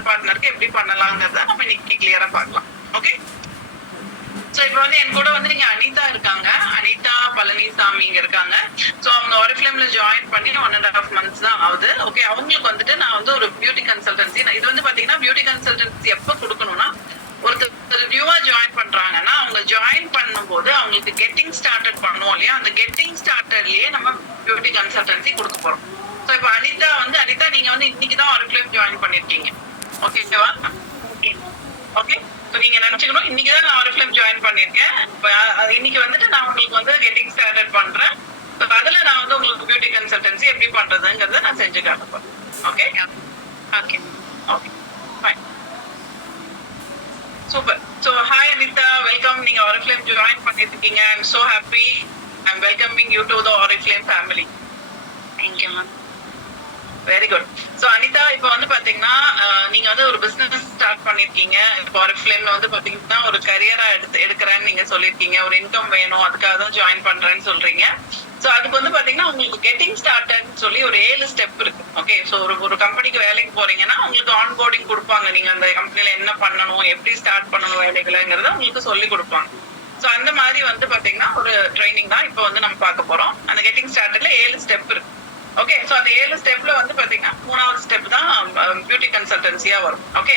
One பார்ட்னருக்கு எப்படி பண்ணலாங்கிறத நம்ம இன்னைக்கு கிளியரா பார்க்கலாம். ஓகே, சோ இப்போ வந்து என் கூட வந்து நீங்க அனிதா இருக்காங்க, அனிதா பழனிசாமிங்க இருக்காங்க. சோ அவங்க ஆரிஃப்ளேம்ல ஜாயின் பண்ணி 1.5 months தான் ஆகுது. ஓகே, அவங்களுக்கு வந்துட்டு நான் வந்து ஒரு பியூட்டி கன்சல்டன்சி, இது வந்து பாத்தீங்கன்னா பியூட்டி கன்சல்டன்சி எப்ப கொடுக்கணும்னா ஒருத்தர் நியூவா ஜாயின் பண்றாங்கன்னா அவங்க ஜாயின் பண்ணும்போது அவங்களுக்கு கெட்டிங் ஸ்டார்டட் பண்ணுவோம் இல்லையா, அந்த கெட்டிங் ஸ்டார்டட்லயே நம்ம பியூட்டி கன்சல்டன்சி கொடுக்க போறோம். சோ இப்போ அனிதா நீங்க வந்து இன்னைக்குதான் ஆரிஃப்ளேம் ஜாயின் பண்ணிருக்கீங்க. ஓகேவா? ஓகே, நீங்க நினைச்சுக்கணும் இன்னைக்குதான் நான் ஆரிஃப்ளேம் ஜாயின் பண்ணிருக்கேன். இன்னைக்கு வந்துட்டு நான் உங்களுக்கு வந்து கெட்டிங் ஸ்டார்டட் பண்றேன். அதுல நான் வந்து உங்களுக்கு பியூட்டி கன்சல்டன்சி எப்படி பண்றதுங்கிறத நான் செஞ்சு காட்ட போறேன். Okay okay okay fine, super. So hi Anita, welcome. நீங்க ஆரிஃப்ளேம் ஜாயின் பண்ணிருக்கீங்க. I am so happy. I am welcoming you to the Oriflame family. Thank you ma'am. Very good. So Anita, இப்போ வந்து பாத்தீங்கன்னா நீங்க வந்து ஒரு பிசினஸ் ஸ்டார்ட் பண்ணிருக்கீங்க. இப்போ ஆரிஃப்ளேம்ல வந்து பாத்தீங்கன்னா ஒரு கரியரா எடுக்கிறேன்னு நீங்க சொல்லிருக்கீங்க. ஒரு இன்கம் வேணும், அதுக்காக தான் ஜாயின் பண்றேன்னு சொல்றீங்க. சோ அதுக்கு வந்து பாத்தீங்கன்னா உங்களுக்கு கெட்டிங் ஸ்டார்டட் சொல்லி ஒரு 7 ஸ்டெப் இருக்கு. ஓகே, சோ ஒரு கம்பெனிக்கு வேலைக்கு போறீங்கன்னா உங்களுக்கு ஆன்போர்டிங் கொடுப்பாங்க. நீங்க அந்த கம்பெனில என்ன பண்ணணும், எப்படி ஸ்டார்ட் பண்ணணும் வேலைகளைங்கிறத உங்களுக்கு சொல்லி கொடுப்பாங்க. சோ அந்த மாதிரி வந்து பாத்தீங்கன்னா ஒரு ட்ரைனிங் தான் இப்போ வந்து நம்ம பார்க்க போறோம். அந்த கெட்டிங் ஸ்டார்டட்ல 7 ஸ்டெப் இருக்கு. ஓகே, சோ அந்த 7 ஸ்டெப்ல வந்து பாத்தீங்கன்னா 3வது ஸ்டெப் தான் பியூட்டி கன்சல்டன்சியா வரும். ஓகே,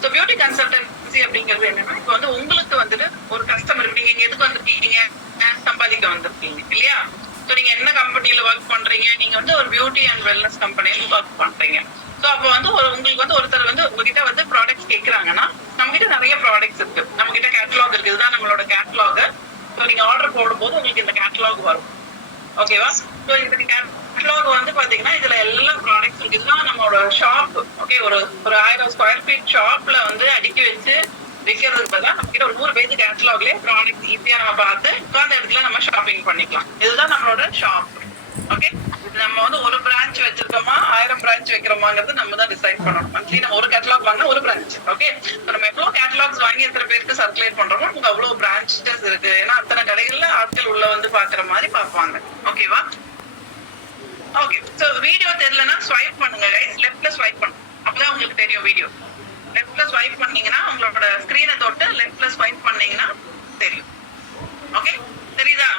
சோ பியூட்டி கன்சல்டன்சி அப்படிங்கிறது என்னன்னா, இப்போ வந்து உங்களுக்கு வந்துட்டு ஒரு கஸ்டமர், நீங்க எதுக்கு வந்திருக்கீங்க, சம்பாதிக்க வந்திருக்கீங்க இல்லையா. சோ நீங்க என்ன கம்பெனில ஒர்க் பண்றீங்க, நீங்க வந்து ஒரு பியூட்டி அண்ட் வெல்னஸ் கம்பெனில ஒர்க் பண்றீங்க. சோ அப்போ வந்து உங்களுக்கு வந்து ஒருத்தர் வந்து உங்ககிட்ட வந்து ப்ராடக்ட்ஸ் கேட்கறாங்கன்னா, நம்ம கிட்ட நிறைய ப்ராடக்ட்ஸ் இருக்கு, நம்ம கிட்ட கேட்டலாக் இருக்கு. இதுதான் நம்மளோட கேட்டலாக். ஸோ நீங்க ஆர்டர் போடும்போது உங்களுக்கு இந்த கேட்டலாக் வரும். ஓகேவா? ஸோ இந்த கேட்டலாக் வந்து பாத்தீங்கன்னா இதுல எல்லா ப்ராடக்ட்ஸ் இருக்கு. இதுதான் நம்மளோட ஷாப். ஓகே, ஒரு 1000 ஸ்கொயர் ஃபீட் ஷாப்ல வந்து அடுக்கி வச்சு விற்கிறதுக்கு பதிலாக நம்ம கிட்ட ஒரு 100 பேஜ் கேட்டலாக்லயே ப்ராடக்ட் ஈஸியா நம்ம பார்த்து உட்கார்ந்த இடத்துல நம்ம ஷாப்பிங் பண்ணிக்கலாம். இதுதான் நம்மளோட ஷாப். ஓகே, நம்ம வந்து ஒரு பிரான்ச் வச்சிருக்கோமா 1000 பிரான்ச் வைக்கிறோமாங்கிறது நம்ம தான் டிசைட் பண்ணணும். மந்த்லி நம்ம ஒரு கேட்டலாக் வாங்கினா ஒரு பிரான்ச். ஓகே, நம்ம எவ்வளவு கேட்டலாக்ஸ் வாங்கி எத்தனை பேருக்கு சர்க்குலேட் பண்றோமோ நமக்கு அவ்வளவு பிரான்ச்சஸ் இருக்கு. ஏன்னா அத்தனை கடைகள்ல ஆட்கள் உள்ள வந்து பாக்குற மாதிரி பார்ப்பாங்க. ஓகேவா? ஓகே, சோ வீடியோ தெரியலன்னா ஸ்வைப் பண்ணுங்க கைஸ். லெஃப்ட்ல ஸ்வைப் பண்ணுங்க, அப்பதான் உங்களுக்கு தெரியும் வீடியோ. லெஃப்ட்ல ஸ்வைப் பண்ணீங்கன்னா உங்களோட ஸ்கிரீனை தொட்டு லெஃப்ட்ல ஸ்வைப் பண்ணீங்கன்னா தெரியும். ஓகே, தெரியுதா?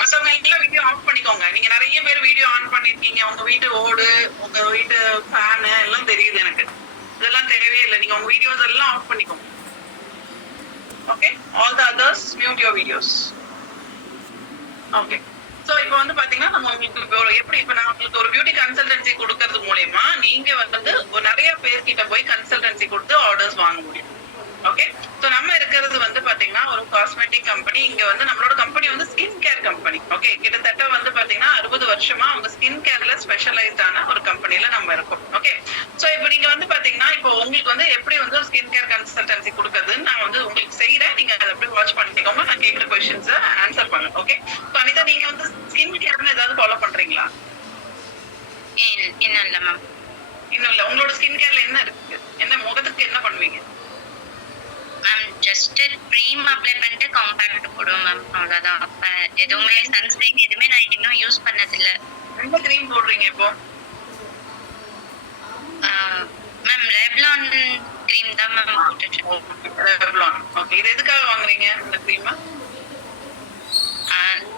மத்தவங்க எல்லாம் வீடியோ ஆஃப் பண்ணிக்கோங்க. நீங்க நிறைய பேர் வீடியோ ஆன் பண்ணிருக்கீங்க. உங்க வீட்டு ஓடு, உங்க வீட்டு ஃபேன் எல்லாம் தெரியுது எனக்கு. இதெல்லாம் தேவையே இல்லை. நீங்க உங்க வீடியோஸ் எல்லாம் ஆஃப் பண்ணிக்கோங்க. Okay, all the others mute your videos. Okay, so இப்போ வந்து பாத்தீங்கன்னா நம்ம உங்களுக்கு எப்படி இப்போ நான் உங்களுக்கு ஒரு பியூட்டி கன்சல்டன்சி கொடுக்கறது மூலமா நீங்க வந்து நிறைய பேர்கிட்ட போய் கன்சல்டன்சி கொடுத்து ஆர்டர்ஸ் வாங்க முடியும். ஓகே, சோ நம்ம இருக்கிறது வந்து பாத்தீங்கன்னா ஒரு காஸ்மெட்டிக் கம்பெனி. இங்க வந்து நம்மளோட கம்பெனி வந்து ஸ்கின் கேர் கம்பெனி. ஓகே, கிட்டத்தட்ட வந்து பாத்தீங்கன்னா 60 வருஷமா அவங்க ஸ்கின் கேர்ல ஸ்பெஷலைஸ்டான ஒரு கம்பெனில நம்ம இருக்கோம். ஓகே, சோ இப்போ நீங்க வந்து பாத்தீங்கன்னா இப்போ உங்களுக்கு வந்து எப்படி வந்து ஸ்கின் கேர் கன்சல்டன்சி கொடுக்கறதுன்னு நான் வந்து உங்களுக்கு செய்யறேன். நீங்க அதை எப்படி வாட்ச் பண்ணிக்கோங்க. நான் கேட்கிற கொஸ்டின்ஸ் ஆன்சர் பண்ணுங்க. ஓகே, அனிதா, நீங்க வந்து ஸ்கின் கேர்னு ஏதாவது ஃபாலோ பண்றீங்களா? இன்னும் இல்ல மேம். இன்னும் இல்ல. உங்களோட ஸ்கின் கேர்ல என்ன இருக்கு, என்ன முகத்துக்கு என்ன பண்ணுவீங்க மேம்? ஜஸ்ட் க்ரீம் அப்ளை பண்ணிட்டு காம்பேக்ட் போடுவோம் மேம், அவ்வளவுதான். எதுவுமே சன்ஸ்கிரீன் எதுவுமே நான் இன்னும் யூஸ் பண்ணதில்ல. என்ன க்ரீம் போடுறீங்க இப்போ? மேம் ரெவ்லான் க்ரீம் தான் மேம் போட்டுட்டு. ரெவ்லான். ஓகே, இது எதுக்காக வாங்குறீங்க இந்த க்ரீம்?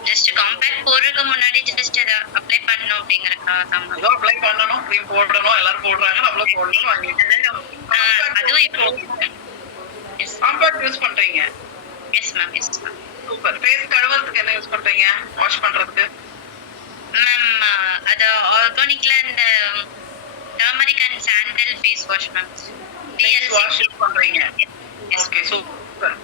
ஜஸ்ட் காம்பேக்ட் போடுறதுக்கு முன்னாடி ஜஸ்ட் அதை அப்ளை பண்ணணும் அப்படிங்கறதுக்காக தான். ஏதோ அப்ளை பண்ணணும், க்ரீம் போடணும், எல்லாரும் போடுறாங்க, நம்மளும் போடணும் வாங்கிட்டு. அதுவும் இப்போ காம்பேக்ட் யூஸ் பண்றீங்க? Yes ma'am, yes ma'am. Super. Face கழுவுறதுக்கு என்ன யூஸ் பண்றீங்க, வாஷ் பண்றதுக்கு? மேம் அது ஆர்கானிக்ல இந்த turmeric and sandal face wash ma'am. Face wash use பண்றீங்க? Okay, super.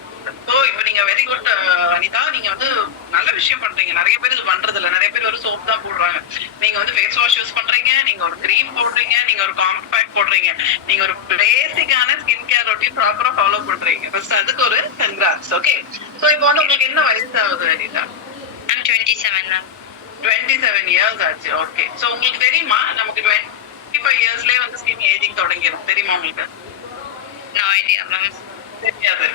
சோ இப்போ நீங்க வெரி குட் அனிதா, நீங்க வந்து நல்ல விஷயம் பண்றீங்க. நிறைய பேர் இது பண்றது இல்ல. நிறைய பேர் ஒரு சோப் தான் போடுறாங்க. நீங்க வந்து ஃபேஸ் வாஷ் யூஸ் பண்றீங்க, நீங்க ஒரு க்ரீம் போடுறீங்க, நீங்க ஒரு காம்பேக்ட் போடுறீங்க, நீங்க ஒரு பேசிக்கான ஸ்கின் கேர் ரொட்டீன் ப்ராப்பரா ஃபாலோ பண்றீங்க. ஃபர்ஸ்ட் அதுக்கு ஒரு கங்க்ராட்ஸ். ஓகே, சோ இப்போ வந்து உங்களுக்கு என்ன வயசு ஆகுது அனிதா? Ma'am 27 ma'am. 27 இயர்ஸ் ஆச்சு. ஓகே, சோ உங்களுக்கு தெரியுமா நமக்கு 25 இயர்ஸ்லயே வந்து ஸ்கின் ஏஜிங் தொடங்கிடும், தெரியுமா உங்களுக்கு? No idea ma'am. தெரியாது.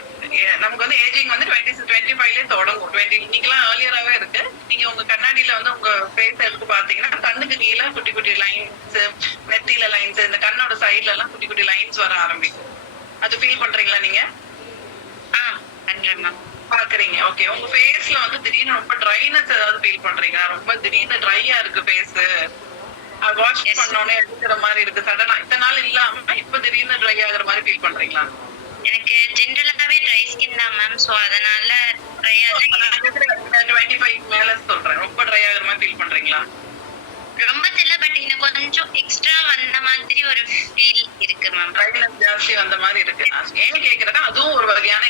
நமக்கு வந்து ஏஜிங் வந்து 25லயே தொடங்கும். 20 இன்னைக்கெல்லாம் ஏர்லியராவே இருக்கு. நீங்க உங்க கண்ணாடியில வந்து உங்க ஃபேஸ் எடுத்து பாத்தீங்கன்னா, கண்ணுக்கு கீழ குட்டி குட்டி லைன்ஸ், நெத்தியில லைன்ஸ், இந்த கண்ணோட சைடுல எல்லாம் குட்டி குட்டி லைன்ஸ் வர ஆரம்பிக்கும். அது ஃபீல் பண்றீங்களா நீங்க? ஆ பண்றேன் மேம். பாக்குறீங்க. ஓகே. உங்க ஃபேஸ்ல வந்து திடீர்னு ரொம்ப ட்ரைனஸ் ஏதாவது ஃபீல் பண்றீங்களா? ரொம்ப திடீர்னு ட்ரையா இருக்கு ஃபேஸ். Wash Yes. பண்ணோனே எடுக்கிற மாதிரி இருக்கு. சடனா இத்தன நாள் இல்லாம இப்ப திடீர்னு ட்ரை ஆகுற மாதிரி ஃபீல் பண்றீங்களா? எனக்கு ஜென்ரலாவே ட்ரை ஸ்கின் தான் மேம். சோ அதனால ட்ரையா நான் கேக்குறது 25 மேல சொல்றேன். ரொம்ப ட்ரை ஆகுற மாதிரி ஃபீல் பண்றீங்களா? ரொம்ப தெரியல. பட் இன்னும் கொஞ்சம் எக்ஸ்ட்ரா வந்த மாதிரி ஒரு ஃபீல் இருக்கு மேம். ட்ரைனஸ் ஜாஸ்தி வந்த மாதிரி இருக்கு. நான் ஏன் கேக்குறேன்னா அதுவும் ஒரு வகையான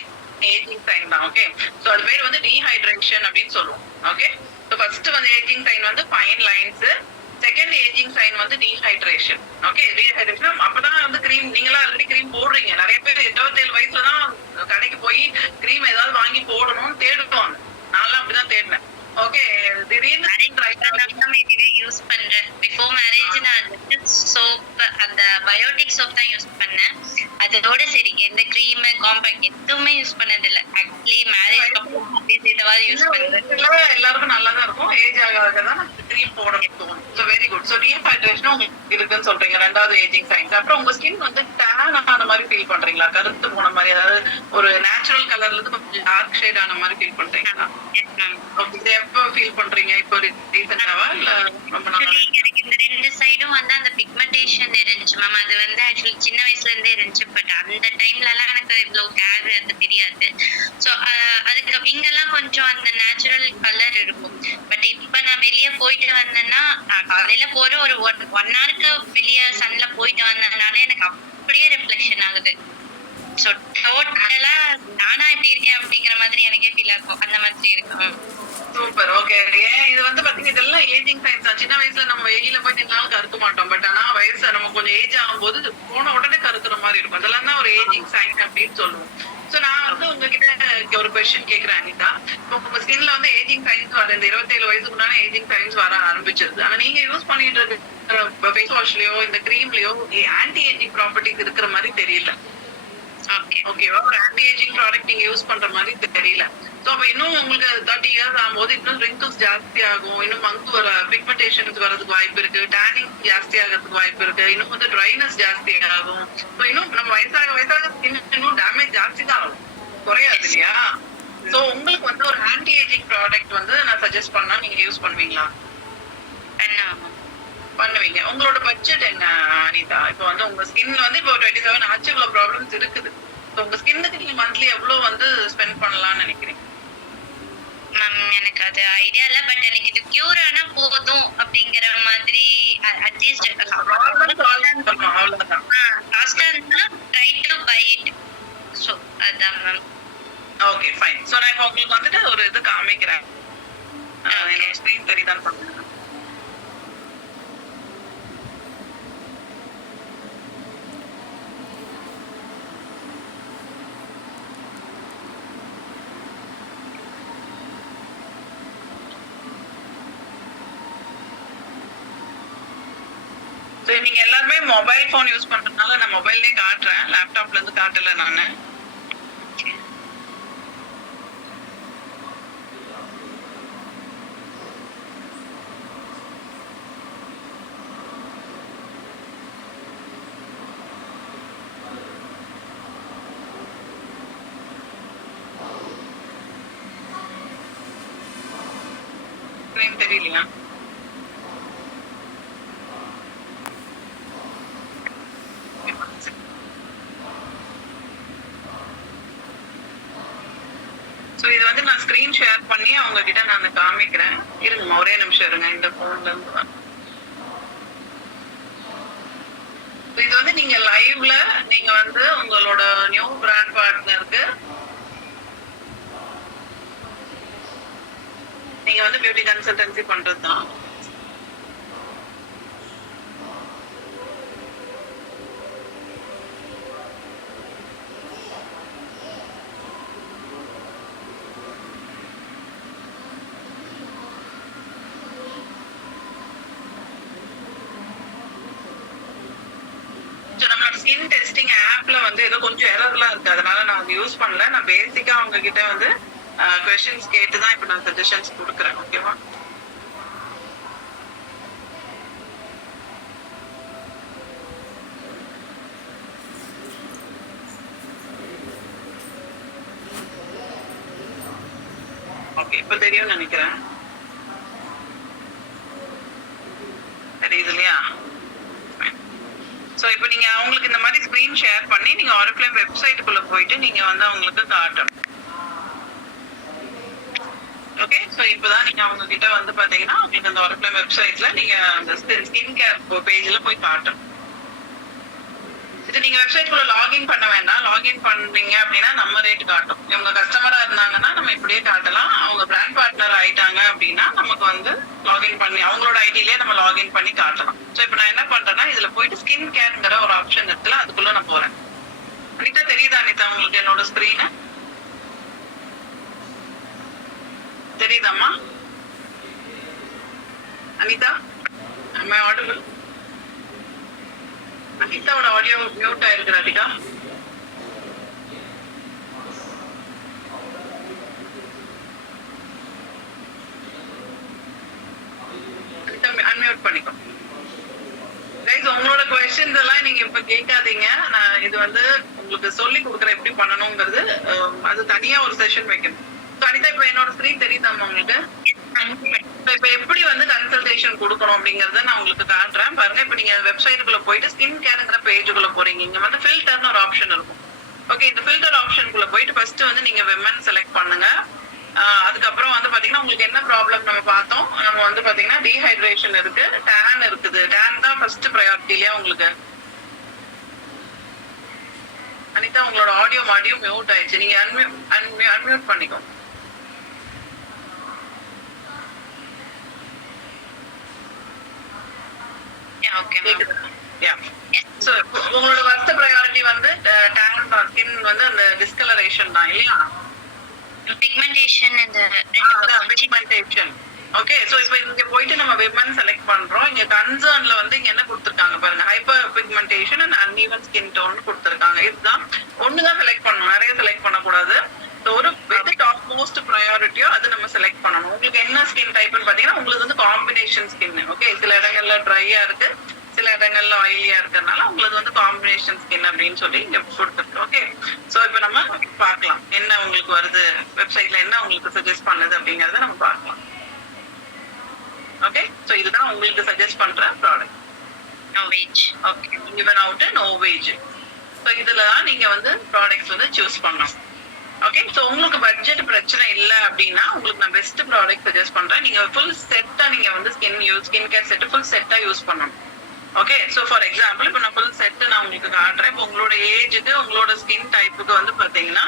ஏஜிங் சைன் தான். ஓகே. சோ அது பேர் வந்து டீஹைட்ரேஷன் அப்படின்னு சொல்லுவோம். ஓகே. சோ ஃபர்ஸ்ட் வந்து ஏஜிங் சைன் வந்து fine lines. Second ageing sign வந்து டீஹைட்ரேஷன். ஓகே. டீஹைட்ரேஷன் அப்பதான் வந்து கிரீம் நீங்களா ஆல்ரெடி கிரீம் போடுறீங்க. நிறைய பேர் 27 வயசுல தான் கடைக்கு போய் கிரீம் ஏதாவது வாங்கி போடணும்னு தேடுவாங்க. நான்லாம் அப்படிதான் தேடினேன். ஓகே. திடீர்னு இதுவே யூஸ் பண்றேன். பிஃபோர் மேரேஜ் நான் சோப், அந்த பயோட்டிக் சோப் தான் யூஸ் பண்ணேன். அதோட சரி எந்த கிரீம் காம்பாக்ட் எதுவுமே யூஸ் பண்ணது இல்ல. ஆக்சுவலி மேரேஜ் அப்புறம் இதுவாது யூஸ் பண்றேன். எல்லாருக்கும் நல்லா தான் இருக்கும். ஏஜ் ஆக தான் கிரீம் போடணும் தோணும். So very good. So dehydration உங்களுக்கு இருக்குன்னு சொல்றீங்க. ரெண்டாவது ஏஜிங் சைன்ஸ். அப்புறம் உங்க ஸ்கின் வந்து டேன் ஆன மாதிரி ஃபீல் பண்றீங்களா? கருத்து போன மாதிரி, அதாவது ஒரு நேச்சுரல் கலர்ல இருந்து கொஞ்சம் டார்க் ஷேட் ஆன மாதிரி ஃபீல் பண்றீங்களா? இது எப்போ ஃபீல் பண்றீங்க? இப்போ ரீசெண்டாவா இல்ல ரொம்ப நாளா? எனக்கு இந்த ரெண்டு சைடும் வந்து அந்த பிக்மெண்டேஷன் இருந்துச்சு மேம். அது வந்து ஆக்சுவலி சின்ன வயசுல இருந்தே இருந்துச்சு. பட் அந்த டைம்ல எல்லாம் எனக்கு இவ்வளவு கேர் அது தெரியாது. சோ அதுக்கு இங்கெல்லாம் கொஞ்சம் அந்த நேச்சுரல் கலர் இருக்கும். பட் இப்ப நான் வெளியே போயிட்டு வந்தேன்னா, நான் காலையில போற ஒரு 1 ஹவருக்கு வெளியே சன்ல போயிட்டு வந்ததுனால எனக்கு அப்படியே ரிஃப்ளெக்ஷன் ஆகுது. சோ டோட்டலா நானா இப்படி இருக்கேன் அப்படிங்கிற மாதிரி எனக்கே ஃபீல் ஆகும். அந்த மாதிரி இருக்கும். சூப்பர். ஓகே. ஏன் இது வந்து பாத்தீங்கன்னா இதெல்லாம் ஏஜிங் சைன்ஸ் தான். சின்ன வயசுல நம்ம வெயில போய் நின்னாலும் கருக்க மாட்டோம். பட் ஆனா வயசு நம்ம கொஞ்சம் ஏஜ் ஆகும்போது போன உடனே கருக்குற மாதிரி இருக்கும். அதெல்லாம் தான் ஒரு ஏஜிங் சைன் அப்படின்னு சொல்லுவோம். சோ நான் வந்து உங்ககிட்ட ஒரு கொஸ்டின் கேக்குறேன் அனிதா. இப்போ உங்க ஸ்கின்ல வந்து ஏஜிங் சைன்ஸ் வர இந்த 27 வயசுக்குண்டான ஏஜிங் சைன்ஸ் வர ஆரம்பிச்சிருது. ஆனா நீங்க யூஸ் பண்ணிட்டு இருக்கிற ஃபேஸ் வாஷ்லயோ இந்த கிரீம்லயோ ஆன்டி ஏஜிங் ப்ராப்பர்ட்டிஸ் இருக்கிற மாதிரி தெரியல. ஓகேவா? ஒரு ஆன்டி ஏஜிங் ப்ராடக்ட் நீங்க யூஸ் பண்ற மாதிரி தெரியல. சோ அப்ப இன்னும் உங்களுக்கு 30 இயர்ஸ் ஆகும்போது இன்னும் ரிங்கிள்ஸ் ஜாஸ்தி ஆகும். இன்னும் மங்க் வர பிக்மெண்டேஷன்ஸ் வரதுக்கு வாய்ப்பு இருக்கு. டேனிங் ஜாஸ்தி ஆகிறதுக்கு வாய்ப்பு இருக்கு. இன்னும் வந்து ட்ரைனஸ் ஜாஸ்தி ஆகும். சோ இன்னும் நம்ம வயசாக ஸ்கின் இன்னும் டேமேஜ் ஜாஸ்தி தான் ஆகும். குறையாது இல்லையா? சோ உங்களுக்கு வந்து ஒரு ஆன்டி ஏஜிங் ப்ராடக்ட் வந்து நான் சஜஸ்ட் பண்ணா நீங்க யூஸ் பண்ணுவீங்களா? பண்ணுவீங்க. உங்களோட பட்ஜெட் என்ன அனிதா? இப்போ வந்து உங்க ஸ்கின் வந்து இப்போ 27 ஆச்சு, இவ்வளவு ப்ராப்ளம்ஸ் இருக்குது. உங்க ஸ்கின்னுக்கு நீங்க மந்த்லி எவ்வளவு வந்து ஸ்பெண்ட் பண்ணலாம்னு நினைக்கிறீங்க? மேம் எனக்கு அது ஐடியா இல்ல. பட் எனக்கு இது கியூர் ஆனா போதும் அப்படிங்கிற மாதிரி அட்லீஸ்ட் அவ்வளவுதான். லாஸ்டா இருந்தாலும் try to buy it. So அதான் மேம். Okay fine. சோ நான் இப்போ உங்களுக்கு வந்துட்டு ஒரு இது காமிக்கிறேன். எனக்கு ஸ்கிரீன் தெரியுதான்னு பாருங்க. நீங்க எல்லாருமே மொபைல் போன் யூஸ் பண்றதுனால நான் மொபைல்லே காட்டுறேன். லேப்டாப்ல இருந்து காட்டல நானு. தெரியலையா? சோ இது வந்து நான் ஸ்கிரீன் ஷேர் பண்ணி அவங்க கிட்ட நான் காமிக்கிறேன். இருங்க ஒரே நிமிஷம் இருங்க. இந்த போன்ல இருந்து இது வந்து நீங்க லைவ்ல நீங்க வந்து உங்களோட நியூ பிராண்ட் பார்ட்னருக்கு நீங்க வந்து பியூட்டி கன்சல்டன்சி பண்றதுதான். நம்மளோட ஸ்கின் டெஸ்டிங் ஆப்ல வந்து ஏதோ கொஞ்சம் எரர்லாம் இருக்கு, அதனால நான் வந்து யூஸ் பண்ணல. நான் பேசிக்கா அவங்க கிட்ட வந்து கொஸ்டின்ஸ் கேட்டு தான் இப்போ நான் சஜஷன்ஸ் கொடுக்குறேன். ஓகேவா? ஓகே, இப்போ தெரியும்னு நினைக்கிறேன். தெரியுது இல்லையா? ஸோ இப்போ நீங்க அவங்களுக்கு இந்த மாதிரி ஸ்க்ரீன் ஷேர் பண்ணி நீங்க ஆரிஃப்ளேம் வெப்சைட்டுக்குள்ள போயிட்டு நீங்க வந்து அவங்களுக்கு காட்டணும். ஓகே, ஸோ இப்போதான் நீங்க அவங்க கிட்ட வந்து பாத்தீங்கன்னா உங்களுக்கு அந்த ஆரிஃப்ளேம் வெப்சைட்ல நீங்க அந்த ஸ்கின் கேர் பேஜ்ல போய் காட்டணும். இது நீங்க வெப்சைட்குள்ள லாகின் பண்ண வேண்டாம். லாகின் பண்ணீங்க அப்படின்னா நம்ம ரேட் காட்டும். இவங்க கஸ்டமரா இருந்தாங்கன்னா நம்ம இப்படியே காட்டலாம். அவங்க பிராண்ட் பார்ட்னர் ஆயிட்டாங்க அப்படின்னா நமக்கு வந்து லாகின் பண்ணி அவங்களோட ஐடியிலே நம்ம லாகின் பண்ணி காட்டலாம். ஸோ இப்போ நான் என்ன பண்றேன்னா இதுல போயிட்டு ஸ்கின் கேர்ங்கிற ஒரு ஆப்ஷன் இருக்குல்ல, அதுக்குள்ள நான் போறேன். அனிதா தெரியுதா? அனிதா உங்களுக்கு என்னோட ஸ்கிரீன் தெரியுதாம்மா? Anitha, am I audible? அனிதாவோட ஆடியோ மியூட் ஆயிருக்கு ராதிகா. அன்மியூட் பண்ணிக்கோ. கைஸ், உங்களோட क्वेश्चंस எல்லாம் நீங்க இப்ப கேட்காதீங்க. நான் இது வந்து உங்களுக்கு சொல்லி கொடுக்குறேன் எப்படி பண்ணணுங்கிறது. அது தனியா ஒரு செஷன் வைக்கணும். அனிதா, இப்ப என்னோட ஸ்கிரீன் தெரியுதாம்மா உங்களுக்கு? இப்ப எப்படி வந்து கன்சல்டேஷன் கொடுக்கணும் அப்படிங்கறத நான் உங்களுக்கு காட்டுறேன் பாருங்க. இப்ப நீங்க வெப்சைட்டுக்குள்ள போயிட்டு ஸ்கின் கேர்ங்கிற பேஜுக்குள்ள போறீங்க. இங்க வந்து ஃபில்டர்னு ஒரு ஆப்ஷன் இருக்கும். ஓகே, இந்த ஃபில்டர் ஆப்ஷனுக்குள்ள போயிட்டு ஃபர்ஸ்ட் வந்து நீங்க விமன் செலக்ட் பண்ணுங்க. அதுக்கப்புறம் வந்து பாத்தீங்கன்னா உங்களுக்கு என்ன ப்ராப்ளம் நம்ம பார்த்தோம். நம்ம வந்து பாத்தீங்கன்னா டீஹைட்ரேஷன் இருக்கு, டேன் இருக்குது. டேன் தான் ஃபர்ஸ்ட் ப்ரையாரிட்டி இல்லையா உங்களுக்கு? அனிதா, உங்களோட ஆடியோ மியூட் ஆயிடுச்சு. நீங்க அன்மியூட் பண்ணிக்கோ. உங்களோட ஃபர்ஸ்ட் ப்ரையாரிட்டி வந்து டேன் தான், ஸ்கின் வந்து அந்த டிஸ்கலரேஷன் தான் இல்லையா? பிக்மெண்டேஷன் இந்த பிக்மெண்டேஷன். ஓகே, சோ இப்போ இங்க போயிட்டு நம்ம விமன் செலக்ட் பண்றோம். இங்க கன்சர்ன்ல வந்து இங்க என்ன கொடுத்திருக்காங்க பாருங்க, hyper pigmentation and uneven skin tone கொடுத்திருக்காங்க. இதுதான் ஒண்ணுதான் செலக்ட் பண்ணணும், நிறைய செலக்ட் பண்ணக்கூடாது. ஒரு எது டாப் மோஸ்ட் ப்ரையாரிட்டியோ அது நம்ம செலக்ட் பண்ணணும். உங்களுக்கு என்ன ஸ்கின் டைப்னு பாத்தீங்கன்னா உங்களுக்கு வந்து காம்பினேஷன் ஸ்கின். ஓகே, சில இடங்கள்ல ட்ரையா இருக்கு, சில இடங்கள்ல ஆயிலியா இருக்கிறதுனால உங்களுக்கு வந்து காம்பினேஷன் ஸ்கின் அப்படின்னு சொல்லி இங்க கொடுத்துருக்கு. ஓகே, சோ இப்போ நம்ம பார்க்கலாம் என்ன உங்களுக்கு வருது, வெப்சைட்ல என்ன உங்களுக்கு சஜஸ்ட் பண்ணுது அப்படிங்கறத நம்ம பார்க்கலாம். ஓகே, சோ இதுதான் உங்களுக்கு சஜஸ்ட் பண்ற product. NovAge. Okay, given out no wage. So இதுல தான் நீங்க வந்து ப்ராடக்ட்ஸ் வந்து சூஸ் பண்ணணும். ஓகே, சோ உங்களுக்கு பட்ஜெட் பிரச்சனை இல்ல அப்படின்னா உங்களுக்கு நான் பெஸ்ட் ப்ராடக்ட் சஜஸ்ட் பண்றேன். நீங்க ஃபுல் செட்டா நீங்க வந்து ஸ்கின் கேர் செட் ஃபுல் செட்டா யூஸ் பண்ணணும். ஓகே, சோ ஃபார் எக்ஸாம்பிள் இப்போ நான் ஃபுல் செட் நான் உங்களுக்கு காட்டுறேன். இப்போ உங்களோட ஏஜுக்கு உங்களோட ஸ்கின் டைப்புக்கு வந்து பாத்தீங்கன்னா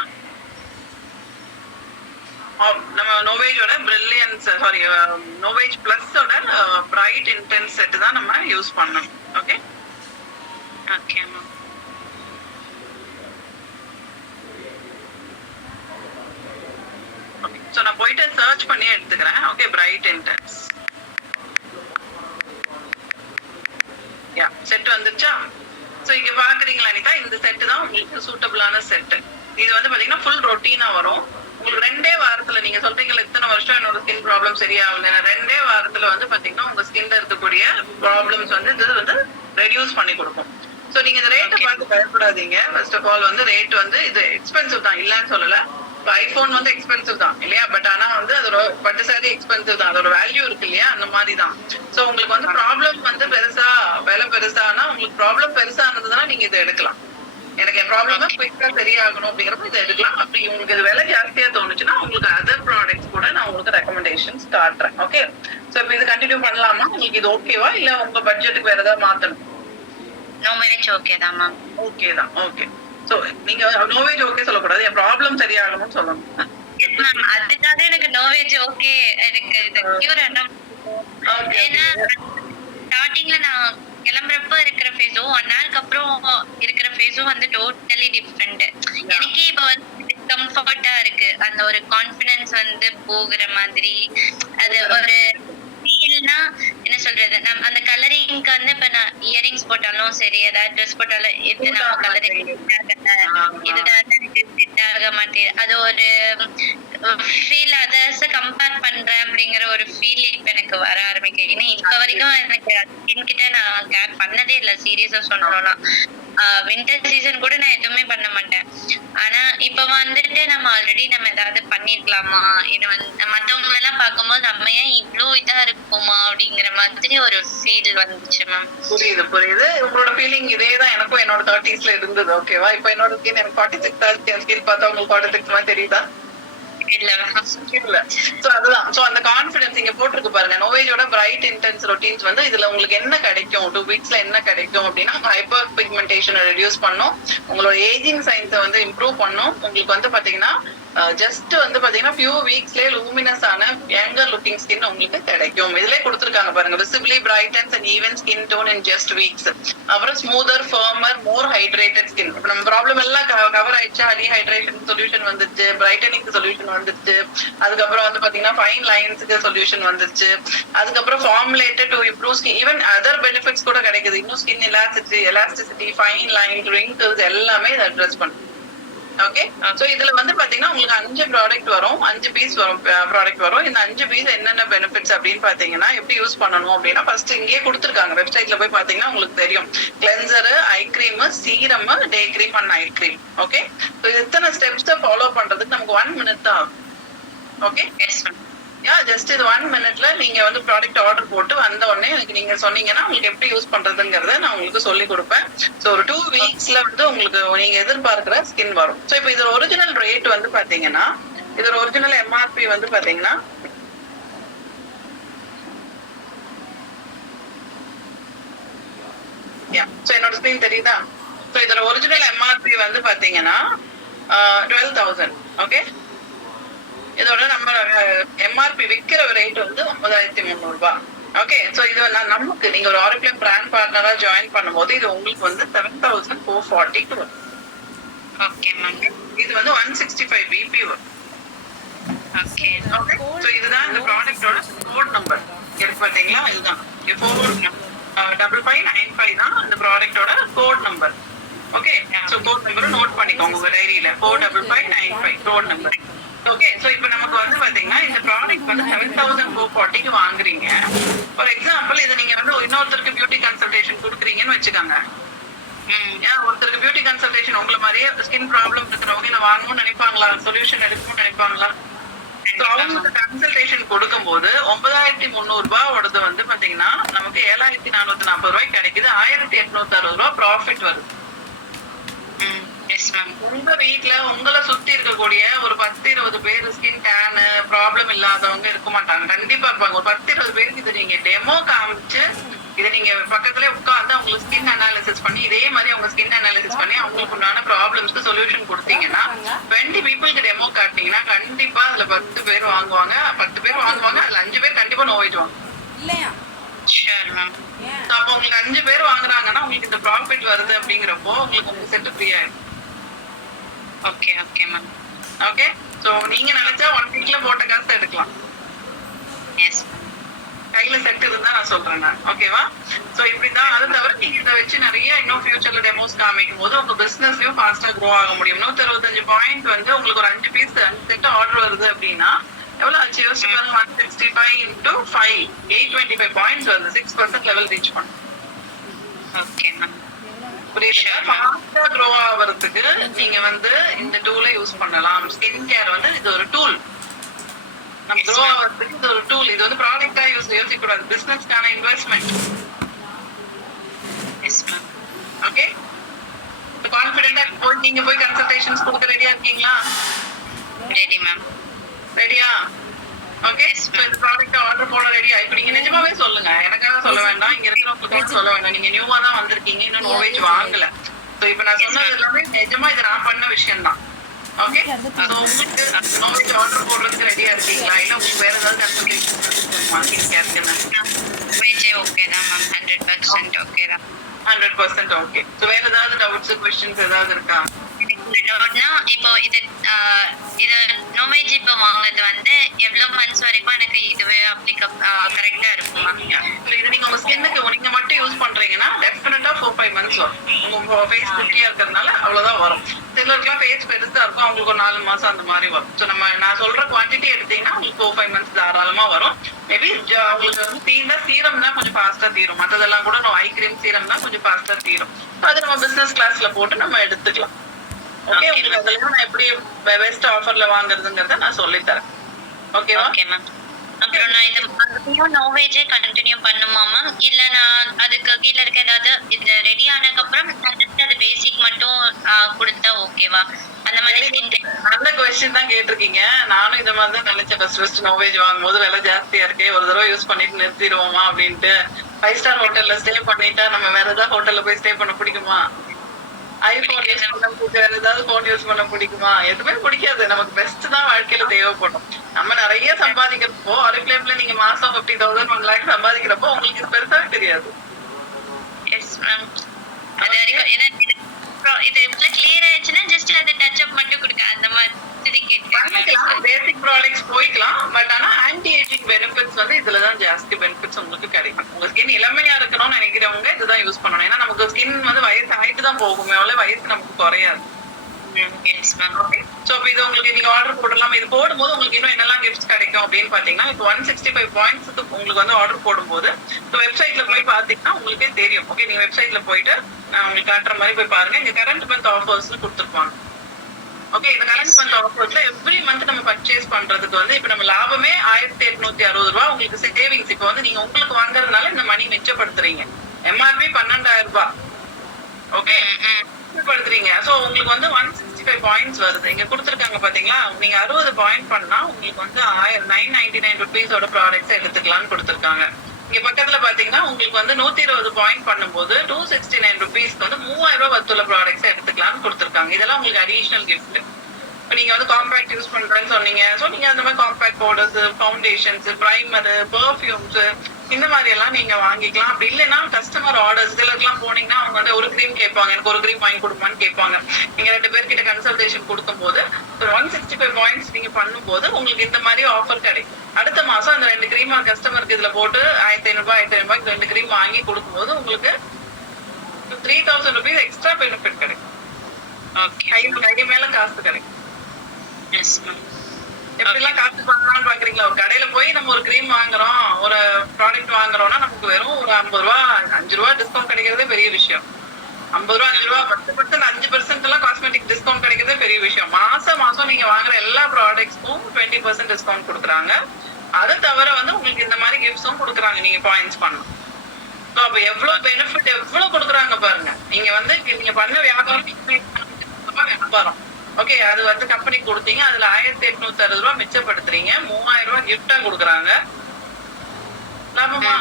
நம்ம நோவேஜோட பிரில்லியன்ஸ் நோவேஜ் பிளஸோட பிரைட் இன்டென்ஸ் செட் தான் நம்ம யூஸ் பண்ணணும். ஓகே ஓகே ஓகே, சோ நான் போயிட்டு சர்ச் பண்ணி எடுத்துக்கிறேன். ஓகே, பிரைட் இன்டென்ஸ் செட் வந்துருச்சா? சோ இங்க பாக்குறீங்களா அனிதா, இந்த செட் தான் உங்களுக்கு சூட்டபிளான செட். இது வந்து பாத்தீங்கன்னா ஃபுல் ரொட்டீனா வரும். உங்களுக்கு 2 வாரத்துல, நீங்க சொல்றீங்களா இத்தனை வருஷம் என்னோட ஸ்கின் ப்ராப்ளம் சரியாகல, 2 வாரத்துல வந்து பாத்தீங்கன்னா உங்க ஸ்கின்ல இருக்கக்கூடிய ப்ராப்ளம்ஸ் வந்து இது வந்து ரெடியூஸ் பண்ணி கொடுக்கும். சோ நீங்க இந்த ரேட்டை பார்த்து பயப்படாதீங்க. ஃபர்ஸ்ட் ஆஃப் ஆல் வந்து ரேட் வந்து இது எக்ஸ்பென்சிவ் தான், இல்லன்னு சொல்லல. ஐபோன் வந்து எக்ஸ்பென்சிவ் தான் இல்லையா, பட் ஆனா வந்து அதோட பட்டு சாரி எக்ஸ்பென்சிவ் தான், அதோட வேல்யூ இருக்கு இல்லையா, அந்த மாதிரி தான். சோ உங்களுக்கு வந்து ப்ராப்ளம் வந்து பெருசா விலை பெருசானா, உங்களுக்கு ப்ராப்ளம் பெருசானதுன்னா நீங்க இதை எடுக்கலாம். எனக்கு என் ப்ராப்ளம் குயிக்கா சரியாகணும் அப்படிங்கிறப்ப இதை எடுக்கலாம். அப்படி உங்களுக்கு இது விலை ஜாஸ்தியா தோணுச்சுன்னா உங்களுக்கு அதர் ப்ராடக்ட்ஸ் கூட நான் உங்களுக்கு ரெக்கமெண்டேஷன்ஸ் காட்டுறேன். ஓகே, சோ இப்போ இது கண்டினியூ பண்ணலாமா? உங்களுக்கு இது ஓகேவா, இல்ல உங்க பட்ஜெட்டுக்கு வேற ஏதாவது மாத்தணும்? நோ வேஜ் ஓகே தான் மேம். ஓகே தான். ஓகே, சோ நீங்க நோ வேஜ் ஓகே சொல்லக்கூடாது, என் ப்ராப்ளம் சரியாகணும்னு சொல்லணும். எஸ் மேம், அதுக்காக எனக்கு நோ வேஜ் ஓகே. எனக்கு இது கியூர் ஆனா ஏன்னா ஸ்டார்டிங்ல நான் கிளம்புறப்ப இருக்கிற ஃபேஸும் 1 ஹவருக்கு அப்புறம் இருக்கிற ஃபேஸும் வந்து டோட்டலி டிஃப்ரெண்ட். எனக்கே இப்போ வந்து கம்ஃபர்ட்டா இருக்கு, அந்த ஒரு கான்ஃபிடன்ஸ் வந்து போகிற மாதிரி, அது ஒரு ஃபீல் ஃபீல்னா என்ன சொல்றது, அந்த கலரிங்க்கு வந்து இப்ப நான் இயரிங்ஸ் போட்டாலும் சரி, ஏதாவது ட்ரெஸ் போட்டாலும் இது நம்ம கலரிங் இதுல வந்து எனக்கு செட் ஆக மாட்டேங்குது. அது ஒரு ஃபீல், அதர்ஸ் கம்பேர் பண்றேன் அப்படிங்கிற ஒரு ஃபீல் இப்ப எனக்கு வர ஆரம்பிக்குது. ஏன்னா இப்ப வரைக்கும் எனக்கு ஸ்கின் கிட்ட நான் கேர் பண்ணதே இல்ல சீரியஸா சொல்லணும்னா. வின்டர் சீசன் கூட நான் எதுவுமே பண்ண மாட்டேன். ஆனா இப்ப வந்துட்டு நம்ம ஆல்ரெடி நம்ம ஏதாவது பண்ணிருக்கலாமா, இது வந்து மத்தவங்க எல்லாம் பார்க்கும்போது நம்ம ஏன் இவ்ளோ இதா இருக்குமா அப்படிங்கிற மாதிரி ஒரு ஃபீல் வந்துச்சு மேம். புரியுது புரியுது. உங்களோட ஃபீலிங் இதேதான் எனக்கும் என்னோட 30s இருந்தது. ஓகேவா? இப்ப என்னோட ஸ்கின் எனக்கு 46 ஆச்சு. என் ஸ்கின் பார்த்தா உங்களுக்கு 46 மாதிரி தெரியுதா? இல்ல இல்ல. சோ அதுதான். சோ அந்த கான்ஃபிடன்ஸ் இங்க போட்டிருக்கு பாருங்க. நோவேஜோட பிரைட் இன்டென்ஸ் ரொட்டீன்ஸ் வந்து இதுல உங்களுக்கு என்ன கிடைக்கும், 2 வீக்ஸ்ல என்ன கிடைக்கும் அப்படின்னா, ஹைப்பர் பிக்மெண்டேஷனை ரெடியூஸ் பண்ணும், உங்களோட ஏஜிங் சைன்ஸை வந்து இம்ப்ரூவ் பண்ணும். உங்களுக்கு வந்து பாத்தீங்கன்னா ஜஸ்ட் வந்து பாத்தீங்கன்னா ஃபியூ வீக்ஸ்லயே லூமினஸ் ஆன யங்கர் லுக்கிங் ஸ்கின் உங்களுக்கு கிடைக்கும். இதுலயே கொடுத்துருக்காங்க பாருங்க, visibly brightens and even skin tone in just weeks. அப்புறம் smoother, firmer, more hydrated skin. இப்ப நம்ம ப்ராப்ளம் எல்லாம் கவர் ஆயிடுச்சா, டீஹைட்ரேஷன் சொல்யூஷன் வந்துருச்சு, பிரைட்டனிங் சொல்யூஷன் வந்துருச்சு, அதுக்கப்புறம் வந்து பாத்தீங்கன்னா ஃபைன் லைன்ஸ்க்கு சொல்யூஷன் வந்துருச்சு, அதுக்கப்புறம் formulated to improve skin, even other benefits கூட கிடைக்குது. இன்னும் skin elasticity, fine line, wrinkles எல்லாமே இதை அட்ரஸ் பண்ணும். ஓகே, சோ இதுல வந்து பாத்தீங்கன்னா உங்களுக்கு 5 ப்ராடக்ட் வரும், 5 பீஸ் வரும், ப்ராடக்ட் வரும். இந்த 5 பீஸ் என்னென்ன பெனிஃபிட்ஸ் அப்படின்னு பாத்தீங்கன்னா, எப்படி யூஸ் பண்ணணும் அப்படின்னா, ஃபர்ஸ்ட் இங்கேயே கொடுத்துருக்காங்க, வெப்சைட்ல போய் பாத்தீங்கன்னா உங்களுக்கு தெரியும். Cleanser, eye cream, serum, day cream and night cream. Okay, so இத்தனை ஸ்டெப்ஸ் ஃபாலோ பண்றதுக்கு நமக்கு 1 minute தான் ஆகும். ஓகே, ஜஸ்ட் இது 1 minute நீங்க வந்து ப்ராடக்ட் ஆர்டர் போட்டு வந்த உடனே எனக்கு நீங்க சொன்னீங்கன்னா உங்களுக்கு எப்படி யூஸ் பண்றதுங்கிறத நான் உங்களுக்கு சொல்லி கொடுப்பேன். ஸோ ஒரு 2 வீக்ஸ்ல வந்து உங்களுக்கு நீங்க எதிர்பார்க்கிற ஸ்கின் வரும். ஸோ இப்போ இதோட ஒரிஜினல் ரேட் வந்து பாத்தீங்கன்னா, இதோட ஒரிஜினல் எம்ஆர்பி வந்து பாத்தீங்கன்னா என்னோட ஸ்கிரீன் தெரியுதா? ஸோ இதோட ஒரிஜினல் எம்ஆர்பி வந்து பாத்தீங்கன்னா 12,000. ஓகே, இதோட நம்ம எம்ஆர்பி விற்கிற ரேட் வந்து 9,300 ரூபாய். ஓகே, சோ இது நமக்கு நீங்க ஒரு ஆரிஃப்ளேம் பிராண்ட் பார்ட்னரா ஜாயின் பண்ணும்போது இது உங்களுக்கு வந்து 7,440 வரும். Okay ma'am. இது வந்து 165 பிபி வரும். ஓகே, சோ இதுதான் இந்த ப்ராடக்ட்டோட கோட் நம்பர். இருக்கு பாத்தீங்களா, இதுதான் 45595 தான் இந்த ப்ராடக்ட்டோட code number. Okay, so code number note பண்ணிக்கோங்க உங்க டைரியில, 45595 கோட் நம்பர். ஓகே, சோ இப்போ நமக்கு வந்து பாத்தீங்கன்னா இந்த ப்ராடக்ட் வந்து 7,440 வாங்குறீங்க. ஃபார் எக்ஸாம்பிள் இதை நீங்க வந்து இன்னொருத்தருக்கு பியூட்டி கன்சல்டேஷன் கொடுக்குறீங்கன்னு வச்சுக்கோங்க. ஒருத்தருக்கு பியூட்டி கன்சல்டேஷன் உங்களை மாதிரியே ஸ்கின் ப்ராப்ளம் இருக்கிறவங்க இதை வாங்கணும்னு நினைப்பாங்களா, சொல்யூஷன் எடுக்கணும்னு நினைப்பாங்களா? அவங்களுக்கு கன்சல்டேஷன் கொடுக்கும்போது 9,300 ரூபாயோடது வந்து பாத்தீங்கன்னா நமக்கு 7,440 ரூபாய்க்கு கிடைக்குது. 1,860 ரூபாய் ப்ராஃபிட் வருது. உங்க வீட்டுல உங்களை சுத்தி இருக்கக்கூடிய ஒரு 10-20 பேர் ஸ்கின் டேன் ப்ராப்ளம் இல்லாதவங்க இருக்க மாட்டாங்க, கண்டிப்பா இருப்பாங்க. ஒரு 10-20 பேருக்கு இதை நீங்க டெமோ காமிச்சு, இதை நீங்க பக்கத்துல உட்கார்ந்து அவங்களுக்கு ஸ்கின் அனாலிசிஸ் பண்ணி, இதே மாதிரி அவங்க ஸ்கின் அனாலிசிஸ் பண்ணி அவங்களுக்கு உண்டான ப்ராப்ளம்ஸ்க்கு சொல்யூஷன் கொடுத்தீங்கன்னா, 20 பீப்புளுக்கு டெமோ காட்டினீங்கன்னா கண்டிப்பா அதுல 10 பேர் வாங்குவாங்க. 10 பேர் வாங்குவாங்க, அதுல 5 பேர் கண்டிப்பா நோயிடுவாங்க. அப்போ உங்களுக்கு 5 பேர் வாங்குறாங்கன்னா உங்களுக்கு இந்த ப்ராஃபிட் வருது அப்படிங்கிறப்போ உங்களுக்கு உங்க செட் ஃப்ரீ ஆயிடும். Okay okay ma'am. Okay, so நீங்க நினைச்சா 1 வீக்ல போட்ட காசு எடுக்கலாம். எஸ், கையில செட் இருந்தா நான் சொல்றேன் நான். ஓகேவா? சோ இப்படிதான். அதை தவிர நீங்க இதை வச்சு நிறைய இன்னும் ஃபியூச்சர்ல டெமோஸ் காமிக்கும் போது உங்க பிசினஸ்லயும் ஃபாஸ்டா க்ரோ ஆக முடியும். 165 பாயிண்ட் வந்து உங்களுக்கு ஒரு 5 பீஸ் 5 செட் ஆர்டர் வருது அப்படின்னா எவ்வளவு ஆச்சு யோசிச்சு பாருங்க. 165 into 5 825 பாயிண்ட்ஸ் வருது. 6% லெவல் ரீச் பண்ணும். ஓகே மேம், புரியுதுங்களா? ஃபாஸ்டா க்ரோ ஆகிறதுக்கு நீங்க வந்து இந்த டூலை யூஸ் பண்ணலாம். ஸ்கின் கேர் வந்து இது ஒரு டூல். நம்ம க்ரோ ஆகிறதுக்கு இது ஒரு டூல். இது வந்து ப்ராடக்டா யோசிக்க கூடாது, பிசினஸ்க்கான இன்வெஸ்ட்மெண்ட். Yes ma'am. ஓகே, கான்ஃபிடென்ட்டா போய் நீங்க போய் கன்சல்டேஷன்ஸ் கொடுக்க ரெடியா இருக்கீங்களா? Ready ma'am. ரெடியா? ஓகே, சோ இந்த ப்ராடக்ட் ஆர்டர் போட ரெடியா? இப்போ நீங்க நிஜமாவே சொல்லுங்க, எனக்காக சொல்ல வேண்டாம், இங்க இருக்கிறவங்களுக்கு சொல்ல வேண்டாம். நீங்க நியூவா தான் வந்திருக்கீங்க, இன்னும் நோவேஜ் வாங்கல. சோ இப்போ நான் சொன்னது எல்லாமே நிஜமா இது நான் பண்ண விஷயம் தான். ஓகே, சோ உங்களுக்கு நோவேஜ் ஆர்டர் போடுறதுக்கு ரெடியா இருக்கீங்களா, இல்ல உங்களுக்கு வேற ஏதாவது கன்சல்டேஷன் மார்க்கெட் கேர்க்கு? நோவேஜ் ஓகே தான் மேம், 100% ஓகே தான். 100% ஓகே. சோ வேற ஏதாவது டவுட்ஸ், क्वेश्चंस ஏதாவது இருக்கா? ஒரு டவுட்னா இப்போ இது நோவேஜ் இப்போ வாங்குறது வந்து எவ்வளவு மந்த்ஸ் வரைக்கும் எனக்கு இதுவே கரெக்டா இருக்குமா? இது நீங்க உங்க ஸ்கின்னுக்கு நீங்க மட்டும் யூஸ் பண்றீங்கன்னா டெஃபினட்டா 4-5 மந்த்ஸ் வரும். உங்க ஃபேஸ் குட்டியா இருக்கிறதுனால அவ்வளவுதான் வரும். சிலருக்குலாம் ஃபேஸ் பெருசா இருக்கும், அவங்களுக்கு ஒரு 4 மாசம் அந்த மாதிரி வரும். ஸோ நான் சொல்ற குவான்டிட்டி எடுத்தீங்கன்னா உங்களுக்கு 4-5 மந்த்ஸ் தாராளமா வரும். மேபி உங்களுக்கு வந்து சீரம் தான் கொஞ்சம் ஃபாஸ்டா தீரும். மற்றதெல்லாம் கூட ஐ கிரீம் சீரம் தான் கொஞ்சம் ஃபாஸ்டா தீரும். அது நம்ம பிசினஸ் கிளாஸ்ல போட்டு நம்ம எடுத்துக்கலாம். ஓகே, உங்களுக்கு அதுல நான் எப்படி பெஸ்ட் ஆஃபர்ல வாங்குறதுங்கறத நான் சொல்லி தரேன். ஓகேவா? Okay ma'am. அப்புறம் நான் இது நோவேஜே கண்டினியூ பண்ணுமா மேம்? இல்ல நான் அதுக்கு கீழ இருக்க ஏதாவது இது ரெடி ஆனதுக்கு அப்புறம் ஜஸ்ட் அது பேசிக் மட்டும் கொடுத்தா ஓகேவா? அந்த மாதிரி நல்ல கொஸ்டின் தான் கேட்டிருக்கீங்க. நானும் இந்த மாதிரி தான் நினைச்சேன். ஃபர்ஸ்ட் நோவேஜ் வாங்கும்போது விலை ஜாஸ்தியா இருக்கே, ஒரு தடவை யூஸ் பண்ணிட்டு நிறுத்திடுவோமா அப்படின்ட்டு. 5 ஸ்டார் ஹோட்டல்ல ஸ்டே பண்ணிட்டா நம்ம வேற ஏதாவது ஹோட்டல்ல போய் ஸ்டே பண்ண பிடிக்குமா? ஐபோன் யூஸ் பண்ண வேற ஏதாவது போன் யூஸ் பண்ண பிடிக்குமா? எதுவுமே பிடிக்காது. நமக்கு பெஸ்ட் தான் வாழ்க்கையில தேவைப்படும். நம்ம நிறைய சம்பாதிக்கிறப்போ அரிஃப்ளேம்ல நீங்க மாசம் 50,000 1 lakh சம்பாதிக்கிறப்போ உங்களுக்கு இது பெருசாவே தெரியாது. Yes ma'am. அது வரைக்கும் ஏன்னா இது கிளியர் ஆயிடுச்சுன்னா ஜஸ்ட் அது டச் அப் மட்டும் கொடுக்க அந்த மாதிரி கேட்கலாம். பேசிக் ப்ராடக்ட்ஸ் போய்க்கலாம். பட் ஆனா ஆன்டி ஏஜிங் பெனிஃபிட்ஸ் வந்து இதுலதான் ஜாஸ்தி பெனிஃபிட்ஸ் உங்களுக்கு கிடைக்கும். உங்க ஸ்கின் இளமையா இருக்கணும்னு நினைக்கிறவங்க இதுதான் யூஸ் பண்ணணும். ஏன்னா நமக்கு ஸ்கின் வந்து வயசு ஆயிட்டு தான் போகுமே, அவ்வளவு வயசு நமக்கு குறையாது. சோ இது உங்களுக்கு நீங்க ஆர்டர் போடலாம். இது போடும்போது உங்களுக்கு இன்னும் என்னெல்லாம் கிஃப்ட்ஸ் கிடைக்கும் அப்படின்னு பாத்தீங்கன்னா, இப்போ 165 பாயிண்ட்ஸ் உங்களுக்கு வந்து ஆர்டர் போடும்போது வெப்சைட்ல போய் பாத்தீங்கன்னா உங்களுக்கே தெரியும். ஓகே, நீங்க வெப்சைட்ல போயிட்டு நான் உங்களுக்கு காட்டுற மாதிரி போய் பாருங்க. இங்க கரண்ட் மந்த் ஆஃபர்ஸ்னு கொடுத்துருப்பாங்க. ஓகே, இந்த கரண்ட் மந்த் ஆஃபர்ஸ்ல எவ்ரி மந்த் நம்ம பர்ச்சேஸ் பண்றதுக்கு வந்து இப்ப நம்ம லாபமே 1860 ரூபாய் உங்களுக்கு சேவிங்ஸ். இப்போ வந்து நீங்க உங்களுக்கு வாங்குறதுனால இந்த மணி மிச்சப்படுத்துறீங்க. எம்ஆர்பி 12,000 ரூபாய். ஓகே, மிச்சப்படுத்துறீங்க. சோ உங்களுக்கு வந்து 165 பாயிண்ட்ஸ் வருது. இங்க கொடுத்துருக்காங்க பாத்தீங்களா? நீங்க 60 பாயிண்ட் பண்ணா உங்களுக்கு வந்து 999 ருபீஸோட ப்ராடக்ட்ஸ் எடுத்துக்கலாம்னு கொடுத்துருக்காங்க. இங்க பக்கத்துல பாத்தீங்கன்னா உங்களுக்கு வந்து 120 பாயிண்ட் பண்ணும்போது 269 ருபீஸ்க்கு வந்து 3000 ரூபாய் வத்துள்ள ப்ராடக்ட்ஸ் எடுத்துக்கலாம்னு கொடுத்துருக்காங்க. இதெல்லாம் உங்களுக்கு அடிஷனல் கிஃப்ட். இப்போ நீங்க வந்து காம்பேக்ட் யூஸ் பண்றேன்னு சொன்னீங்க. ஸோ நீங்க அந்த மாதிரி compact powders, foundations, primer, perfumes இந்த மாதிரி எல்லாம் நீங்க வாங்கிக்கலாம். அப்படி இல்லைன்னா கஸ்டமர் ஆர்டர்ஸ் சிலருக்குலாம் போனீங்கன்னா அவங்க வந்து ஒரு கிரீம் கேட்பாங்க, எனக்கு ஒரு கிரீம் வாங்கி கொடுப்பான்னு கேட்பாங்க. நீங்க 2 பேர்கிட்ட கன்சல்டேஷன் கொடுக்கும் போது 165 பாயிண்ட்ஸ் நீங்க பண்ணும்போது உங்களுக்கு இந்த மாதிரி ஆஃபர் கிடைக்கும். அடுத்த மாசம் அந்த 2 கிரீம் கஸ்டமருக்கு இதுல போட்டு 1500 ரூபாய் 2 கிரீம் வாங்கி கொடுக்கும்போது உங்களுக்கு 3000 ருபீஸ் எக்ஸ்ட்ரா பெனிஃபிட் கிடைக்கும். கை மேல காசு கிடைக்கும். எப்படிலாம் காசு பண்ணலாம்னு பாக்குறீங்களா? ஒரு கடையில போய் நம்ம ஒரு கிரீம் வாங்குறோம், ஒரு ப்ராடக்ட் வாங்குறோம்னா நமக்கு வெறும் ஒரு 50 ரூபா 5 ரூபா டிஸ்கவுண்ட் கிடைக்கிறதே பெரிய விஷயம். 50 ரூபா 5 ரூபா 10% 5% எல்லாம் காஸ்மெட்டிக் டிஸ்கவுண்ட் கிடைக்கிறதே பெரிய விஷயம். மாசம் நீங்க வாங்குற எல்லா ப்ராடக்ட்ஸ்க்கும் 20% டிஸ்கவுண்ட் கொடுக்குறாங்க. அதை தவிர வந்து உங்களுக்கு இந்த மாதிரி கிஃப்ட்ஸும் கொடுக்குறாங்க நீங்க பாயிண்ட்ஸ் பண்ணணும். ஸோ அப்ப எவ்வளவு பெனிஃபிட் எவ்வளவு கொடுக்குறாங்க பாருங்க. நீங்க வந்து நீங்க பண்ண வியாபாரம் ஓகே, அது வந்து கம்பெனி கொடுத்தீங்க, அதுல 1860 ரூபாய் மிச்சப்படுத்துறீங்க, 3000 ரூபாய் கிஃப்டா கொடுக்குறாங்க. லாபமா?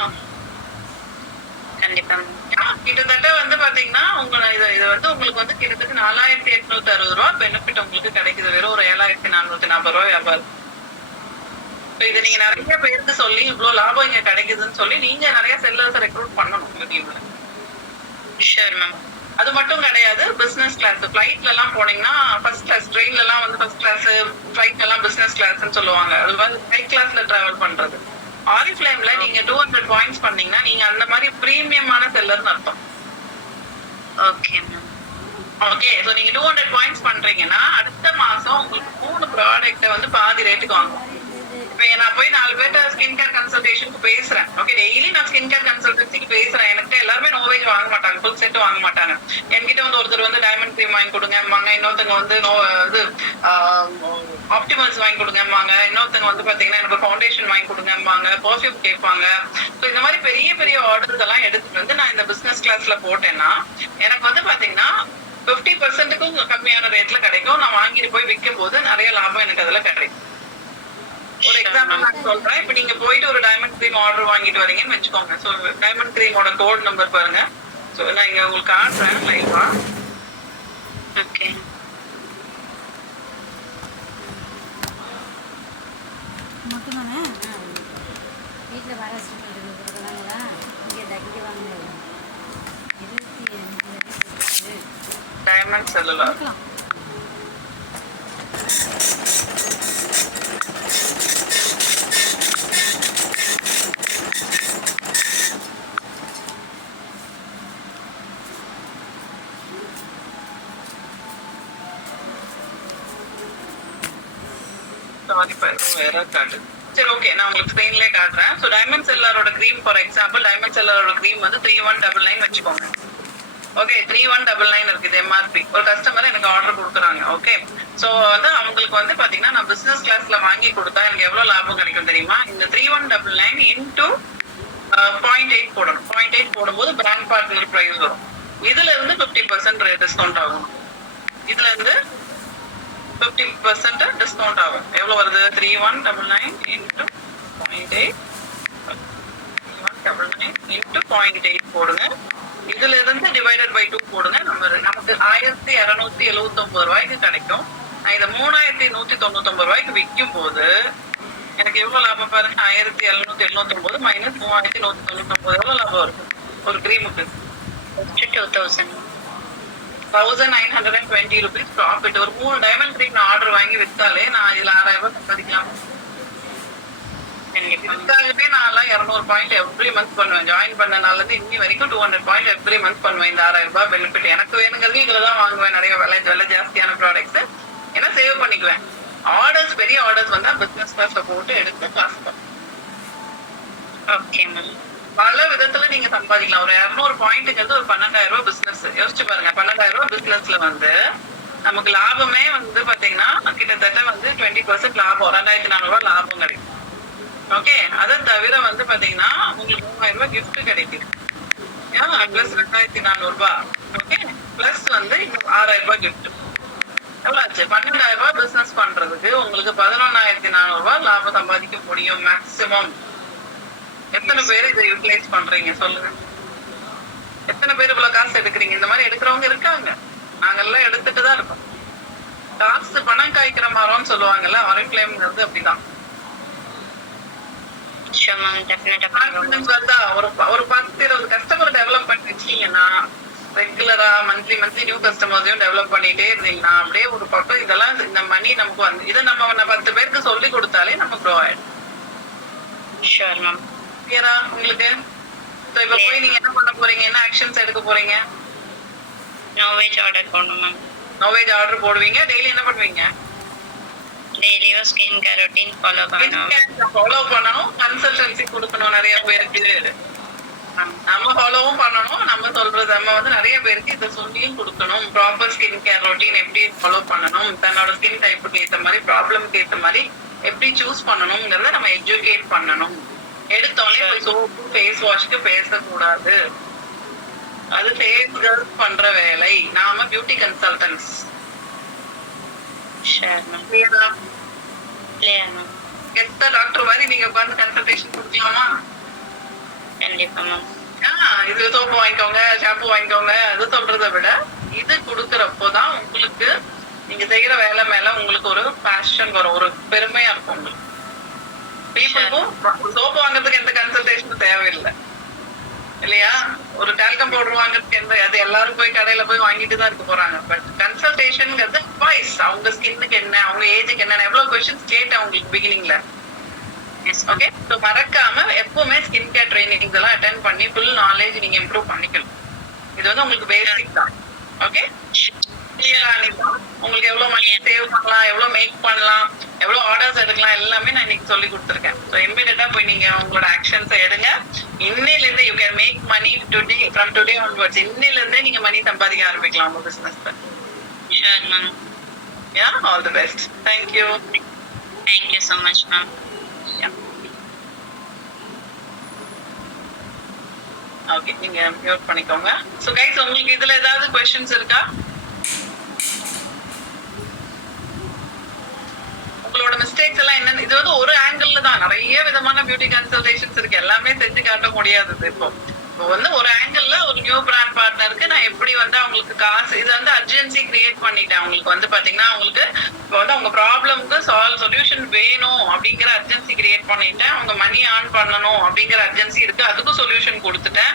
கண்டிப்பா. கிட்டத்தட்ட வந்து பாத்தீங்கன்னா இது வந்து உங்களுக்கு வந்து கிட்டத்தட்ட 4860 ரூபாய் பெனிஃபிட் உங்களுக்கு கிடைக்குது வெறும் ஒரு 7440 ரூபாய் வியாபாரம். இது நீங்க நிறைய பேருக்கு சொல்லி இவ்வளவு லாபம் இங்க கிடைக்குதுன்னு சொல்லி நீங்க நிறைய செல்லர்ஸ் ரெக்ரூட் பண்ணணும் உங்க டீம்ல. Sure ma'am. அது மட்டும் கிடையாது, பிசினஸ் கிளாஸ் ஃபிளைட்ல எல்லாம் போனீங்கன்னா ஃபர்ஸ்ட் கிளாஸ், ட்ரெயின்ல எல்லாம் வந்து ஃபர்ஸ்ட் கிளாஸ், ஃபிளைட்ல எல்லாம் பிசினஸ் கிளாஸ்ன்னு சொல்லுவாங்க. அது வந்து ஹை கிளாஸ்ல டிராவல் பண்றது. ஆரிஃப்ளேம்ல நீங்க 200 பாயிண்ட்ஸ் பண்ணீங்கன்னா நீங்க அந்த மாதிரி பிரீமியமான செல்லர்னு அர்த்தம். Okay ma'am. ஓகே, சோ நீங்க 200 பாயிண்ட்ஸ் பண்றீங்கன்னா அடுத்த மாசம் உங்களுக்கு 3 ப்ராடக்ட் வந்து பாதி ரேட்டுக்கு வாங்கும். இப்போ நான் போய் 4 பேர்ட்ட ஸ்கின் கேர் கன்சல்டேஷனுக்கு பேசுறேன். ஓகே, டெய்லி நான் ஸ்கின் கேர் கன்சல்டன்சிக்கு பேசுறேன். எனக்கு எல்லாருமே நோவேஜ் வாங்க மாட்டாங்க, ஃபுல் செட் வாங்க மாட்டாங்க. என்கிட்ட வந்து ஒருத்தர் வந்து டைமண்ட் கிரீம் வாங்கி கொடுங்கம்பாங்க, இன்னொருத்தங்க வந்து இது ஆப்டிமல்ஸ் வாங்கி கொடுங்கம்பாங்க, இன்னொருத்தங்க வந்து பாத்தீங்கன்னா எனக்கு ஃபவுண்டேஷன் வாங்கி கொடுங்கம்பாங்க, பெர்ஃப்யூம் கேட்பாங்க. ஸோ இந்த மாதிரி பெரிய பெரிய ஆர்டர்ஸ் எல்லாம் எடுத்துட்டு வந்து நான் இந்த பிசினஸ் கிளாஸ்ல போட்டேன்னா எனக்கு வந்து பாத்தீங்கன்னா 50%க்கும் கம்மியான ரேட்ல கிடைக்கும். நான் வாங்கிட்டு போய் விற்கும் போது நிறைய லாபம் எனக்கு அதுல கிடைக்கும். ஒரு எக்ஸாம்பிள் நான் சொல்றேன். இப்ப நீங்க போயிட்டு ஒரு டைமண்ட் கிரீம் ஆர்டர் வாங்கிட்டு வரீங்கன்னு வச்சுக்கோங்க. சோ டைமண்ட் கிரீமோட கோட் நம்பர் பாருங்க. சோ நான் இங்க உங்களுக்கு காட்டுறேன் லைவா. ஓகே. மட்டும்தானே வீட்டில் வர கொடுக்குறாங்களா? இங்கே வாங்க டைமண்ட் செல்லுலர். வேற காட்டு. சரி ஓகே, நான் உங்களுக்கு ஸ்கிரீன்லயே காட்டுறேன். ஸோ டைமண்ட் செல்லாரோட க்ரீம் ஃபார் எக்ஸாம்பிள், டைமண்ட் செல்லாரோட க்ரீம் வந்து 3199 வச்சுக்கோங்க. ஓகே, 3199 இருக்குது எம்ஆர்பி. ஒரு கஸ்டமர் எனக்கு ஆர்டர் கொடுக்குறாங்க. ஓகே, ஸோ வந்து அவங்களுக்கு வந்து பாத்தீங்கன்னா நான் பிசினஸ் கிளாஸ்ல வாங்கி கொடுத்தா எனக்கு எவ்வளவு லாபம் கிடைக்கும் தெரியுமா? இந்த 3199 இன்டூ 0.8 போடணும். 0.8 போடும்போது பிராண்ட் பார்ட்னர் பிரைஸ் வரும். இதுல இருந்து 50% டிஸ்கவுண்ட் ஆகும். இதுல இருந்து 50% டிஸ்கவுண்ட் ஆகும். எவ்வளவு வருது? 3199 இன்டூ 0.8, 3199 இன்டூ 0.8 போடுங்க. இதுல இருந்து டிவைடட் பை 2 போடுங்க. நமக்கு 1279 ரூபாய்க்கு கிடைக்கும். நான் இதை 3199 ரூபாய்க்கு விற்கும் போது எனக்கு எவ்வளவு லாபம் பாருங்க. 1779 மைனஸ் 3199 எவ்வளவு லாபம் இருக்கு ஒரு கிரீமுக்கு? 1920 rupees ப்ராஃபிட். ஒரு 3 டைமண்ட் கிரீம் ஆர்டர் வாங்கி வித்தாலே நான் இதுல 6000 ரூபாய் சம்பாதிக்கலாம். இதுக்காகவே நான் 200 பாயிண்ட் எவ்ரி மந்த் பண்ணுவேன். ஜாயின் பண்ணனால இருந்து இன்னி வரைக்கும் 200 பாயிண்ட் எவ்ரி மந்த் பண்ணுவேன். இந்த 6000 ரூபாய் பெனிஃபிட் எனக்கு வேணுங்கிறது இதுலதான் வாங்குவேன். நிறைய விலை ஜாஸ்தியான ப்ராடக்ட்ஸ் ஏன்னா சேவ் பண்ணிக்குவேன். ஆர்டர்ஸ், பெரிய ஆர்டர்ஸ் வந்தா பிசினஸ் கிளாஸ்ல போட்டு எடுத்து காசு பண்ணுவேன். பல விதத்துல நீங்க சம்பாதிக்கலாம். ஒரு 200 பாயிண்ட்ங்கிறது ஒரு 12,000 ரூபாய் பிசினஸ். யோசிச்சு பாருங்க, 12,000 ரூபாய் பிசினஸ்ல வந்து நமக்கு லாபமே வந்து பாத்தீங்கன்னா கிட்டத்தட்ட வந்து 20% லாபம், 2400 ரூபாய் லாபம் கிடைக்கும். ஓகே, அதை தவிர வந்து பாத்தீங்கன்னா உங்களுக்கு 3000 ரூபாய் கிஃப்ட் கிடைக்குது. பிளஸ் 2400 ரூபாய். ஓகே, பிளஸ் வந்து 6000 ரூபாய் கிஃப்ட். எவ்வளவு ஆச்சு? 12,000 ரூபாய் பிசினஸ் பண்றதுக்கு உங்களுக்கு 11,400 ரூபாய் லாபம் சம்பாதிக்க முடியும் மேக்சிமம். எத்தனை பேர் இதை யூட்டிலைஸ் பண்றீங்க சொல்லுங்க? எத்தனை பேர் இவ்வளவு காசு எடுக்கிறீங்க? இந்த மாதிரி எடுக்கிறவங்க இருக்காங்க. நாங்கெல்லாம் எடுத்துட்டு தான் இருக்கோம். காசு பணம் காய்க்கிற மரம்னு சொல்லுவாங்கல்ல, ஆரிஃப்ளேம்ங்கிறது அப்படிதான். ஒரு 10-20 கஸ்டமர் டெவலப் பண்ணி வச்சீங்கன்னா, ரெகுலரா மந்த்லி நியூ கஸ்டமர்ஸையும் டெவலப் பண்ணிட்டே இருந்தீங்கன்னா அப்படியே ஒரு பக்கம் இதெல்லாம் இந்த மணி நமக்கு வந்து இதை நம்ம 10 பேருக்கு சொல்லி கொடுத்தாலே நம்ம க்ரோ ஆயிடும். Sure ma'am. கிளியரா உங்களுக்கு? சோ இப்போ போய் நீங்க என்ன பண்ண போறீங்க? என்ன ஆக்ஷன்ஸ் எடுக்க போறீங்க? நோவேஜ் ஆர்டர் போடணும் மேம். நோவேஜ் ஆர்டர் போடுவீங்க. டெய்லி என்ன பண்ணுவீங்க? டெய்லியும் ஸ்கின் கேர் ரொட்டீன் ஃபாலோ பண்ணணும். கன்சல்டன்சி கொடுக்கணும் நிறைய பேருக்கு. நம்ம ஃபாலோவும் பண்ணணும். நம்ம சொல்றது நம்ம வந்து நிறைய பேருக்கு இதை சொல்லியும் கொடுக்கணும். ப்ராப்பர் ஸ்கின் கேர் ரொட்டீன் எப்படி ஃபாலோ பண்ணணும், தன்னோட ஸ்கின் டைப்புக்கு ஏற்ற மாதிரி, ப்ராப்ளம்க்கு ஏற்ற மாதிரி எப்படி சூஸ் பண்ணணும்ங்கிறத நம்ம எஜுகேட் பண்ணணும். எடுத்தோடனே போய் சோப்பு ஃபேஸ் வாஷ்க்கு பேசக்கூடாது. அது ஃபேஸ் கேர்ள்ஸ் பண்ற வேலை. நாம பியூட்டி கன்சல்டன்ட்ஸ். எந்த டாக்டர் மாதிரி நீங்க உட்கார்ந்து கன்சல்டேஷன் கொடுக்கலாமா? கண்டிப்பா மேம். இது சோப்பு வாங்கிக்கோங்க, ஷாம்பு வாங்கிக்கோங்க, அது சொல்றதை விட இது கொடுக்கறப்போதான் உங்களுக்கு நீங்க செய்யற வேலை மேல உங்களுக்கு ஒரு பேஷன் வரும், ஒரு பெருமையா இருக்கும் உங்களுக்கு. பீப்புளுக்கும் சோப்பு வாங்குறதுக்கு எந்த கன்சல்டேஷனும் தேவையில்லை இல்லையா? ஒரு டால்கம் பவுடர் வாங்குறதுக்கு அது எல்லாரும் போய் கடையில போய் வாங்கிட்டு தான் இருக்க போறாங்க. பட் கன்சல்டேஷன்ங்கிறது அட்வைஸ். அவங்க ஸ்கின்னுக்கு என்ன, அவங்க ஏஜுக்கு என்ன, எவ்வளவு கொஸ்டின்ஸ் கேட்டேன் உங்களுக்கு பிகினிங்ல. ஓகே, ஸோ மறக்காம எப்பவுமே ஸ்கின் கேர் ட்ரைனிங்ஸ் எல்லாம் அட்டென்ட் பண்ணி ஃபுல் நாலேஜ் நீங்க இம்ப்ரூவ் பண்ணிக்கணும். இது வந்து உங்களுக்கு பேசிக் தான். ஓகே, உங்களுக்கு எவ்வளவு மணி சேவ் பண்ணலாம், எவ்வளவு மேக் பண்ணலாம், எவ்வளவு ஆர்டர்ஸ் எடுக்கலாம், எல்லாமே நான் இன்னைக்கு சொல்லி கொடுத்துருக்கேன். ஸோ இமீடியட்டா போய் நீங்க உங்களோட ஆக்ஷன்ஸை எடுங்க. இன்னையில இருந்தே you can make money today, from today onwards. இன்னையில இருந்தே நீங்க மணி சம்பாதிக்க ஆரம்பிக்கலாம் உங்க பிசினஸ்ல. Yeah, all the best. Thank you. Thank you so much ma'am. Okay, நீங்க மியூட் பண்ணிக்கோங்க. சோ கைஸ், உங்களுக்கு இதுல ஏதாவது क्वेश्चंस இருக்கா? உங்களோட மிஸ்டேக்ஸ் எல்லாம் என்ன? இது வந்து ஒரு ஆங்கிள் தான். நிறைய விதமான பியூட்டி கன்சல்டேஷன்ஸ் இருக்கு. எல்லாமே செஞ்சு காட்ட முடியாது. இப்போ வந்து ஒரு ஆங்கிள் ஒரு நியூ பிராண்ட் பார்ட்னருக்கு நான் எப்படி வந்து அவங்களுக்கு காசு, இது வந்து அர்ஜென்சி கிரியேட் பண்ணிட்டேன். அவங்களுக்கு வந்து பாத்தீங்கன்னா அவங்களுக்கு இப்போ வந்து அவங்க ப்ராப்ளம்க்கு சொல்யூஷன் வேணும் அப்படிங்கிற அர்ஜென்சி கிரியேட் பண்ணிட்டேன். அவங்க மணி ஆன் பண்ணணும் அப்படிங்கிற அர்ஜென்சி இருக்கு, அதுக்கும் சொல்யூஷன் கொடுத்துட்டேன்.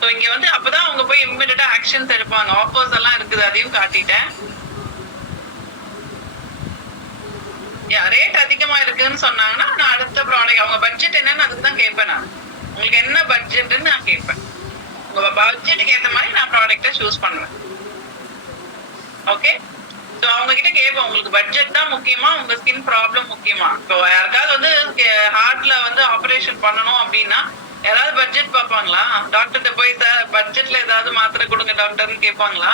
ஸோ இங்க வந்து அப்பதான் அவங்க போய் இம்மிடியட்டா ஆக்ஷன்ஸ் எடுப்பாங்க. ஆஃபர்ஸ் எல்லாம் இருக்குது, அதையும் காட்டிட்டேன். ரேட் அதிகமா இருக்குன்னு சொன்னாங்கன்னா நான் அடுத்த ப்ராடக்ட், அவங்க பட்ஜெட் என்னன்னு அதுக்கு தான் கேட்பேன். நான் உங்களுக்கு என்ன பட்ஜெட்னு நான் கேட்பேன். உங்க பட்ஜெட்டுக்கு ஏற்ற மாதிரி நான் ப்ராடக்ட்டை சூஸ் பண்ணுவேன். ஓகே, ஸோ அவங்க கிட்ட கேட்போம், உங்களுக்கு பட்ஜெட் தான் முக்கியமா, உங்க ஸ்கின் ப்ராப்ளம் முக்கியமா? இப்போ யாருக்காவது வந்து ஹார்ட்ல வந்து ஆபரேஷன் பண்ணணும் அப்படின்னா யாராவது பட்ஜெட் பார்ப்பாங்களா? டாக்டர்கிட்ட போய் சார் பட்ஜெட்ல ஏதாவது மாத்திரை கொடுங்க டாக்டர்னு கேட்பாங்களா?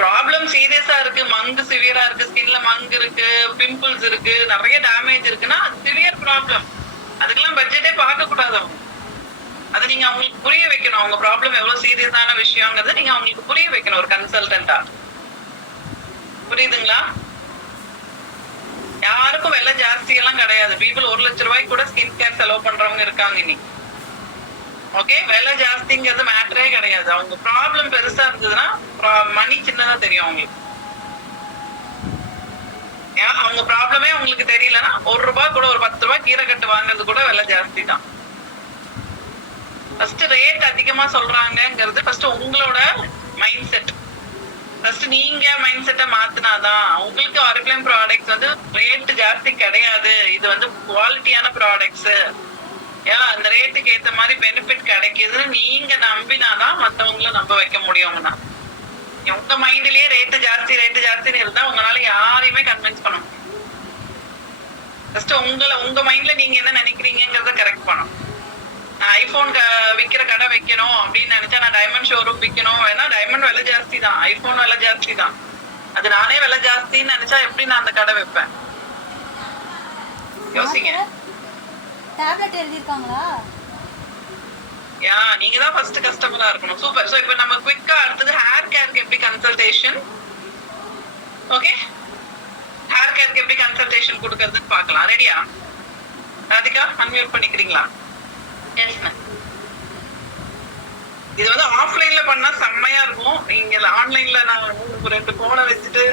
ப்ராப்ளம் சீரியஸா இருக்கு, மங்கு சிவியரா இருக்கு, ஸ்கின்ல மங்கு இருக்கு, பிம்பிள்ஸ் இருக்கு, நிறைய டேமேஜ் இருக்குன்னா அது சிவியர் ப்ராப்ளம். அதுக்கெல்லாம் பட்ஜெட்டே பார்க்க கூடாது. அவங்க அதை நீங்க அவங்களுக்கு புரிய வைக்கணும். அவங்க ப்ராப்ளம் எவ்வளவு சீரியஸான விஷயங்கிறத நீங்க அவங்களுக்கு புரிய வைக்கணும் ஒரு கன்சல்டன்டா. புரியுதுங்களா? யாருக்கும் விலை ஜாஸ்தி எல்லாம் கிடையாது. பீப்புள் 1 லட்சம் ரூபாய்க்கு கூட ஸ்கின் கேர் செலவு பண்றவங்க இருக்காங்க இன்னைக்கு. ஓகே, விலை ஜாஸ்திங்கிறது மேட்டரே கிடையாது. அவங்க ப்ராப்ளம் பெருசா இருந்ததுன்னா மணி சின்னதா தெரியும் அவங்களுக்கு. ஏன் அவங்க ப்ராப்ளமே உங்களுக்கு தெரியலன்னா 1 ரூபாய் கூட, ஒரு 10 ரூபாய் கீரை கட்டு வாங்குறது கூட விலை ஜாஸ்தி தான். ஃபர்ஸ்ட் ரேட் அதிகமா சொல்றாங்கிறது ஃபர்ஸ்ட் உங்களோட மைண்ட் செட். ஃபர்ஸ்ட் நீங்க மைண்ட் செட்டை மாத்தினாதான் உங்களுக்கு ஆரிஃப்ளேம் ப்ராடக்ட்ஸ் வந்து ரேட் ஜாஸ்தி கிடையாது, இது வந்து குவாலிட்டியான ப்ராடக்ட்ஸ், ஏன் அந்த ரேட்டுக்கு ஏத்த மாதிரி பெனிஃபிட் கிடைக்குதுன்னு நீங்க நம்பினாதான் மத்தவங்களை நம்ப வைக்க முடியும்னா. உங்க மைண்ட்லயே ரேட்டு ஜாஸ்தின்னு இருந்தா உங்களால யாரையுமே கன்வின்ஸ் பண்ண முடியும். ஃபர்ஸ்ட் உங்க மைண்ட்ல நீங்க என்ன நினைக்கிறீங்கிறத கரெக்ட் பண்ணணும். நான் ஐபோன் விக்கிற கடை வைக்கணும் அப்படின்னு நினைச்சா நான் டைமண்ட் ஷோரூம் விற்கணும், ஏன்னா டைமண்ட் விலை ஜாஸ்தி தான், ஐபோன் விலை ஜாஸ்தி தான். அது நானே விலை ஜாஸ்தின்னு நினைச்சா எப்படி நான் அந்த கடை வைப்பேன்? யோசிங்க. டேப்லெட் எழுதிருக்காங்களா? யா, நீங்க தான் ஃபர்ஸ்ட் கஸ்டமரா இருக்கணும். சூப்பர். சோ இப்போ நம்ம குயிக்கா அடுத்தது ஹேர் கேருக்கு எப்படி கன்சல்டேஷன், ஓகே, ஹேர் கேருக்கு எப்படி கன்சல்டேஷன் கொடுக்கறதுன்னு பார்க்கலாம். ரெடியா? ராதிகா அன்மியூட் பண்ணிக்கிறீங்களா? Yes ma'am. இது வந்து ஆஃப்லைன்ல பண்ணா செம்மையா இருக்கும். இங்க ஆன்லைன்ல நான் 2 போனை வச்சுட்டு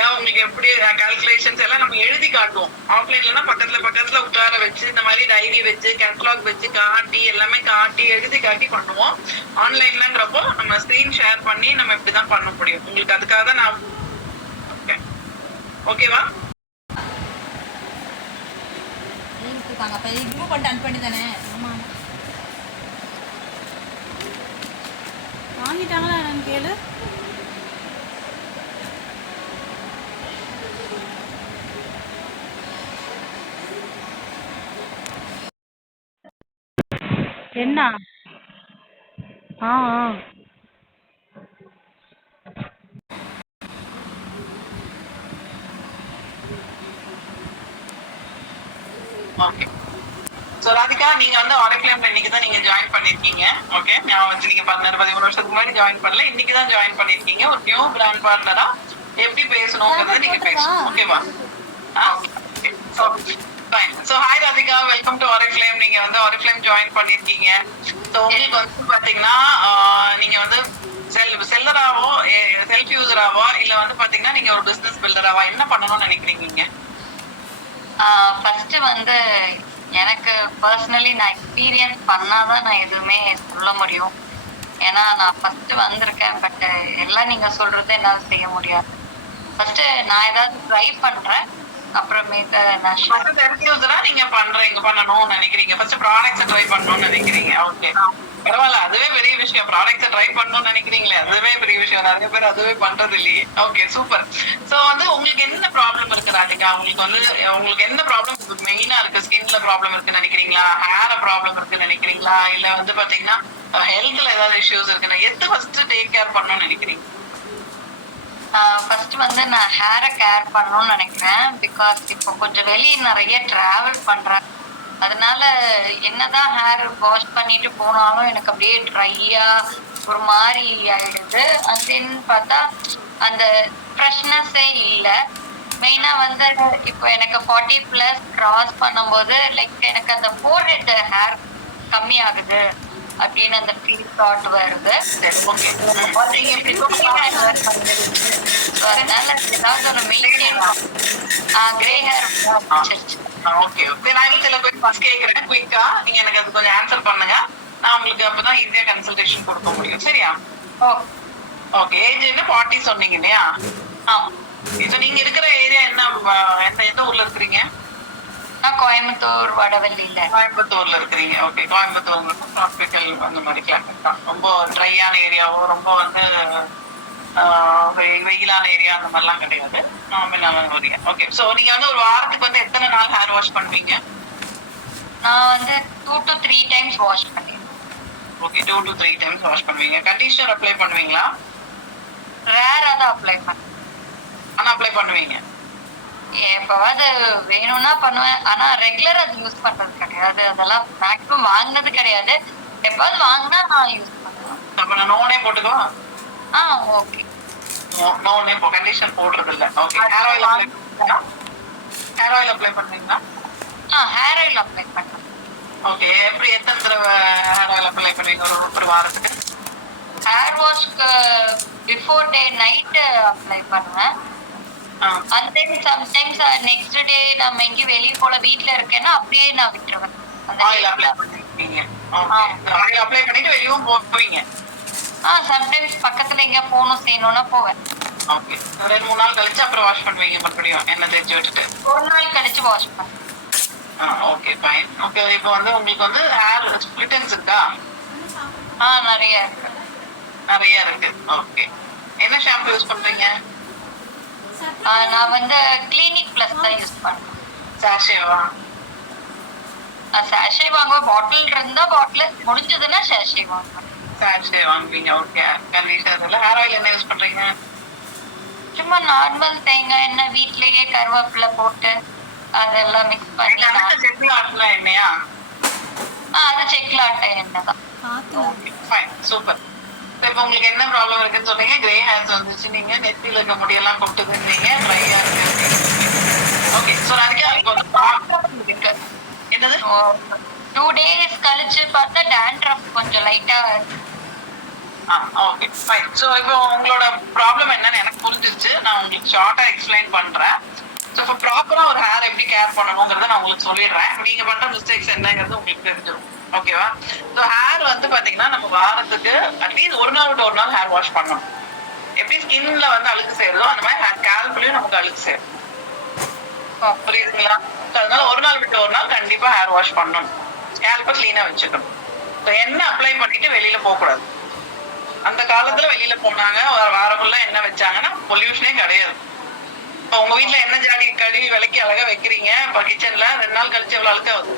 ஏன் உங்களுக்கு எப்படி கால்குலேஷன்ஸ் எல்லாம் நம்ம எழுதி காட்டுவோம். ஆஃப்லைன்லனா பக்கத்துல உட்கார வச்சு இந்த மாதிரி டைரி வச்சு கேட்டலாக் வச்சு காட்டி எல்லாமே காட்டி எழுதி காட்டி பண்ணுவோம். ஆன்லைன்லங்கிறப்போ நம்ம ஸ்கிரீன் ஷேர் பண்ணி நம்ம இப்படிதான் பண்ண முடியும். உங்களுக்கு அதுக்காக தான் நான் ஓகேவா? அப்ப ரிமூவ் பண்ணிட்டு அன் பண்ணி தானே? ஆமா, வாங்கிட்டாங்களா என்னன்னு கேளு. என்ன? ஆ ஓகே. சோ ராதிகா, நீங்க வந்து ஆரிஃப்ளேம்ல இன்னைக்கு தான் நீங்க ஜாயின் பண்ணிருக்கீங்க. ஓகே, நான் வந்து நீங்க 12-13 வருஷத்துக்கு முன்னாடி ஜாயின் பண்ணல, இன்னைக்கு தான் ஜாயின் பண்ணிருக்கீங்க. ஒரு நியூ பிராண்ட் பார்ட்னரா எப்படி பேசணும்ங்கறத நீங்க பேசணும். ஓகேவா? So hi Radhika, welcome to Oriflame. நீங்க வந்து ஆரிஃப்ளேம் ஜாயின் பண்ணிருக்கீங்க. சோ உங்களுக்கு வந்து பாத்தீங்கன்னா நீங்க வந்து செல்லராவோ செல்ஃப் யூசராவோ இல்ல வந்து பாத்தீங்கன்னா நீங்க ஒரு பிசினஸ் பில்டராவா என்ன பண்ணணும்னு நினைக்கிறீங்க? ஃபர்ஸ்ட் வந்து எனக்கு பர்சனலி நான் எக்ஸ்பீரியன்ஸ் பண்ணாதான் நான் எதுவுமே சொல்ல முடியும். ஏன்னா நான் ஃபர்ஸ்ட் வந்திருக்கேன், பட் எல்லாம் நீங்க சொல்றது என்னால செய்ய முடியாது. ஃபர்ஸ்ட் நான் ஏதாவது ட்ரை பண்றேன், அப்புறமேட்டு நான் செல்ஃப் யூசரா நீங்க பண்ணணும்னு நினைக்கிறீங்க. ஃபர்ஸ்ட் ப்ராடக்ட்ஸ் ட்ரை பண்ணணும்னு நினைக்கிறீங்க. ஓகே, பரவாயில்ல, அதுவே பெரிய விஷயம். ப்ராடக்ட்ஸ் ட்ரை பண்ணணும்னு நினைக்கிறீங்களே, அதுவே பெரிய விஷயம். நிறைய பேர் அதுவே பண்றது இல்லையே. Okay, super. சோ வந்து உங்களுக்கு என்ன ப்ராப்ளம் இருக்கு ராதிகா? உங்களுக்கு என்ன ப்ராப்ளம் மெயினா இருக்கு? ஸ்கின்ல ப்ராப்ளம் இருக்குன்னு நினைக்கிறீங்களா? ஹேர் ப்ராப்ளம் இருக்குன்னு நினைக்கிறீங்களா? இல்ல வந்து பாத்தீங்கன்னா ஹெல்த்ல ஏதாவது இஷ்யூஸ் இருக்குன்னா எது ஃபர்ஸ்ட் டேக் கேர் பண்ணணும்னு நினைக்கிறீங்க? ஃபர்ஸ்ட் வந்து நான் ஹேரை கேர் பண்ணணும்னு நினைக்கிறேன். பிகாஸ் இப்போ கொஞ்சம் வெளியே நிறைய டிராவல் பண்றேன். அதனால என்னதான் ஹேர் வாஷ் பண்ணிட்டு போனாலும் எனக்கு அப்படியே ட்ரையா ஒரு மாதிரி ஆயிடுது. அண்ட் தென் பார்த்தா அந்த ஃப்ரெஷ்னஸே இல்லை. மெயினா வந்து இப்போ எனக்கு 40+ கிராஸ் பண்ணும்போது லைக் எனக்கு அந்த ஃபோர்ஹெட் ஹேர் கம்மி ஆகுது அப்படின்னு அந்த ஃபீல் தாட் வருது. அதனால ஏதாவது ஒரு maintain grey hair okay okay, நான் சில கொஸ்டின்ஸ் கேக்குறேன் குயிக்கா, நீங்க எனக்கு அது கொஞ்சம் ஆன்சர் பண்ணுங்க. நான் உங்களுக்கு அப்பதான் ஈஸியா கன்சல்டேஷன் கொடுக்க முடியும். சரியா? ஓகே, ஏஜ் என்ன 40 சொன்னீங்க இல்லையா? ஆமா. இப்போ நீங்க இருக்கிற ஏரியா என்ன எந்த ஊர்ல இருக்கிறீங்க? நான் கோயம்புத்தூர் வடவள்ளியில. கோயம்புத்தூர்ல இருக்கிறீங்க. ஓகே, கோயம்புத்தூர்ல டிராபிக்கல் அந்த மாதிரி கிளைமேட் தான். ரொம்ப ட்ரையான ஏரியாவோ ரொம்ப வந்து வெயிலான ஏரியா அந்த மாதிரிலாம் கிடையாது, நார்மலான ஏரியா. ஓகே. ஸோ நீங்க வந்து ஒரு வாரத்துக்கு வந்து எத்தனை நாள் ஹேர் வாஷ் பண்ணுவீங்க? நான் வந்து 2 to 3 times வாஷ் பண்ணுவேன். ஓகே, 2 to 3 டைம்ஸ் வாஷ் பண்ணுவீங்க. கண்டிஷனர் அப்ளை பண்ணுவீங்களா? ரேரா தான் அப்ளை பண்ணுவேன். ஆனா அப்ளை பண்ணுவீங்க. எப்பவாவது வேணும்னா பண்ணுவேன், ஆனா ரெகுலர் அது யூஸ் பண்றது கிடையாது. அதெல்லாம் மேக்ஸிமம் வாங்கினது கிடையாது. எப்பாவது வாங்கினா நான் யூஸ் பண்ணுவேன். அப்ப நான் நோனே போட்டுக்கவா? ஓகே. நோனே கண்டிஷன் போடுறது இல்ல. ஓகே. ஹேர் ஆயில் அப்ளை பண்ணுவீங்களா? ஹேர் ஆயில் அப்ளை பண்ணுவீங்களா? ஹேர் ஆயில் அப்ளை பண்ணுவேன். ஓகே. எப்படி எத்தனை தடவை ஹேர் ஆயில் அப்ளை பண்ணுவீங்க ஒரு வாரத்துக்கு? ஹேர் வாஷ்க்கு பிஃபோர் டே நைட் அப்ளை பண்ணுவேன். And then sometimes next day நம்ம எங்கேயும் வெளியே போல வீட்ல இருக்கேன்னா அப்படியே நான் விட்டுருவேன். ஆயில் அப்ளை பண்ணிருக்கீங்க. ஆயில் அப்ளை பண்ணிட்டு வெளியும் போவீங்க? சம்டைம்ஸ் பக்கத்துல எங்க போகணும் செய்யணும்னா போவேன். ஓகே. 2-3 நாள் கழிச்சு அப்புறம் வாஷ் பண்ணுவீங்க மறுபடியும் எண்ணெய் தேய்ச்சி விட்டுட்டு? ஒரு நாள் கழிச்சு வாஷ் பண்ணுவேன். Okay, fine. ஓகே. இப்போ வந்து உங்களுக்கு வந்து ஹேர் ஸ்ப்ளிட்டன்ஸ் இருக்கா? நிறைய இருக்கு. நிறைய இருக்கு. ஓகே. என்ன ஷாம்பு யூஸ் பண்றீங்க? நான் வந்து கிளினிக் பிளஸ் தான் யூஸ் பண்ணுவேன். சாஷேவா? சாஷே வாங்குவேன். பாட்டில் இருந்தா பாட்டில், முடிஞ்சதுன்னா சாஷே வாங்குவேன். சாஷே வாங்குவீங்க. ஓகே. கண்டிஷனர்ல ஹேர் ஆயில் என்ன யூஸ் பண்றீங்க? சும்மா நார்மல் தேங்காய் எண்ணெய் வீட்லயே கருவேப்பிலை போட்டு அதெல்லாம் மிக்ஸ் பண்ணி செக்ல ஆட்டினா எண்ணெயா? அது செக்ல ஆட்ட எண்ணெய் தான். Okay, fine, super. இப்போ உங்களுக்கு என்ன ப்ராப்ளம் இருக்குன்னு சொன்னீங்க? கிரே ஹேர்ஸ் வந்துச்சு, நீங்க நெத்தியில இருக்க முடியெல்லாம் கொட்டுதுன்னீங்க, ட்ரையா இருக்கு. ஓகே. ஸோ நிறைய இருக்கு. என்னது? 2 days கழிச்சு பார்த்தா டேண்ட்ரஃப் கொஞ்சம் லைட்டா. Okay, fine. ஸோ இப்போ உங்களோட ப்ராப்ளம் என்னன்னு எனக்கு புரிஞ்சிருச்சு. நான் உங்களுக்கு ஷார்ட்டா எக்ஸ்பிளைன் பண்றேன். ஸோ இப்போ ப்ராப்பரா ஒரு ஹேர் எப்படி கேர் பண்ணணுங்கிறத நான் உங்களுக்கு சொல்லிடுறேன். நீங்க பண்ற மிஸ்டேக்ஸ் என்னங்கிறது உங்களுக்கு தெரிஞ்சிடும். ஓகேவா? ஸோ ஹேர் வந்து பாத்தீங்கன்னா நம்ம வாரத்துக்கு அட்லீஸ்ட் ஒரு நாள் விட்டு ஒரு நாள் ஹேர் வாஷ் பண்ணணும். எப்படி ஸ்கின்ல வந்து அழுக்கு சேருதோ அந்த மாதிரி ஹேர் ஸ்கேல்ப்லயும் நமக்கு அழுக்கு சேரும். புரியுதுங்களா? அதனால ஒரு நாள் விட்டு ஒரு நாள் கண்டிப்பா ஹேர் வாஷ் பண்ணணும். ஸ்கேல்பை கிளீனா வச்சுக்கணும். எண்ணெய் அப்ளை பண்ணிட்டு வெளியில போக கூடாது. அந்த காலத்துல வெளியில போனாங்க, வாரக்குள்ள எண்ணெய் வச்சாங்கன்னா பொல்யூஷனே கிடையாது. இப்போ உங்க வீட்டுல எண்ணெய் ஜாடி கழுவி விளக்கி அழகா வைக்கிறீங்க, இப்போ கிச்சன்ல 2 நாள் கழிச்சு எவ்வளவு அழுக்க ஆகுது?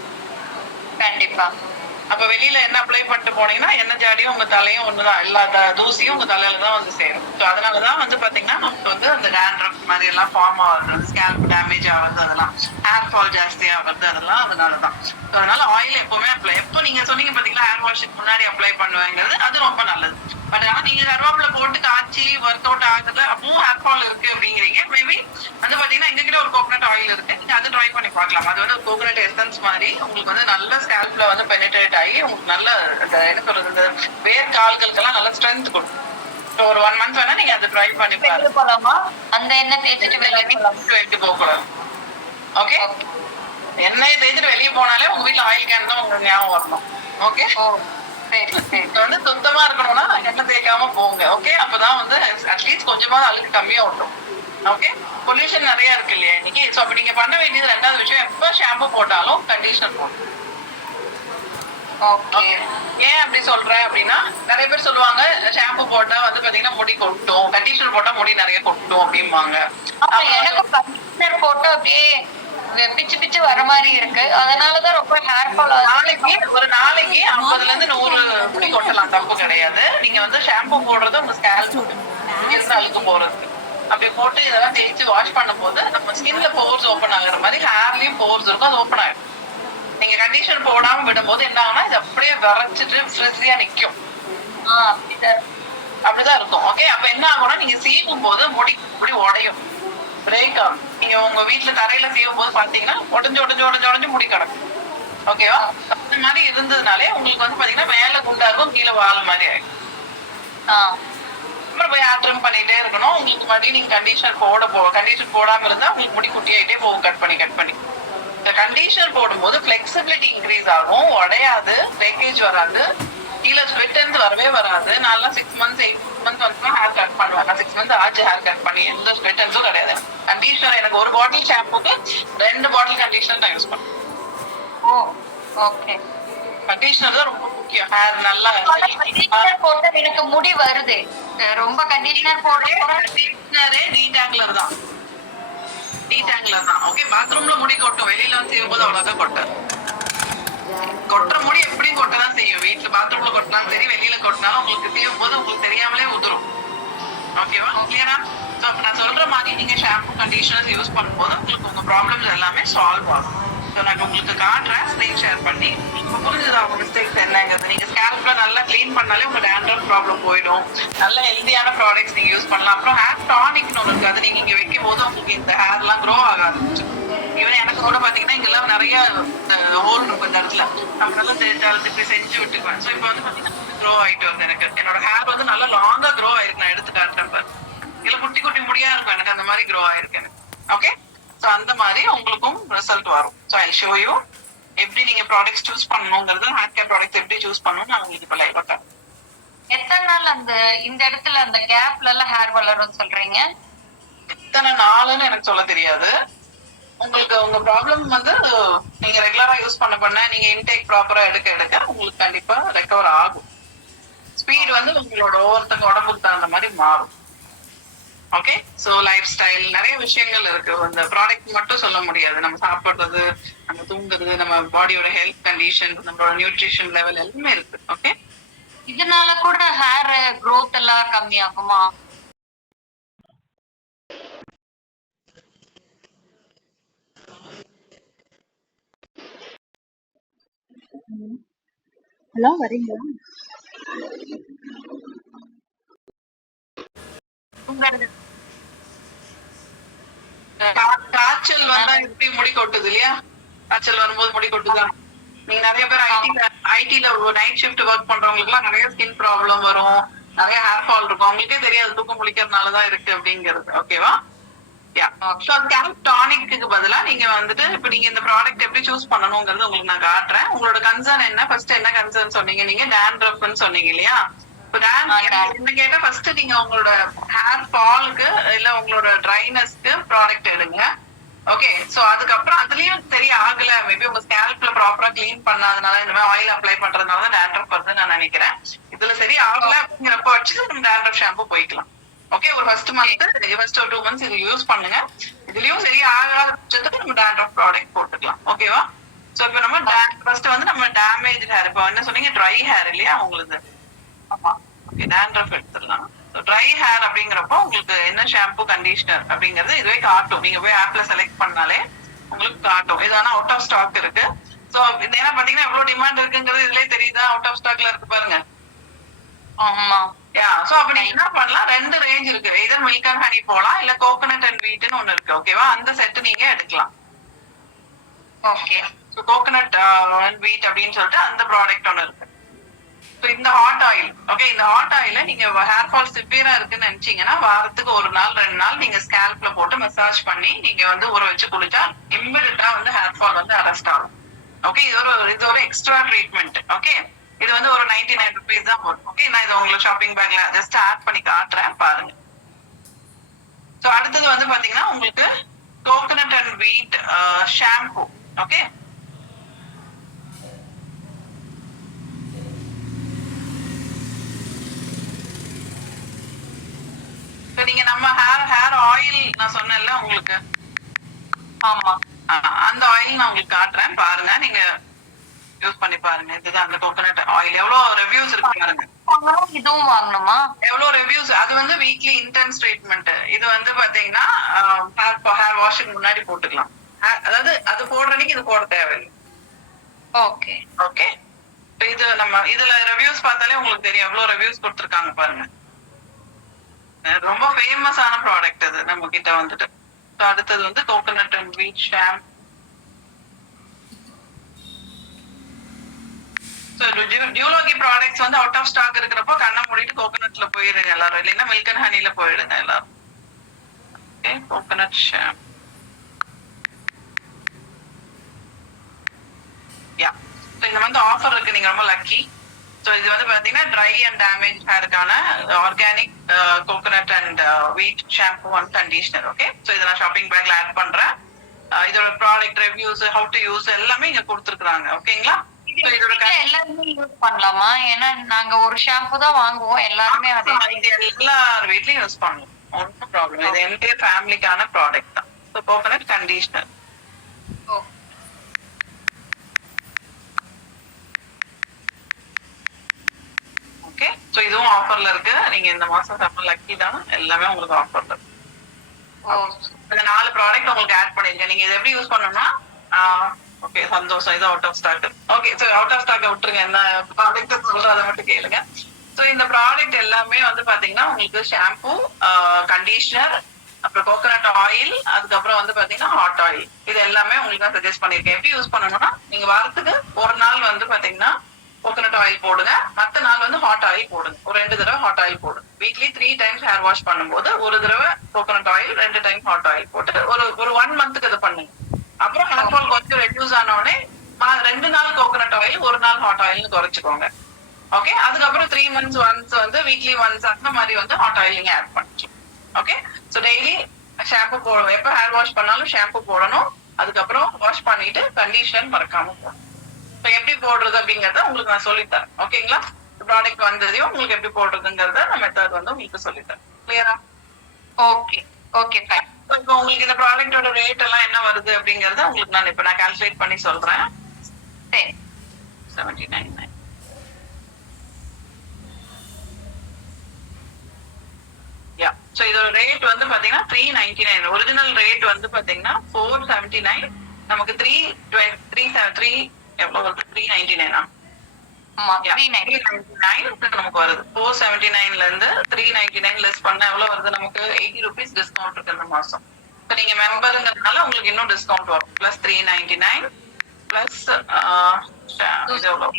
கண்டிப்பா. அப்ப வெளியில என்ன அப்ளை பண்ணிட்டு போனீங்கன்னா எண்ணெய் ஜாடியும் உங்க தலையும் ஒண்ணுதான், எல்லா தூசியும் உங்க தலையில தான் வந்து சேரும். ஸோ அதனாலதான் வந்து பாத்தீங்கன்னா நமக்கு வந்து அந்த டேண்ட்ரஃப் மாதிரி எல்லாம் ஃபார்ம் ஆகுது, ஸ்கேல்ப் டேமேஜ் ஆகுது, அதெல்லாம் ஹேர் ஃபால் ஜாஸ்தி ஆகுது, அதெல்லாம் அதனாலதான். அதனால ஆயில் எப்பவுமே அப்ளை, எப்போ நீங்க சொன்னீங்க பாத்தீங்களா ஹேர் வாஷுக்கு முன்னாடி அப்ளை பண்ணுவேங்கிறது, அது ரொம்ப நல்லது. பட் ஆனா நீங்க கருவேப்பிலை போட்டு காய்ச்சி ஒர்க் அவுட் ஆகுதுல, அப்பவும் ஹேர் ஃபால் இருக்கு அப்படிங்கிறீங்க. மேபி வந்து பாத்தீங்கன்னா எங்ககிட்ட ஒரு கோகனட் ஆயில் இருக்கு, நீங்க அதை ட்ரை பண்ணி பார்க்கலாம். அது வந்து கோகனட் எசன்ஸ் மாதிரி உங்களுக்கு வந்து நல்ல ஸ்கேல்ப்ல வந்து பெனிட்ரேட் ஆகி உங்களுக்கு நல்ல என்ன சொல்றது, இந்த வேர் கால்களுக்கெல்லாம் நல்ல ஸ்ட்ரென்த் கொடுக்கும். ஒரு 1 month வேணா நீங்க அதை ட்ரை பண்ணி பாருங்க. அந்த எண்ணெய் தேய்ச்சிட்டு வெளியே போக கூடாது. ஓகே. எண்ணெய் தேய்ச்சிட்டு வெளியே போனாலே உங்க வீட்டுல ஆயில் கேன் தான் உங்களுக்கு ஞாபகம் வரணும். ஓகே. வந்து சுத்தமா இருக்கணும்னா எண்ணெய் தேய்க்காம போங்க. ஓகே. அப்பதான் வந்து அட்லீஸ்ட் கொஞ்சமாவது அழுக்கு கம்மியா விட்டுரும். ஓகே. பொல்யூஷன் நிறைய இருக்கு இல்லையா இன்னைக்கு? ஸோ அப்ப நீங்க பண்ண வேண்டியது 2வது விஷயம், எப்ப ஷாம்பு போட்டாலும் கண்டிஷனர் போடணும். ஏன் அப்படி சொல்றேன் அப்படின்னா, நிறைய பேர் சொல்லுவாங்க ஷாம்பு போட்டா வந்து பாத்தீங்கன்னா முடி கொட்டும், கண்டிஷனர் போட்டா முடி நிறைய கொட்டும் அப்படிம்பாங்க. எனக்கு கண்டிஷனர் போட்டு அப்படியே பிச்சு பிச்சு வர மாதிரி இருக்கு, அதனாலதான் ரொம்ப ஹேர் ஃபால். ஒரு நாளைக்கு 50ல இருந்து 100 முடி கொட்டலாம், தப்பு கிடையாது. நீங்க வந்து ஷாம்பு போடுறது உங்க ஸ்கேல்ப் இருந்து அழுக்கு போறது, அப்படி போட்டு இதெல்லாம் தேய்ச்சி வாஷ் பண்ணும் போது நம்ம ஸ்கின்ல போர்ஸ் ஓப்பன் ஆகுற மாதிரி ஹேர்லயும் போர்ஸ் இருக்கும், அது ஓப்பன் ஆயிடும். நீங்க கண்டிஷன் போடாம விடும் போது என்ன ஆகும்னா இது அப்படியே விரைச்சிட்டு ஃப்ரிஸியா நிக்கும். அப்படிதான் இருக்கும். ஓகே. அப்ப என்ன ஆகும்னா நீங்க சீவும் போது முடி இப்படி உடையும், பிரேக் ஆகும். நீங்க உங்க வீட்டுல தரையில சீவும் போது பாத்தீங்கன்னா உடஞ்சு முடி கிடக்கும். ஓகேவா? அந்த மாதிரி இருந்ததுனாலே உங்களுக்கு வந்து பாத்தீங்கன்னா மேல குண்டாகும், கீழே வால் மாதிரி ஆயிடும். அப்புறம் போய் ஹேர் ட்ரிம் பண்ணிட்டே இருக்கணும். உங்களுக்கு மறுபடியும் நீங்க கண்டிஷன் போடாம இருந்தா உங்களுக்கு முடி குட்டியாயிட்டே போகும், கட் பண்ணி. இந்த கண்டிஷனர் போடும்போது ஃபிளெக்சிபிலிட்டி இன்க்ரீஸ் ஆகும், உடையாது, பிரேக்கேஜ் வராது, கீழே ஸ்வெட் இருந்து வரவே வராது. நான் 6 months 8 months வரைக்கும் ஹேர் கட் பண்ணுவேன். 6 months ஆச்சு ஹேர் கட் பண்ணி, எந்த ஸ்வெட் இருந்தும் கிடையாது. கண்டிஷனர் எனக்கு 1 பாட்டில் ஷாம்புக்கு 2 பாட்டில் கண்டிஷனர் நான் யூஸ் பண்ணுவேன். கண்டிஷனர் தான் ரொம்ப முக்கியம். ஹேர் நல்லா கண்டிஷனர் போட்டா எனக்கு முடி வருது. ரொம்ப கண்டிஷனர் போடுறேன். கண்டிஷனரே டீடாங்லர் தான். டீடாங்லர் தான். ஓகே, பாத்ரூம்ல முடி கொட்டும், வெளியில வந்து செய்யும்போது அவ்வளவுதான் கொட்டாது. கொட்டுற முடி எப்படியும் கொட்டதான் செய்யும். வீட்டுல பாத்ரூம்ல கொட்டினாலும் சரி, வெளியில கொட்டினாலும் உங்களுக்கு செய்யும் போது உங்களுக்கு தெரியாமலே உதிரும். ஓகேவா, கிளியரா? சோ அப்ப நான் சொல்ற மாதிரி நீங்க ஷாம்பு கண்டிஷனர் யூஸ் பண்ணும்போது உங்களுக்கு உங்க ப்ராப்ளம்ஸ் எல்லாமே சால்வ் ஆகும். ஸோ நான் உங்களுக்கு காட்டுறேன், ஸ்க்ரீன் ஷேர் பண்ணி. இப்போ புரிஞ்சுதா உங்க மிஸ்டேக்ஸ் என்னங்கிறது? நீங்க ஸ்கேல்ப்ல நல்லா க்ளீன் பண்ணாலே உங்க டேண்ட்ரஃப் ப்ராப்ளம் போயிடும். நல்ல ஹெல்தியான ப்ராடக்ட்ஸ் நீங்க யூஸ் பண்ணலாம். அப்புறம் ஹேர் டானிக்னு ஒன்று இருக்கு, அது நீங்க இங்க வைக்கும் போது உங்களுக்கு இந்த ஹேர்லாம் க்ரோ ஆக ஆரம்பிச்சு. ஈவன் எனக்கு கூட பாத்தீங்கன்னா இங்கெல்லாம் நிறைய ஹோல் இருக்கும் இந்த இடத்துல. நம்ம நல்லா இப்படி செஞ்சு விட்டுக்குவேன். ஸோ இப்போ வந்து பாத்தீங்கன்னா க்ரோ ஆயிட்டு வந்து எனக்கு என்னோட ஹேர் வந்து நல்லா லாங்கா க்ரோ ஆயிருக்கு. நான் எடுத்து காட்டுறேன், இல்ல குட்டி குட்டி முடியா இருக்கும் எனக்கு, அந்த மாதிரி க்ரோ ஆயிருக்கு எனக்கு. ஓகே, ஸோ அந்த மாதிரி உங்களுக்கும் ரிசல்ட் வரும். ஸோ ஐ ஷோ யூ எப்படி நீங்க ப்ராடக்ட்ஸ் சூஸ் பண்ணணுங்கிறது, ஹேர் கேர் ப்ராடக்ட்ஸ் எப்படி சூஸ் பண்ணணும் நான் உங்களுக்கு இப்போ லைவ் காட்டுறேன். எத்தனை நாள் இந்த இடத்துல அந்த கேப்ல எல்லாம் ஹேர் வளரும் சொல்றீங்க? எத்தனை நாளுன்னு எனக்கு சொல்ல தெரியாது. உங்களுக்கு உங்க ப்ராப்ளம் வந்து நீங்க ரெகுலரா யூஸ் பண்ண நீங்க இன்டேக் ப்ராப்பரா எடுக்க உங்களுக்கு கண்டிப்பா ரெக்கவர் ஆகும். ஸ்பீட் வந்து உங்களோட ஒவ்வொருத்தங்க உடம்புக்கு தகுந்த மாதிரி மாறும். ஓகே, சோ லைஃப் ஸ்டைல் நிறைய விஷயங்கள் இருக்கு. இந்த ப்ராடக்ட் மட்டும் சொல்ல முடியாது. நம்ம சாப்பிடுறது, நம்ம தூங்குறது, நம்ம பாடியோட ஹெல்த் கண்டிஷன், நம்மளோட நியூட்ரிஷன் லெவல் எல்லாமே இருக்கு. ஓகே, இதனால கூட ஹேர் growth எல்லாம் கம்மி ஆகுமா? ஹலோ, வரீங்களா? காய்ச்சல் வந்தா எப்படி முடி கொட்டுது இல்லையா? காய்ச்சல் வரும்போது முடி கொட்டுதான். நீங்க நிறைய பேர் ஐடில நைட் ஷிஃப்ட் ஒர்க் பண்றவங்களுக்கு எல்லாம் நிறைய ஸ்கின் ப்ராப்ளம் வரும், நிறைய ஹேர் ஃபால் இருக்கும். அவங்களுக்கே தெரியாது தூக்கம் முழிக்கிறதுனாலதான் இருக்கு அப்படிங்கிறது. ஓகேவா? டானிக்கு பதிலா நீங்க வந்துட்டு இப்ப நீங்க இந்த ப்ராடக்ட் எப்படி சூஸ் பண்ணணும்ங்கிறது உங்களுக்கு நான் காட்டுறேன். உங்களோட கன்சர்ன் என்ன? ஃபர்ஸ்ட் என்ன கன்சர்ன் சொன்னீங்க நீங்க? டேண்ட்ரஃப்னு சொன்னீங்க இல்லையா? என்ன கேட்டா ஃபர்ஸ்ட் நீங்க உங்களோட ஹேர் ஃபால்க்கு இல்ல உங்களோட ட்ரைனஸ்க்கு ப்ராடக்ட் எடுங்க. ஓகே, சோ அதுக்கப்புறம் அதுலயும் சரி ஆகல, மேபி உங்க ஸ்கேல்ப்ல ப்ராப்பரா கிளீன் பண்ணாதனால இந்த மாதிரி ஆயில் அப்ளை பண்றதுனால டேண்ட்ரஃப் வருதுன்னு நான் நினைக்கிறேன். இதுல சரி ஆகல அப்படிங்கிறப்ப வச்சுட்டு நம்ம டேண்ட்ரஃப் ஷாம்பு போய்க்கலாம். ஓகே, ஒரு ஃபர்ஸ்ட் ஒரு 2 months இது யூஸ் பண்ணுங்க. இதுலயும் சரி ஆகாத பட்சத்துக்கு நம்ம டேண்ட்ரஃப் ப்ராடக்ட் போட்டுக்கலாம். ஓகேவா? சோ இப்ப நம்ம ஃபர்ஸ்ட் வந்து நம்ம டேமேஜ் ஹேர், இப்போ என்ன சொன்னீங்க, ட்ரை ஹேர் இல்லையா உங்களுக்கு? ஆமா, ஓகே, டேண்ட்ரஃப் எடுத்துடலாம். ட்ரை ஹேர் அப்படிங்கிறப்போ உங்களுக்கு என்ன ஷாம்பு கண்டிஷனர் அப்படிங்கறது இதுவே காட்டும். நீங்க போய் ஆப்ல செலக்ட் பண்ணாலே உங்களுக்கு காட்டும். இது ஆனா அவுட் ஆஃப் ஸ்டாக் இருக்கு. சோ இந்த ஏன்னா பாத்தீங்கன்னா எவ்வளவு டிமாண்ட் இருக்குங்கிறது இதுலயே தெரியுதா? அவுட் ஆஃப் ஸ்டாக்ல இருக்கு பாருங்க. ஆமா, சோ அப்ப நீங்க என்ன பண்ணலாம், 2 ரேஞ்ச் இருக்கு. இதர் மில்க் அண்ட் ஹனி போலாம், இல்ல கோகனட் அண்ட் வீட்னு ஒண்ணு இருக்கு. ஓகேவா? அந்த செட் நீங்க எடுக்கலாம். ஓகே, சோ கோகனட் அண்ட் வீட் அப்படின்னு சொல்லிட்டு அந்த ப்ராடக்ட் ஒண்ணு இருக்கு. இந்த ஹாட் ஆயில், ஓகே, இந்த ஹாட் ஆயில நீங்க ஹேர் ஃபால் சிவியரா இருக்குன்னு நினைச்சீங்கன்னா வாரத்துக்கு 1 நாள் 2 நாள் நீங்க ஸ்கேல்ப்ல போட்டு மசாஜ் பண்ணி நீங்க வந்து ஊற வச்சு குளிச்சா இம்மிடியட்டா வந்து ஹேர் ஃபால் வந்து அரெஸ்ட் ஆகும். ஓகே, இது ஒரு எக்ஸ்ட்ரா ட்ரீட்மெண்ட். ஓகே, இது வந்து ஒரு 99 rupees தான் வரும். ஓகே, நான் இதை உங்களுக்கு ஷாப்பிங் பேக்ல ஜஸ்ட் ஆட் பண்ணி காட்டுறேன் பாருங்க. சோ அடுத்தது வந்து பாத்தீங்கன்னா உங்களுக்கு coconut and wheat shampoo. Okay, நீங்க நம்ம ஹேர் ஆயில் நான் சொன்னேன்ல உங்களுக்கு, ஆமா, அந்த ஆயில் நான் உங்களுக்கு காட்டுறேன் பாருங்க. நீங்க யூஸ் பண்ணி பாருங்க. இதுதான் அந்த கோகனட் ஆயில். எவ்வளவு ரிவ்யூஸ் இருக்கு பாருங்க. இதுவும் வாங்கணுமா? எவ்வளவு ரிவ்யூஸ். அது வந்து வீக்லி இன்டென்ஸ் ட்ரீட்மெண்ட். இது வந்து பாத்தீங்கன்னா ஹேர் வாஷுக்கு முன்னாடி போட்டுக்கலாம். அதாவது அது போடுற அன்னைக்கு இது போட தேவையில்லை. ஓகே, ஓகே, இது நம்ம இதுல ரிவ்யூஸ் பார்த்தாலே உங்களுக்கு தெரியும் எவ்வளவு ரிவ்யூஸ் கொடுத்திருக்காங்க பாருங்க. ரொம்ப ஃபேமஸான ப்ராடக்ட் இது நம்ம கிட்ட வந்துட்டு. அடுத்தது வந்து coconut and wheat shampoo. டியூலோகி products வந்து அவுட் ஆஃப் ஸ்டாக் இருக்கிறப்போ கண்ணை மூடிட்டு கோகனட்ல போயிடுங்க எல்லாரும், இல்லைன்னா மில்க் அண்ட் ஹனில போயிடுங்க எல்லாரும். Okay, coconut shampoo. இந்த வந்து ஆஃபர் இருக்கு, நீங்க ரொம்ப லக்கி. ஸோ இது வந்து பாத்தீங்கன்னா ட்ரை அண்ட் டேமேஜ் ஹேருக்கான organic coconut and wheat shampoo and conditioner. Okay, so இதை நான் ஷாப்பிங் பேக்ல ஆட் பண்றேன். இதோட product reviews, how to use எல்லாமே இங்க கொடுத்துருக்காங்க. ஓகேங்களா? எல்லாருமே யூஸ் பண்ணலாமா? ஏன்னா நாங்க ஒரு ஷாம்பு தான் வாங்குவோம், எல்லாருமே அதே இது எல்லார் வீட்லயும் யூஸ் பண்ணலாம், ஒன்னும் ப்ராப்ளம். இது என்டையர் ஃபேமிலிக்கான ப்ராடக்ட் தான். So coconut conditioner. Okay, so இதுவும் ஆஃபர்ல இருக்கு. நீங்க இந்த மாசம் செம்ம லக்கி தான், எல்லாமே உங்களுக்கு ஆஃபர்ல இருக்கு. இந்த 4 ப்ராடக்ட் உங்களுக்கு ஆட் பண்ணிருக்கேன். நீங்க இதை எப்படி யூஸ் பண்ணணும்னா, ஓகே சந்தோஷம், இது out of stock. Okay, so out of stock விட்டுருங்க, என்ன ப்ராடக்ட் சொல்றேன் அதை மட்டும் கேளுங்க. ஸோ இந்த ப்ராடக்ட் எல்லாமே வந்து பாத்தீங்கன்னா உங்களுக்கு ஷாம்பு, கண்டிஷனர், அப்புறம் கோகனட் ஆயில், அதுக்கப்புறம் வந்து பாத்தீங்கன்னா ஹாட் ஆயில், இது எல்லாமே உங்களுக்கு நான் சஜஸ்ட் பண்ணிருக்கேன். எப்படி யூஸ் பண்ணணும்னா, நீங்க வாரத்துக்கு ஒரு நாள் வந்து பாத்தீங்கன்னா கோகனட் ஆயில் போடுங்க, மத்த நாள் வந்து ஹாட் ஆயில் போடுங்க. ஒரு 2 தடவை ஹாட் ஆயில் போடுங்க. வீக்லி 3 டைம்ஸ் ஹேர் வாஷ் பண்ணும்போது ஒரு தடவை coconut oil, 2 time hot oil போட்டு ஒரு 1 மந்த்துக்கு இது பண்ணுங்க. அப்புறம் ஹேர் ஃபால் கொஞ்சம் ரெடியூஸ் ஆன உடனே 2 நாள் கோகனட் ஆயில், 1 நாள் ஹாட் ஆயில்னு குறைச்சிக்கோங்க. ஓகே, அதுக்கப்புறம் 3 months ஒன்ஸ் வந்து வீக்லி ஒன்ஸ் அந்த மாதிரி வந்து ஹாட் ஆயில் நீங்க ஆட் பண்ணிக்கலாம். ஓகே, ஸோ டெய்லி ஷாம்பு போடணும். எப்போ ஹேர் வாஷ் பண்ணாலும் ஷாம்பு போடணும். அதுக்கப்புறம் வாஷ் பண்ணிட்டு கண்டிஷனர் மறக்காம போடணும். ஸோ எப்படி போடுறது அப்படிங்கறத உங்களுக்கு நான் சொல்லித்தரேன். ஓகேங்களா? ப்ராடக்ட் வந்ததையும் உங்களுக்கு எப்படி போடுறதுங்கிறத நான் மெத்தட் வந்து உங்களுக்கு சொல்லித்தரேன். கிளியரா? Okay okay fine. இப்போ உங்களுக்கு இந்த ப்ராடக்ட்டோட ரேட் எல்லாம் என்ன வருது அப்படிங்கறத உங்களுக்கு நான் இப்போ கால்குலேட் பண்ணி சொல்றேன். சரி. 79.9. யா, ஸோ இதோட ரேட் வந்து பாத்தீங்கன்னா 399. ஒரிஜினல் ரேட் வந்து பாத்தீங்கன்னா 479. நமக்கு 3 எவ்வளவு வருது? 399. ஆமா 399 நமக்கு வருது. 479ல இருந்து 399 லெஸ் பண்ணா எவ்வளவு வருது? நமக்கு 80 rupees டிஸ்கவுண்ட் இருக்கு இந்த மாசம். இப்போ நீங்க மெம்பருங்கிறதுனால உங்களுக்கு இன்னும் டிஸ்கவுண்ட் வரும். பிளஸ் 399 பிளஸ் இது எவ்வளவு?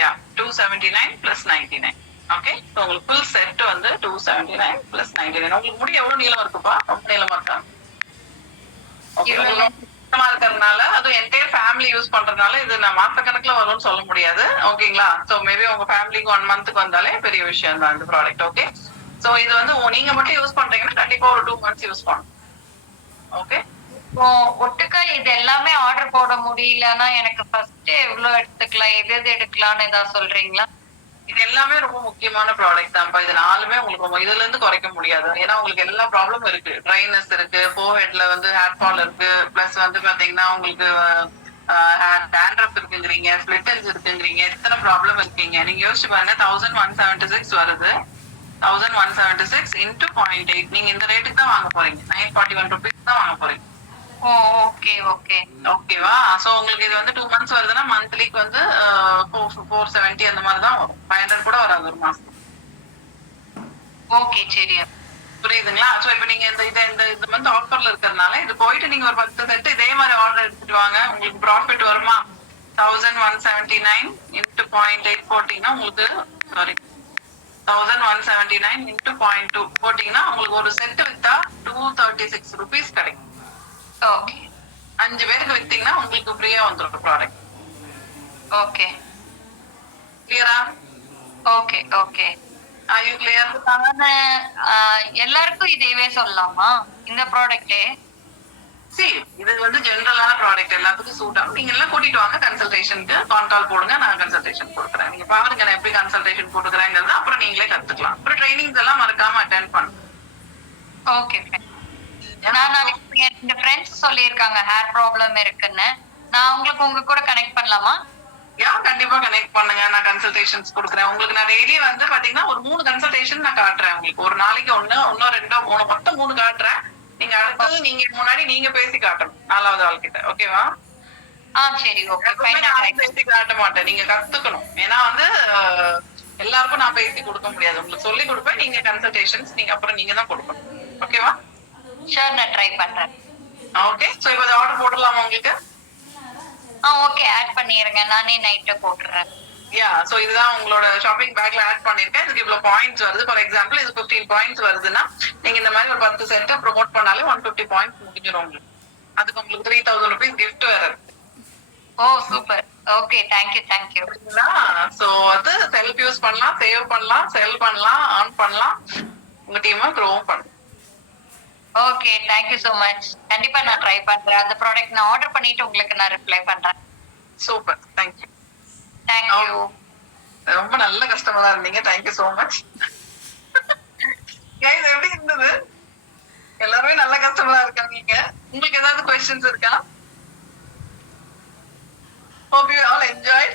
யா, 279 பிளஸ் 99. ஓகே, ஸோ உங்களுக்கு ஃபுல் செட் வந்து 279 பிளஸ் 99. உங்களுக்கு முடி எவ்வளவு நீளம் இருக்குப்பா? ரொம்ப நீளமா இருக்கா? இருக்கிறதுனால அது என்டையர் ஃபேமிலி யூஸ் பண்றதுனால இது நான் மாசக்கணக்குல வரும்னு சொல்ல முடியாது. ஓகேங்களா? சோ மேபி உங்க ஃபேமிலிக்கு 1 மந்த்துக்கு வந்தாலே பெரிய விஷயம் தான் இந்த ப்ராடக்ட். ஓகே, சோ இது வந்து நீங்க மட்டும் யூஸ் பண்றீங்கன்னா கண்டிப்பா ஒரு 2 months யூஸ் பண்ணணும். ஓகே, இப்போ ஒட்டுக்கா இது எல்லாமே ஆர்டர் போட முடியலன்னா எனக்கு ஃபர்ஸ்ட் எவ்வளவு எடுத்துக்கலாம், எது எடுக்கலாம்னு ஏதாவது சொல்றீங்களா? இது எல்லாமே ரொம்ப முக்கியமான ப்ராடக்ட் தான்ப்பா. இது 4மே உங்களுக்கு இதுல இருந்து குறைக்க முடியாது. ஏன்னா உங்களுக்கு எல்லா ப்ராப்ளமும் இருக்கு. ட்ரைனஸ் இருக்கு, ஃபோர்ஹெட்ல வந்து ஹேர் ஃபால் இருக்கு, பிளஸ் வந்து பாத்தீங்கன்னா உங்களுக்கு டேண்ட்ரஃப் இருக்குங்கிறீங்க, ஸ்பிளிட் எண்ட்ஸ் இருக்குங்கிறீங்க, எத்தனை ப்ராப்ளம் இருக்கீங்க. நீங்க யோசிச்சு பாருங்க, 1176 வருது. 1176 into 0.8. நீங்க இந்த ரேட்டுக்கு தான் வாங்க போறீங்க. 941 rupees தான் வாங்க போறீங்க. ஓகே ஓகே ஓகேவா? சோ உங்களுக்கு இது வந்து 2 months வருதுன்னா மந்த்லிக்கு வந்து 470 அந்த மாதிரி தான் வரும். 500 கூட வராது ஒரு மாசம். ஓகே சரி, புரியுதுங்களா? சோ இப்போ நீங்க இந்த மந்த் ஆஃபர்ல இருக்கிறதுனால இது போயிட்டு நீங்க ஒரு 10 செட் இதே மாதிரி ஆர்டர் எடுத்துட்டு வாங்க. உங்களுக்கு ப்ராஃபிட் வருமா? 1179 into 0.8 போட்டீங்கன்னா உங்களுக்கு சாரி 1179 into 0.2 போட்டீங்கன்னா உங்களுக்கு ஒரு செட் வித்தா 236 rupees கிடைக்கும். ஓகே 5 பேருக்கு வித்தீங்கன்னா உங்களுக்கு ஃப்ரீயா வந்துடும் ப்ராடக்ட். ஓகே கிளியரா? Okay okay. Are you clear? எல்லாருக்கும் இதேவே சொல்லலாமா இந்த ப்ராடக்ட்டே? இது வந்து ஜெனரலான ப்ராடக்ட், எல்லாத்துக்கும் சூட் ஆகும். நீங்க எல்லாம் கூட்டிட்டு வாங்க கன்சல்டேஷனுக்கு. கால் போடுங்க, நான் கன்சல்டேஷன் கொடுக்குறேன். நீங்க பாருங்க நான் எப்படி கன்சல்டேஷன் கொடுக்குறேங்கிறது, அப்புறம் நீங்களே கத்துக்கலாம். அப்புறம் ட்ரைனிங்ஸ் எல்லாம் மறக்காம அட்டென்ட் பண்ணுங்க. ஓகே, நான் என் ஃப்ரெண்ட்ஸ் சொல்லியிருக்காங்க ஹேர் ப்ராப்ளம் இருக்குன்னு. நான் உங்களுக்கு உங்க கூட கனெக்ட் பண்ணலாமா? கண்டிப்பா கனெக்ட் பண்ணுங்க. நான் கன்சல்டேஷன்ஸ் கொடுக்குறேன் உங்களுக்கு. நான் டெய்லி வந்து பாத்தீங்கன்னா ஒரு 3 கன்சல்டேஷன் நான் காட்டுறேன் உங்களுக்கு. ஒரு நாளைக்கு 1, 2, 3 மொத்தம் 3 காட்டுறேன். நீங்க அடுத்தது நீங்க முன்னாடி நீங்க பேசி காட்டணும் 4வது ஆள்கிட்ட. ஓகேவா? சரி ஓகே. பேசி காட்ட மாட்டேன், நீங்க கத்துக்கணும். ஏன்னா வந்து எல்லாருக்கும் நான் பேசி கொடுக்க முடியாது. உங்களுக்கு சொல்லி கொடுப்பேன், நீங்க கன்சல்டேஷன்ஸ் நீங்க அப்புறம் நீங்க தான் கொடுக்கணும். ஓகேவா? ஷூர், நான் ட்ரை பண்றேன். ஓகே, சோ இப்போ ஆர்டர் போடலாமா உங்களுக்கு? ஓகே, ஆட் பண்ணிருங்க. நானே நைட் போட்டுறேன். சோ இதுதான் உங்களோட ஷாப்பிங் பேக்ல ஆட் பண்ணிருக்கேன். இதுக்கு இவ்வளவு பாயிண்ட்ஸ் வருது. ஃபார் எக்ஸாம்பிள் இது 15 பாயிண்ட்ஸ் வருதுன்னா நீங்க இந்த மாதிரி ஒரு 10 செட்டை ப்ரோமோட் பண்ணாலே 150 பாயிண்ட்ஸ் முடிஞ்சிடும் உங்களுக்கு. அதுக்கு உங்களுக்கு 3000 rupees கிஃப்ட் வேற இருக்கு. சூப்பர். Okay, thank you. சோ அது செல்ஃப் யூஸ் பண்ணலாம், சேவ் பண்ணலாம், செல் பண்ணலாம், ஆன் பண்ணலாம், உங்க டீமை க்ரோவும் பண்ணலாம். Okay, thank you so much. கண்டிப்பா நான் ட்ரை பண்றேன். அந்த ப்ராடக்ட் நான் ஆர்டர் பண்ணிட்டு உங்களுக்கு நான் ரிப்ளை பண்றேன். Super, thank you. தேங்க்யூ. ரொம்ப நல்ல கஸ்டமரா இருந்தீங்க. Thank you so much. கைஸ் எப்படி இருந்தது? எல்லாருமே நல்ல கஸ்டமரா இருக்காங்க. உங்களுக்கு ஏதாவது क्वेश्चंस இருக்கா? Hope you all enjoyed.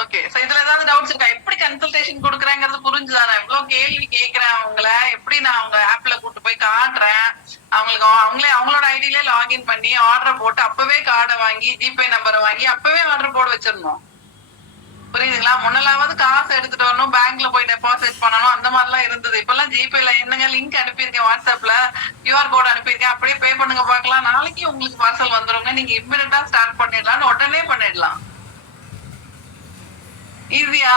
Okay, so இதுல ஏதாவது டவுட்ஸ் இருக்கா? எப்படி கன்சல்டேஷன் கொடுக்குறேங்கிறது புரிஞ்சுதா? நான் எவ்வளவு கேள்வி கேட்கிறேன் அவங்கள, எப்படி நான் அவங்க ஆப்ல கூட்டு போய் காட்டுறேன், அவங்களுக்கு அவங்களோட ஐடியில லாகின் பண்ணி ஆர்டர் போட்டு அப்பவே கார்டை வாங்கி ஜிபே நம்பரை வாங்கி அப்பவே ஆர்டர் போட வச்சிடணும். புரியுதுங்களா? முன்னலாவது காசு எடுத்துட்டு வரணும், பேங்க்ல போய் டெபாசிட் பண்ணணும், அந்த மாதிரி எல்லாம் இருந்தது. இப்ப எல்லாம் ஜிபேல என்னங்க லிங்க் அனுப்பியிருக்கேன், வாட்ஸ்அப்ல QR கோட் அனுப்பியிருக்கேன், அப்படியே பே பண்ணுங்க பாக்கலாம், நாளைக்கு உங்களுக்கு பார்சல் வந்துருங்க, நீங்க இம்மிடியா ஸ்டார்ட் பண்ணிடலாம்னு உடனே பண்ணிடலாம். ஈஸியா?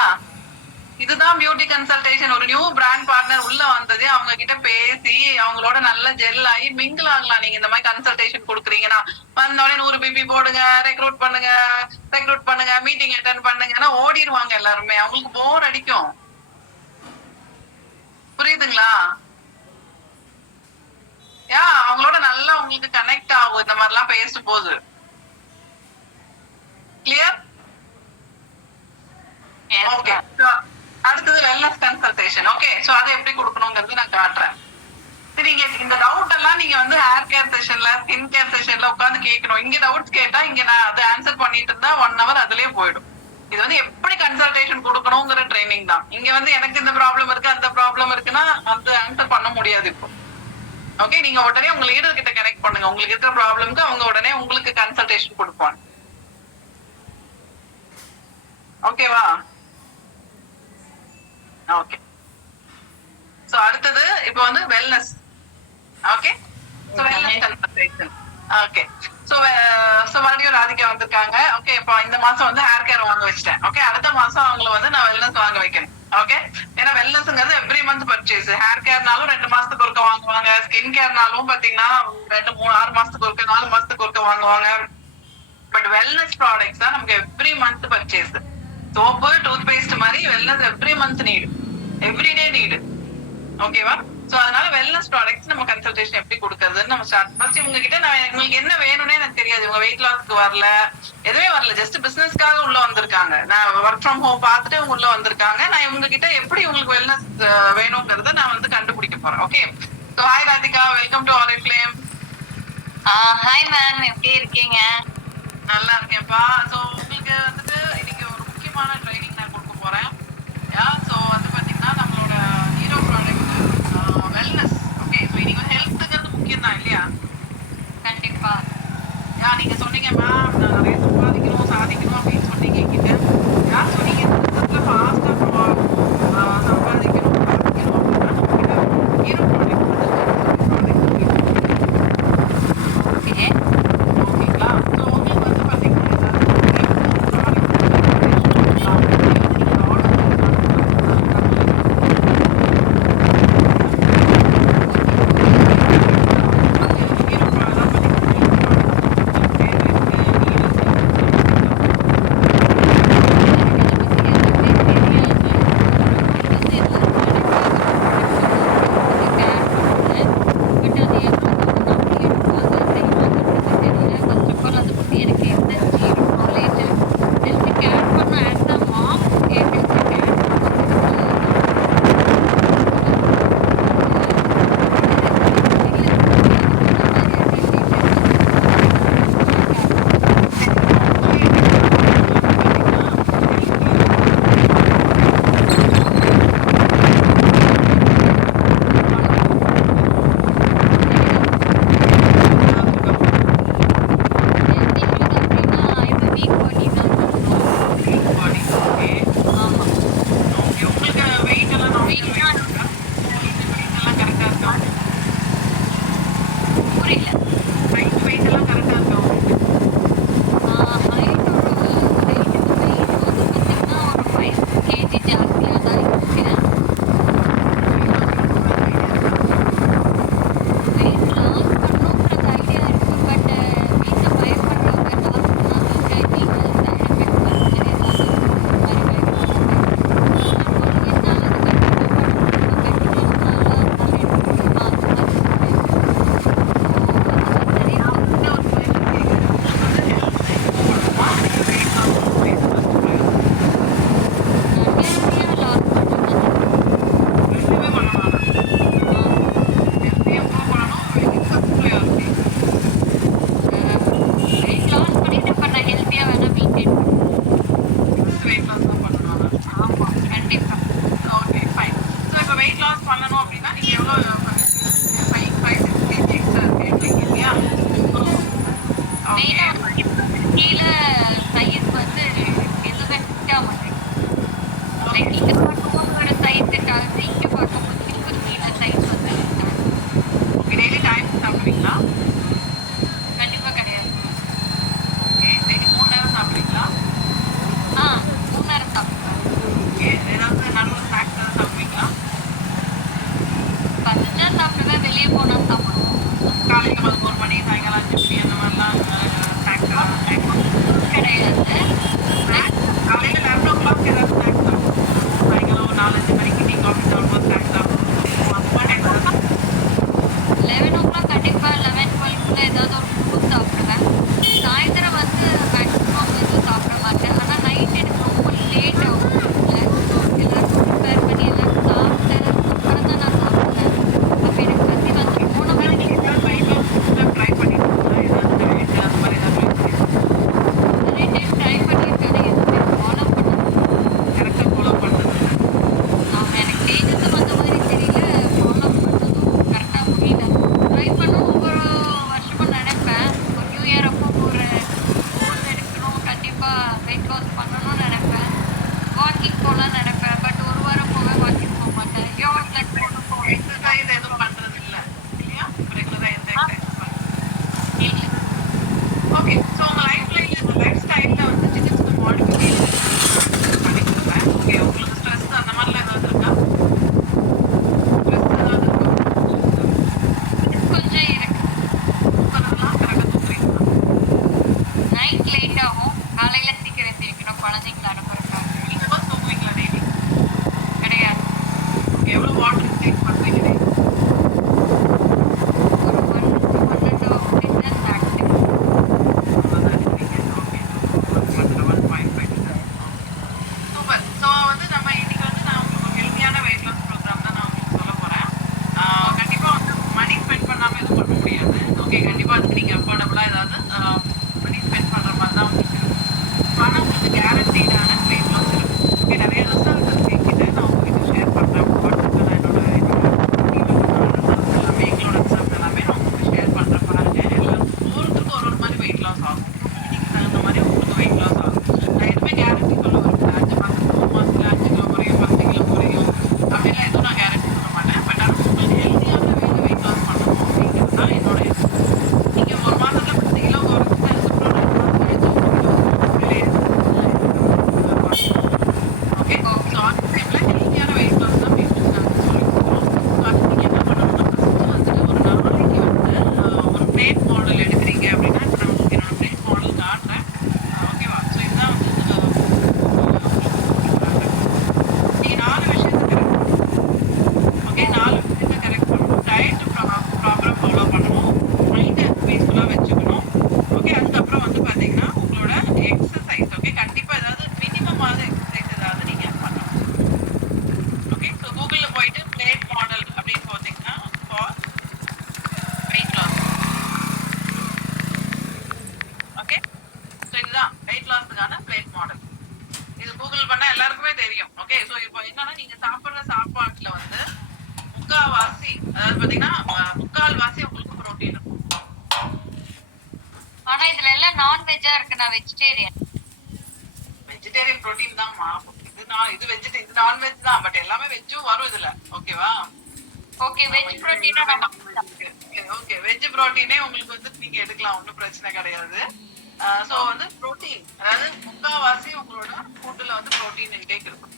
இதுதான் பியூட்டி கன்சல்டேஷன். ஒரு நியூ பிராண்ட் பார்ட்னர் உள்ள வந்தது, அவங்க கிட்ட பேசி அவங்களோட நல்ல ஜெல் ஆகி மிங்கிள் ஆகலாம். நீங்க இந்த மாதிரி கன்சல்டேஷன் கொடுக்குறீங்கன்னா வந்தோடனே 100 பிபி போடுங்க, ரெக்ரூட் பண்ணுங்க, மீட்டிங் அட்டென்ட் பண்ணுங்கன்னா ஓடிடுவாங்க எல்லாருமே. அவங்களுக்கு போர் அடிக்கும். புரியுதுங்களா? அவங்களோட நல்லா உங்களுக்கு கனெக்ட் ஆகும் இந்த மாதிரி எல்லாம் பேசும் போது. கிளியர்? ஓகே, அடுத்தது வெல்னஸ் கன்சல்டேஷன். ஓகே, சோ அதை எப்படி கொடுக்கணுங்கிறது நான் காட்டுறேன். சரிங்க, இந்த டவுட் எல்லாம் நீங்க வந்து ஹேர் கேர் செஷன்ல, ஸ்கின் கேர் செஷன்ல உட்காந்து கேட்கணும். இங்க டவுட்ஸ் கேட்டா இங்க நான் அதை ஆன்சர் பண்ணிட்டு இருந்தா 1 hour அதுலயே போயிடும். இது வந்து எப்படி கன்சல்டேஷன் கொடுக்கணுங்கிற ட்ரைனிங் தான். இங்க வந்து எனக்கு இந்த ப்ராப்ளம் இருக்கு, அந்த ப்ராப்ளம் இருக்குன்னா அந்த ஆன்சர் பண்ண முடியாது இப்போ. ஓகே, நீங்க உடனே உங்க லீடர் கிட்ட கனெக்ட் பண்ணுங்க. உங்களுக்கு இருக்கிற ப்ராப்ளம்க்கு அவங்க உடனே உங்களுக்கு கன்சல்டேஷன் கொடுப்பாங்க. ஓகேவா? ஓகே, சோ அடுத்தது இப்போ வந்து wellness. Okay, so wellness consultation. Okay, so மறுபடியும் ராதிகா வந்திருக்காங்க. ஓகே, இப்போ இந்த மாசம் வந்து ஹேர் கேர் வாங்க வச்சிட்டேன். ஓகே, அடுத்த மாசம் அவங்கள வந்து நான் வெல்னஸ் வாங்க வைக்கணும். ஓகே, ஏன்னா வெல்னஸ்ங்கிறது எவ்ரி மந்த் பர்ச்சேஸ். ஹேர் கேர்னாலும் 2 மாசத்துக்கு ஒருக்க வாங்குவாங்க, ஸ்கின் கேர்னாலும் பாத்தீங்கன்னா 2, 3, 6 மாசத்துக்கு ஒருக்க, 4 மாசத்துக்கு ஒருக்க வாங்குவாங்க. பட் வெல்னஸ் ப்ராடக்ட்ஸ் தான் நமக்கு every month purchase. Soap, toothpaste மாதிரி wellness every month need, everyday need. ஓகேவா? சோ அதனால வெல்னஸ் ப்ராடக்ட்ஸ் நம்ம கன்சல்டேஷன் எப்படி கொடுக்கறதுன்னு நம்ம ஸ்டார்ட். ஃபர்ஸ்ட் உங்ககிட்ட நான் உங்களுக்கு என்ன வேணும்னே எனக்கு தெரியாது. உங்க வெயிட் லாஸ்க்கு வரல, எதுவே வரல, ஜஸ்ட் பிசினஸ்க்காக உள்ள வந்திருக்காங்க. நான் ஒர்க் ஃப்ரம் ஹோம் பார்த்துட்டு உங்க உள்ள வந்திருக்காங்க. நான் உங்ககிட்ட எப்படி உங்களுக்கு வெல்னஸ் வேணுங்கிறத நான் வந்து கண்டுபிடிக்க போறேன். Okay, so hi Radhika, welcome to Oriflame. Hi ma'am, எப்படி இருக்கீங்க? நல்லா இருக்கேன்ப்பா. சோ உங்களுக்கு வந்துட்டு இன்னைக்கு ஒரு முக்கியமான ட்ரைனிங் நான் கொடுக்க போறேன். சோ வந்து பாத்தீங்கன்னா நம்மளோட hero product wellness. Okay, so இன்னைக்கு வந்து ஹெல்த்ங்கிறது முக்கியம் தான் இல்லையா? கண்டிப்பா. நீங்க சொன்னீங்க மேம் நான் நிறைய சம்பாதிக்கணும், சாதிக்கணும் அப்படின்னு சொன்னீங்க கிட்ட. சோ நீங்க இந்த ஃபாஸ்டா சம்பாதிக்கணும், சாதிக்கணும் அப்படின்னா நம்ம ஹீரோ ப்ராடக்ட் ஓகே, ஓகேங்களா? சோ உங்களுக்கு வந்து பாத்தீங்கன்னா ஓகே. சோ உங்க லைஃப் ஸ்டைல்ல வந்து சின்ன சின்ன மாடிஃபிகேஷன் பண்ணி கொடுக்குறேன். ஓகே. உங்களுக்கு ஸ்ட்ரெஸ் அந்த மாதிரிலாம் ஏதாவது இருக்கா? ஸ்ட்ரெஸ் ஏதாவது இருக்கா? கொஞ்சம் இருக்கு. தூக்கறதெல்லாம் கரெக்டா தூங்குறீங்களா? நைட் லேட் ஆகும், காலையில சீக்கிரம் எந்திரிக்கணும் குழந்தைங்களை அனுப்புறதுக்காக. நீங்க தான் தூங்குவீங்களா டெய்லி? கிடையாது. எவ்வளவு வாட்டர் இன்டேக் பண்றீங்க டெய்லி? ஒரு 1.5 லிட்டர் மேக்ஸிமம். அவ்வளவுதான் எடுக்கிறீங்க. ஓகே. 1.5 லிட்டர். சூப்பர். ஸோ வந்து நம்ம இன்னைக்கு வந்து நான் உங்களுக்கு ஒரு ஹெல்த்தியான வெயிட் லாஸ் ப்ரோக்ராம் தான் நான் உங்களுக்கு சொல்ல போறேன். கண்டிப்பா வந்து மணி ஸ்பெண்ட் பண்ணாம எதுவும் பண்ண முடியாது. ஓகே. கண்டிப்பா அதுக்கு நீங்க அஃபோர்டபுளா ஏதாவது மணி ஸ்பெண்ட் பண்ற மாதிரி தான் உங்களுக்கு இருக்கும். ஆனா உங்களுக்கு கேரண்டீடான வெயிட் லாஸ் இருக்கும். ஓகே. நிறைய ரிசல்ட் இருக்கு என்கிட்ட. நான் உங்ககிட்ட ஷேர் பண்றேன். வாட்ஸ்அப்ல நான் என்னோட ரிசல்ட்ஸ் எல்லாமே எங்களோட ரிசல்ட்ஸ் எல்லாமே நான் உங்களுக்கு ஷேர் பண்றேன். பாருங்க. எல்லாரும் ஒவ்வொருத்தருக்கும் ஒரு மாதிரி வெயிட் லாஸ் ஆகும். இதுக்கு தகுந்த மாதிரி உங்களுக்கு வெயிட் லாஸ் ஆகும். நான் எதுவுமே கேரண்டி சொல்ல வரல. 5 மாசத்துக்கு 3 மாசத்துல 5 கிலோ குறையும் 10 கிலோ குறையும் அப்படிலாம் எதுவும் நான் கேரண்டி சொல்ல மாட்டேன். பட் ஆனால் உங்களுக்கு ஹெல்த்தியான வெயிட் லாஸ் பண்ணணும் அப்படிங்கிறது தான் என்னோட இது. நீங்க ஒரு மாசத்துல 10 கிலோ குறைச்சிட்டு அதுக்கப்புறம் 2 மாசம் கழிச்சு 1 கிலோ ஓகே. ஸோ அந்த டைம்ல ஹெல்த்தியான வெயிட் லாஸ் தான் பேஷண்ட்ஸ் நாங்கள் சொல்லி கொடுக்குறோம். ஸோ அதுக்கு நீங்க என்ன பண்ணணும்னா ஃபர்ஸ்ட் வந்துட்டு ஒரு நாளைக்கு வந்து ஒரு பிளேட் மாடல் எடுக்கிறீங்க அப்படின்னா இப்போ நான் உங்களுக்கு என்னோட பிளேட் மாடல் காட்டுறேன். ஓகேவா? ஸோ இதுதான் வந்து நீங்க 4 விஷயத்தை கரெக்ட் பண்ணணும். ஓகே. 4 விஷயத்தை கரெக்ட் பண்ணணும். டயட் ப்ராப்பரா ஃபாலோ பண்ணணும். மைண்டை பீஸ்ஃபுல்லா வச்சுக்கணும். ஓகே. அதுக்கப்புறம் வந்து பாத்தீங்கன்னா உங்களோட எக்ஸசைஸ். ஓகே. கண்டிப்பா ஏதாவது மினிமமாவது எக்ஸசைஸ் ஏதாவது நீங்க பண்ணணும். ஓகே. ஸோ கூகுள்ல போயிட்டு பிளேட் மாடல் அப்படின்னு போட்டீங்கன்னா for weight loss. Okay. So இதுதான் வெயிட் லாஸ்க்கான பிளேட் மாடல். இது கூகுள் பண்ணா எல்லாருக்குமே தெரியும். ஓகே. ஸோ இப்போ என்னன்னா நீங்க சாப்பிடுற சாப்பாட்டுல வந்து முக்காவாசி அதாவது பாத்தீங்கன்னா முக்கால்வாசி உங்களுக்கு புரோட்டீன் இருக்கும். ஆனா இதுல எல்லாம் நான்வெஜ்ஜா இருக்கு, நான் வெஜிடேரியன். வெஜிடேரியன் புரோட்டீன் தான்மா. இது நான்வெஜ் தான். பட் எல்லாமே வெஜ்ஜும் வரும் இதுல. ஓகேவா? ஓகே. வெஜ் புரோட்டீனா நம்ம ஓகே. வெஜ் புரோட்டீனே உங்களுக்கு வந்து நீங்க எடுக்கலாம். ஒன்றும் பிரச்சனை கிடையாது. சோ வந்து புரோட்டீன் அதாவது முக்காவாசி உங்களோட ஃபுட்ல வந்து புரோட்டீன் இன்டேக் இருக்கும்.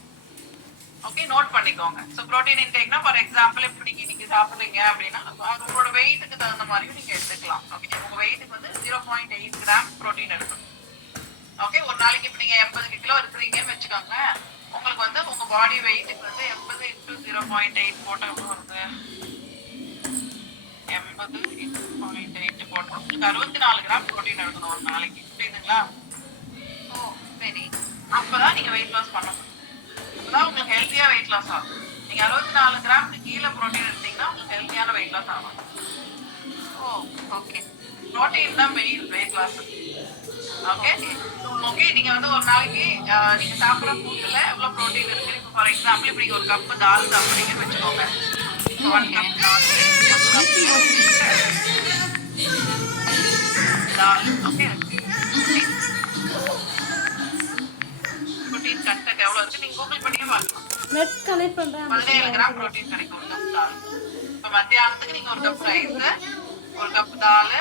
ஓகே. நோட் பண்ணிக்கோங்க. ஸோ புரோட்டீன் இன்டேக்னா ஃபார் எக்ஸாம்பிள் இப்போ நீங்க இன்னைக்கு சாப்பிடுறீங்க அப்படின்னா உங்களோட வெயிட்டுக்கு தகுந்த மாதிரியும் நீங்க எடுத்துக்கலாம். ஓகே. உங்க வெயிட்டுக்கு வந்து 0.8 கிராம் புரோட்டீன் எடுக்கணும். ஓகே. ஒரு நாளைக்கு இப்போ நீங்க 80 கிலோ இருக்கிறீங்கன்னு வச்சுக்கோங்க. உங்களுக்கு வந்து உங்க பாடி வெயிட்டுக்கு வந்து 80 × 0.8 போட்டா எவ்வளவு வருது? 80 × 0.8 போட்டா உங்களுக்கு 64 கிராம் புரோட்டீன் எடுக்கணும் ஒரு நாளைக்கு. புரியுதுங்களா? ஓ சரி. அப்பதான் நீங்க வெயிட் லாஸ் பண்ணணும். அப்பதான் உங்களுக்கு ஹெல்த்தியா வெயிட் லாஸ் ஆகும். நீங்க 64 கிராமுக்கு கீழே புரோட்டீன் எடுத்தீங்கன்னா உங்களுக்கு ஹெல்த்தியான வெயிட் லாஸ் ஆகும். Oh okay. புரோட்டீன் தான் main weight loss. Okay. Okay. நீங்க வந்து ஒரு நாளைக்கு நீங்க சாப்பிடுற ஃபுட்ல எவ்வளவு புரோட்டீன் இருக்கு? இப்போ ஃபார் எக்ஸாம்பிள் இப்போ நீங்க ஒரு கப் தால் சாப்பிடுறீங்கன்னு வச்சுக்கோங்க. 1 கப் தால். ஓகே. புரோட்டீன் கண்டென்ட் எவ்வளவு இருக்கு நீங்க கூகுள் பண்ணியே பார்க்கலாம். நெட் கனெக்ட் பண்றேன். 17 கிராம் புரோட்டீன் கிடைக்கும் ஒரு கப் தால். இப்போ மத்தியானத்துக்கு நீங்க ஒரு கப் ரைஸ், ஒரு கப் தால்,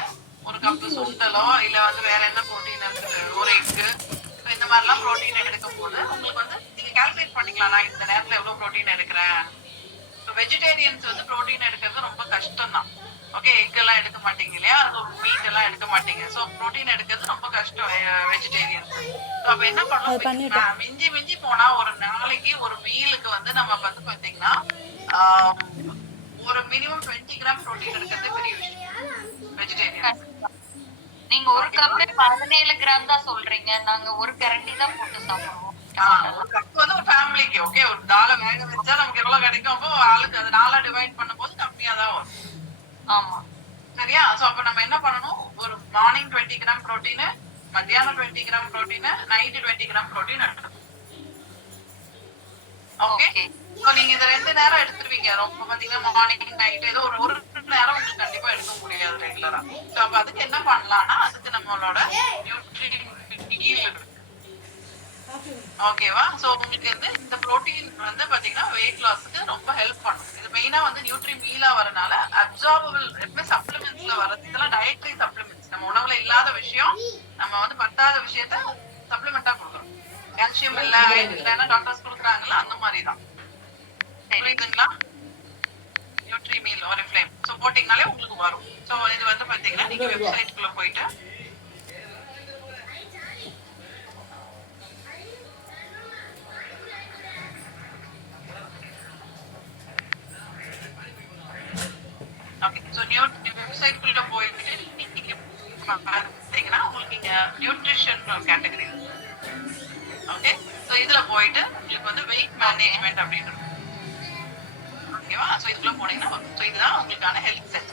ஒரு கப் சுண்டலோ இல்ல வந்து வேற என்ன புரோட்டீன் இருக்குது, ஒரு எக்கு, இந்த மாதிரிலாம் புரோட்டீன் எடுக்கும் போது உங்களுக்கு வந்து நீங்க கால்குலேட் பண்ணிக்கலாம். நான் இந்த நேரத்துல எவ்வளவு புரோட்டீன் எடுக்கிறேன். வெஜிடேரியன்ஸ் வந்து புரோட்டீன் எடுக்கிறது ரொம்ப கஷ்டம் தான். ஓகே. எக் எல்லாம் எடுக்க மாட்டீங்க இல்லையா? அது மீட் எல்லாம் எடுக்க மாட்டீங்க. ஸோ புரோட்டீன் எடுக்கிறது ரொம்ப கஷ்டம் வெஜிடேரியன்ஸ். அப்ப என்ன பண்ணணும்? மிஞ்சி மிஞ்சி போனா ஒரு நாளைக்கு ஒரு மீலுக்கு வந்து நம்ம வந்து பாத்தீங்கன்னா ஒரு மினிமம் 20 கிராம் புரோட்டீன் எடுக்கிறது பெரிய விஷயம் வெஜிடேரியன். நீங்க ஒரு கப் 17 கிராம் தான் சொல்றீங்க. நாங்க ஒரு கரண்டி தான் போட்டு சாப்பிடுவோம். ஒரு கப் வந்து ஒரு ஃபேமிலிக்கு. ஓகே. ஒரு தாலை வேக வச்சா நமக்கு எவ்வளவு கிடைக்கும்? அப்போ ஆளுக்கு அது 4ஆ டிவைட் பண்ணும்போது கம்மியா தான் வரும். ஆமா. சரியா? சோ அப்ப நம்ம என்ன பண்ணணும்? ஒரு மார்னிங் 20 கிராம் புரோட்டீன், மத்தியானம் 20 gram protein, night 20 gram protein எடுக்கணும். ஓகே. சோ நீங்க இந்த 2 நேரம் எடுத்துருவீங்க. ரொம்ப பாத்தீங்கன்னா மார்னிங் நைட் ஏதோ ஒரு நேரம் உங்களுக்கு கண்டிப்பா எடுக்க முடியாது ரெகுலரா. சோ அப்ப அதுக்கு என்ன பண்ணலாம்னா அதுக்கு நம்மளோட நியூட்ரிஷன் இருக்கு. ஓகேவா? சோ உங்களுக்கு வந்து இந்த புரோட்டீன் வந்து பாத்தீங்கன்னா வெயிட் லாஸ்க்கு ரொம்ப ஹெல்ப் பண்ணும். இது மெயினா வந்து நியூட்ரி மீலா வரனால அப்சார்பபிள் எப்பவுமே சப்ளிமெண்ட்ஸ்ல வரது. இதெல்லாம் டயட்ரி சப்ளிமெண்ட்ஸ். நம்ம உணவுல இல்லாத விஷயம் பத்தாத விஷயத்த சப்ளிமெண்டா கொடுக்குறோம். கால்சியம் இல்ல அயன் இல்லைன்னா டாக்டர்ஸ் கொடுக்குறாங்கல்ல அந்த மாதிரி தான். புரியுதுங்களா? நியூட்ரி மீல் ஒரு ஃப்ளேம் ஸோ போட்டிங்கனாலே உங்களுக்கு வரும். ஸோ இது வந்து பாத்தீங்கன்னா நீங்க வெப்சைட்குள்ள போயிட்டு ஓகே ஸோ வெப்சைட்குள்ள போயிட்டு நீங்க பார்த்தீங்கன்னா உங்களுக்கு இங்க நியூட்ரிஷன் கேட்டகரி ஓகே. ஸோ இதுல போயிட்டு உங்களுக்கு வந்து வெயிட் மேனேஜ்மெண்ட் அப்படின்னு இருக்கும். ஓகேவா? ஸோ இதுக்குள்ள போனீங்கன்னா ஸோ இதுதான் உங்களுக்கான health set.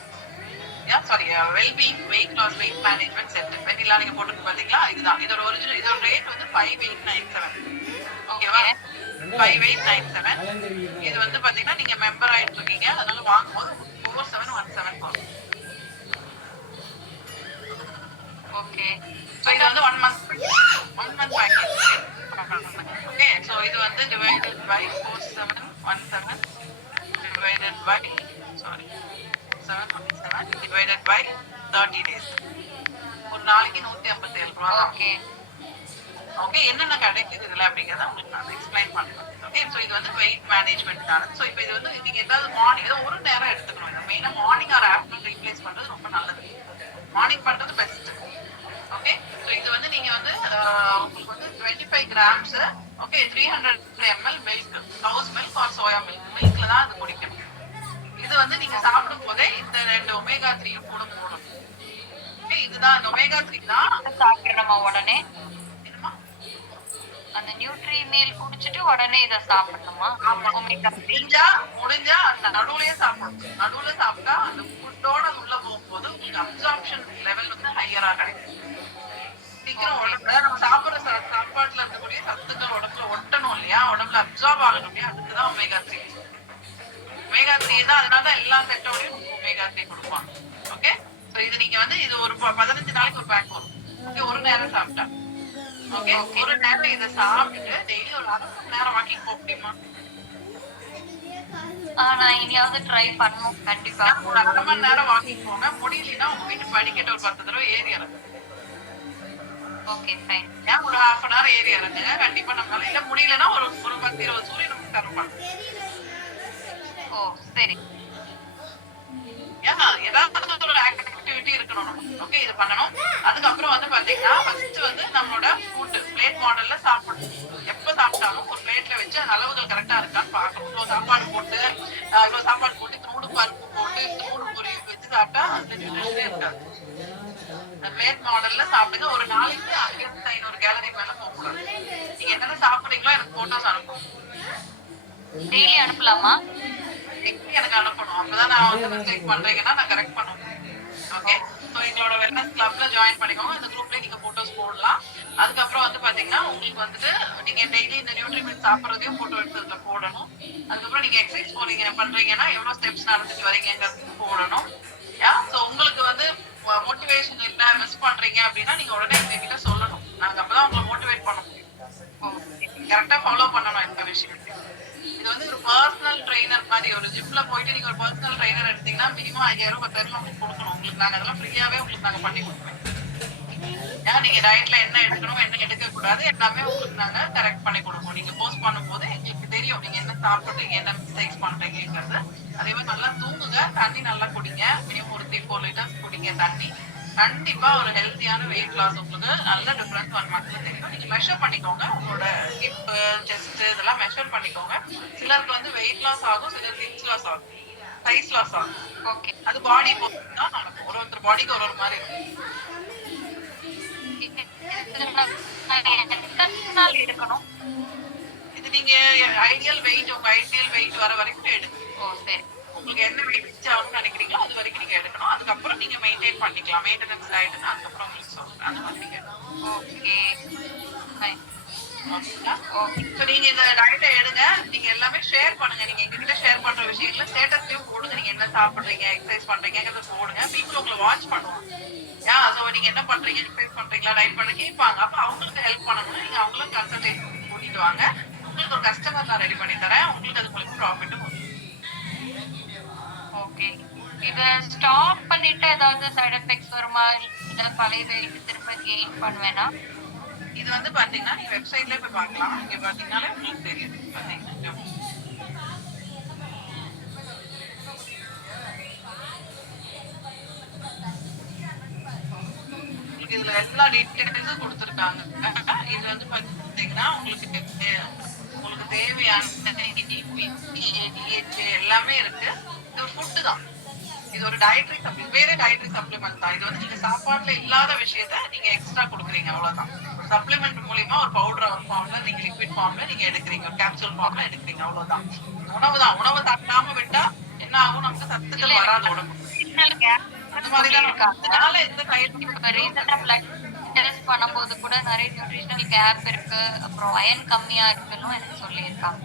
Sorry wellbeing weight loss weight management set vanilla நீங்க போட்டுருக்கு பாத்தீங்களா? இதுதான் இதோட ஒரிஜினல். இதோட ரேட் வந்து 5897. ஓகேவா? 5897. இது வந்து பாத்தீங்கன்னா நீங்க மெம்பர் ஆயிட்டு இருக்கீங்க, அதனால வாங்கும்போது 4717 வரும். ஓகே. ஸோ இது வந்து 1 month பேக்கேஜ். ஓகே. ஸோ இது வந்து divided by 4717 divided by sorry 727 divided by 30 days. ஒரு நாளைக்கு 157 ரூபாய். ஓகே. ஓகே. என்னென்ன கிடைக்குது இதுல அப்படிங்கறத உங்களுக்கு நான் எக்ஸ்பிளைன் பண்றேன். ஓகே. ஸோ இது வந்து வெயிட் மேனேஜ்மெண்ட்கான. ஸோ இப்போ இது வந்து நீங்க ஏதாவது மார்னிங் ஏதோ ஒரு நேரம் எடுத்துக்கணும். இது மெயினா மார்னிங் ஆர் ஆஃப்டர்நூன் ரீப்ளேஸ் பண்றது ரொம்ப நல்லது. மார்னிங் பண்றது பெஸ்ட். ஓகே. ஸோ இது வந்து நீங்க வந்து உங்களுக்கு வந்து 25 grams okay 300 ml milk, cow's milk or soya milk, மில்க்ல தான் அது குடிக்கணும். இது வந்து நீங்க சாப்பிடும் போதே இந்த 2 ஒமேகா 3 கூட போடணும். ஓகே. இதுதான் இந்த ஒமேகா 3 தான் சாப்பிடணுமா உடனே? என்னமா அந்த நியூட்ரி மீல் குடிச்சிட்டு உடனே இத சாப்பிடணுமா? முடிஞ்சா அந்த நடுவுலயே சாப்பிடணும். நடுவுல சாப்பிட்டா அந்த ஃபுட்டோட உள்ள போகும்போது உங்களுக்கு அப்சார்ப்ஷன் லெவல் வந்து ஹையரா கிடைக்கும். சீக்கிரம் உடம்புல நம்ம சாப்பிடுற சாப்பாட்டுல இருக்கக்கூடிய சத்துக்கள் உடம்புல ஒட்டணும் இல்லையா, உடம்புல அப்சார்ப் ஆகணும் இல்லையா, அதுக்குதான் ஒமேகா 3. ஒமேகா 3 தான். அதனாலதான் எல்லா செட்டோடையும் ஒமேகா 3 கொடுப்பாங்க. ஓகே. ஸோ இது நீங்க வந்து இது ஒரு 15 நாளைக்கு ஒரு பேக் வரும். ஓகே. ஒரு நேரம் சாப்பிட்டா ஓகே. ஒரு நேரம் இதை சாப்பிட்டுட்டு டெய்லி ஒரு 1/2 மணி நேரம் வாக்கிங் போக முடியுமா? நான் இனியாவது ட்ரை பண்ணணும் கண்டிப்பா. ஒரு 1/2 மணி நேரம் வாக்கிங் போங்க. முடியலன்னா உங்க வீட்டு படிக்கட்ட ஒரு 10 தடவை ஏறி இறங்கு. Okay fine. ஏன் ஒரு 1/2 மணி நேரம் ஏறி இறங்குங்க. கண்டிப்பா நம்மளால இல்ல முடியலன்னா ஒரு 10-20 சூரிய நமஸ்காரம் பண்ணுங்க. ஓ சரி. ஏதாவது ஒரு ஆக்டிவிட்டி இருக்கணும் நம்ம. ஓகே. இது பண்ணணும். அதுக்கப்புறம் வந்து பாத்தீங்கன்னா ஃபர்ஸ்ட் வந்து நம்மளோட ஃபுட் பிளேட் மாடல்ல சாப்பிடணும். எப்ப சாப்பிட்டாலும் ஒரு பிளேட்ல வச்சு அந்த அளவுகள் கரெக்டா இருக்கான்னு பார்க்கணும். இவ்வளவு சாப்பாடு போட்டு இத்தனோடு பருப்பு போட்டு இத்தனோடு பொரி வச்சு சாப்பிட்டா அந்த நியூட்ரிஷனே இருக்காது. பிளேட் மாடல்ல சாப்பிடுங்க. ஒரு நாளைக்கு 1500 கேலரி மேல போகக்கூடாது. நீங்க என்னென்ன சாப்பிடுறீங்களோ எனக்கு போட்டோஸ் அனுப்புங்க. டெய்லி அனுப்பலாமா? எனக்கு அனுப்பணும். அப்பதான் நான் வந்து மிஸ்டேக் பண்றீங்கன்னா நான் கரெக்ட் பண்ணுவேன். ஓகே. ஸோ எங்களோட வெல்னஸ் கிளப்ல ஜாயின் பண்ணிக்கோங்க. இந்த குரூப்ல நீங்க போட்டோஸ் போடலாம். அதுக்கப்புறம் வந்து பாத்தீங்கன்னா உங்களுக்கு வந்துட்டு நீங்க டெய்லி இந்த நியூட்ரிமெண்ட் சாப்பிட்றதையும் போட்டோ எடுத்து போடணும். அதுக்கப்புறம் நீங்க எக்ஸசைஸ் பண்றீங்கன்னா எவ்வளவு ஸ்டெப்ஸ் நடந்துட்டு வரீங்கிறது போடணும். ஸோ உங்களுக்கு வந்து மோட்டிவேஷன் இல்ல மிஸ் பண்றீங்க அப்படின்னா நீங்க உடனே எங்ககிட்ட சொல்லணும். நாங்க அப்பதான் உங்களை மோட்டிவேட் பண்ண முடியும். கரெக்டா ஃபாலோ பண்ணணும் இந்த விஷயத்தை. இது வந்து ஒரு பர்சனல் ட்ரெயினர் மாதிரி. ஒரு ஜிம்ல போயிட்டு நீங்க ஒரு பர்சனல் ட்ரெயினர் எடுத்தீங்கன்னா மினிமம் 5000 10,000 உங்களுக்கு கொடுக்கணும். உங்களுக்கு நாங்க அதெல்லாம் ஃப்ரீயாவே உங்களுக்கு நாங்க பண்ணி கொடுப்போம். ஏன்னா நீங்க டயட்ல என்ன எடுக்கணும் என்ன எடுக்க கூடாது எல்லாமே உங்களுக்கு நாங்க கரெக்ட் பண்ணி கொடுப்போம். நீங்க போஸ்ட் பண்ணும் போது எங்களுக்கு தெரியும் நீங்க என்ன சாப்பிடுறீங்க என்ன மிஸ்டேக்ஸ் பண்றீங்கிறது. அதே மாதிரி நல்லா தூங்குங்க, தண்ணி நல்லா குடிங்க. மினிமம் ஒரு 3-4 லிட்டர்ஸ் குடிங்க தண்ணி. கண்டிப்பா ஒரு ஹெல்த்தியான வெயிட் லாஸ் உங்களுக்கு நல்ல டிஃபரன்ஸ் 1 month தெரியும். நீங்க மெஷர் பண்ணிக்கோங்க. உங்களோட ஹிப் செஸ்ட் இதெல்லாம் மெஷர் பண்ணிக்கோங்க. சிலருக்கு வந்து வெயிட் லாஸ் ஆகும், சிலருக்கு ஹிப் லாஸ் ஆகும், சைஸ் லாஸ் ஆகும். ஓகே. அது பாடி பொறுத்து தான் நடக்கும். ஒருத்தர் பாடிக்கு ஒரு மாதிரி இருக்கும். எடுக்கணும். இது நீங்க ஐடியல் வெயிட் உங்க ஐடியல் வெயிட் வர வரைக்கும் எடுங்க. ஓ சரி. உங்களுக்கு என்ன வெயிட் ரீச் ஆகணும்னு நினைக்கிறீங்களோ அது வரைக்கும் நீங்க எடுக்கணும். அதுக்கப்புறம் நீங்க மெயின்டைன் பண்ணிக்கலாம். மெயின்டெனன்ஸ் டயட் அதுக்கப்புறம் உங்களுக்கு சொல்றேன். அந்த மாதிரி நீங்க ஓகே ஃபைன். ஸோ நீங்க இந்த டயட்டை எடுங்க. நீங்க எல்லாமே ஷேர் பண்ணுங்க. நீங்க எங்ககிட்ட ஷேர் பண்ற விஷயங்கள ஸ்டேட்டஸ்லயும் போடுங்க. நீங்க என்ன சாப்பிடுறீங்க எக்ஸசைஸ் பண்றீங்கிறத போடுங்க. பீப்புள் உங்களை வாட்ச் பண்ணுவாங்க. ஸோ நீங்க என்ன பண்றீங்க எக்ஸசைஸ் பண்றீங்களா டயட் பண்ண கேட்பாங்க. அப்ப அவங்களுக்கு ஹெல்ப் பண்ணணும்னா நீங்க அவங்களும் கன்சல்டேஷன் கூட்டிட்டு வாங்க. உங்களுக்கு ஒரு கஸ்டமர் நான் ரெடி பண்ணி தரேன். உங்களுக்கு அது மூலமா ப்ராஃபிட்டும் வரும். ஓகே. இத ஸ்டாப் பண்ணிட்டு ஏதாவது சைடு எஃபெக்ட்ஸ் வருமா, இல்ல பழைய வெயிட் திரும்ப கெயின் பண்ணுவேனா? இது வந்து பாத்தீங்கன்னா நீங்க வெப்சைட்ல போய் பார்க்கலாம். இங்க பாத்தீங்கன்னாலே உங்களுக்கு தெரியும். பாத்தீங்கன்னா இதுல எல்லா டீடைல்ஸும் கொடுத்துருக்காங்க. இது வந்து பாத்தீங்கன்னா உங்களுக்கு தேவையான எல்லாமே இருக்கு. இது ஒரு ஃபுட்டு தான். இது ஒரு டயட்ரி சப்ளிமெண்ட், வேற டயட்ரி சப்ளிமெண்ட் தான். இது வந்து நீங்க சாப்பாட்டுல இல்லாத விஷயத்த நீங்க எக்ஸ்ட்ரா கொடுக்குறீங்க, அவ்வளவுதான். ஒரு சப்ளிமெண்ட் மூலியமா ஒரு பவுடர் ஃபார்ம்ல நீங்க லிக்விட் ஃபார்ம்ல நீங்க எடுக்கிறீங்க, ஒரு கேப்சூல் ஃபார்ம்ல எடுக்கிறீங்க, அவ்வளவுதான். உணவு தான். உணவு சாப்பிடாம விட்டா என்ன ஆகும், நமக்கு சத்துக்கள் வராது உடம்பு. அந்த மாதிரிதான் அதனால இந்த ரீசெண்டா பிளட் டெஸ்ட் பண்ணும்போது கூட நிறைய நியூட்ரிஷனல் கேப் இருக்கு, அப்புறம் அயன் கம்மியா இருக்குன்னு எனக்கு சொல்லியிருக்காங்க.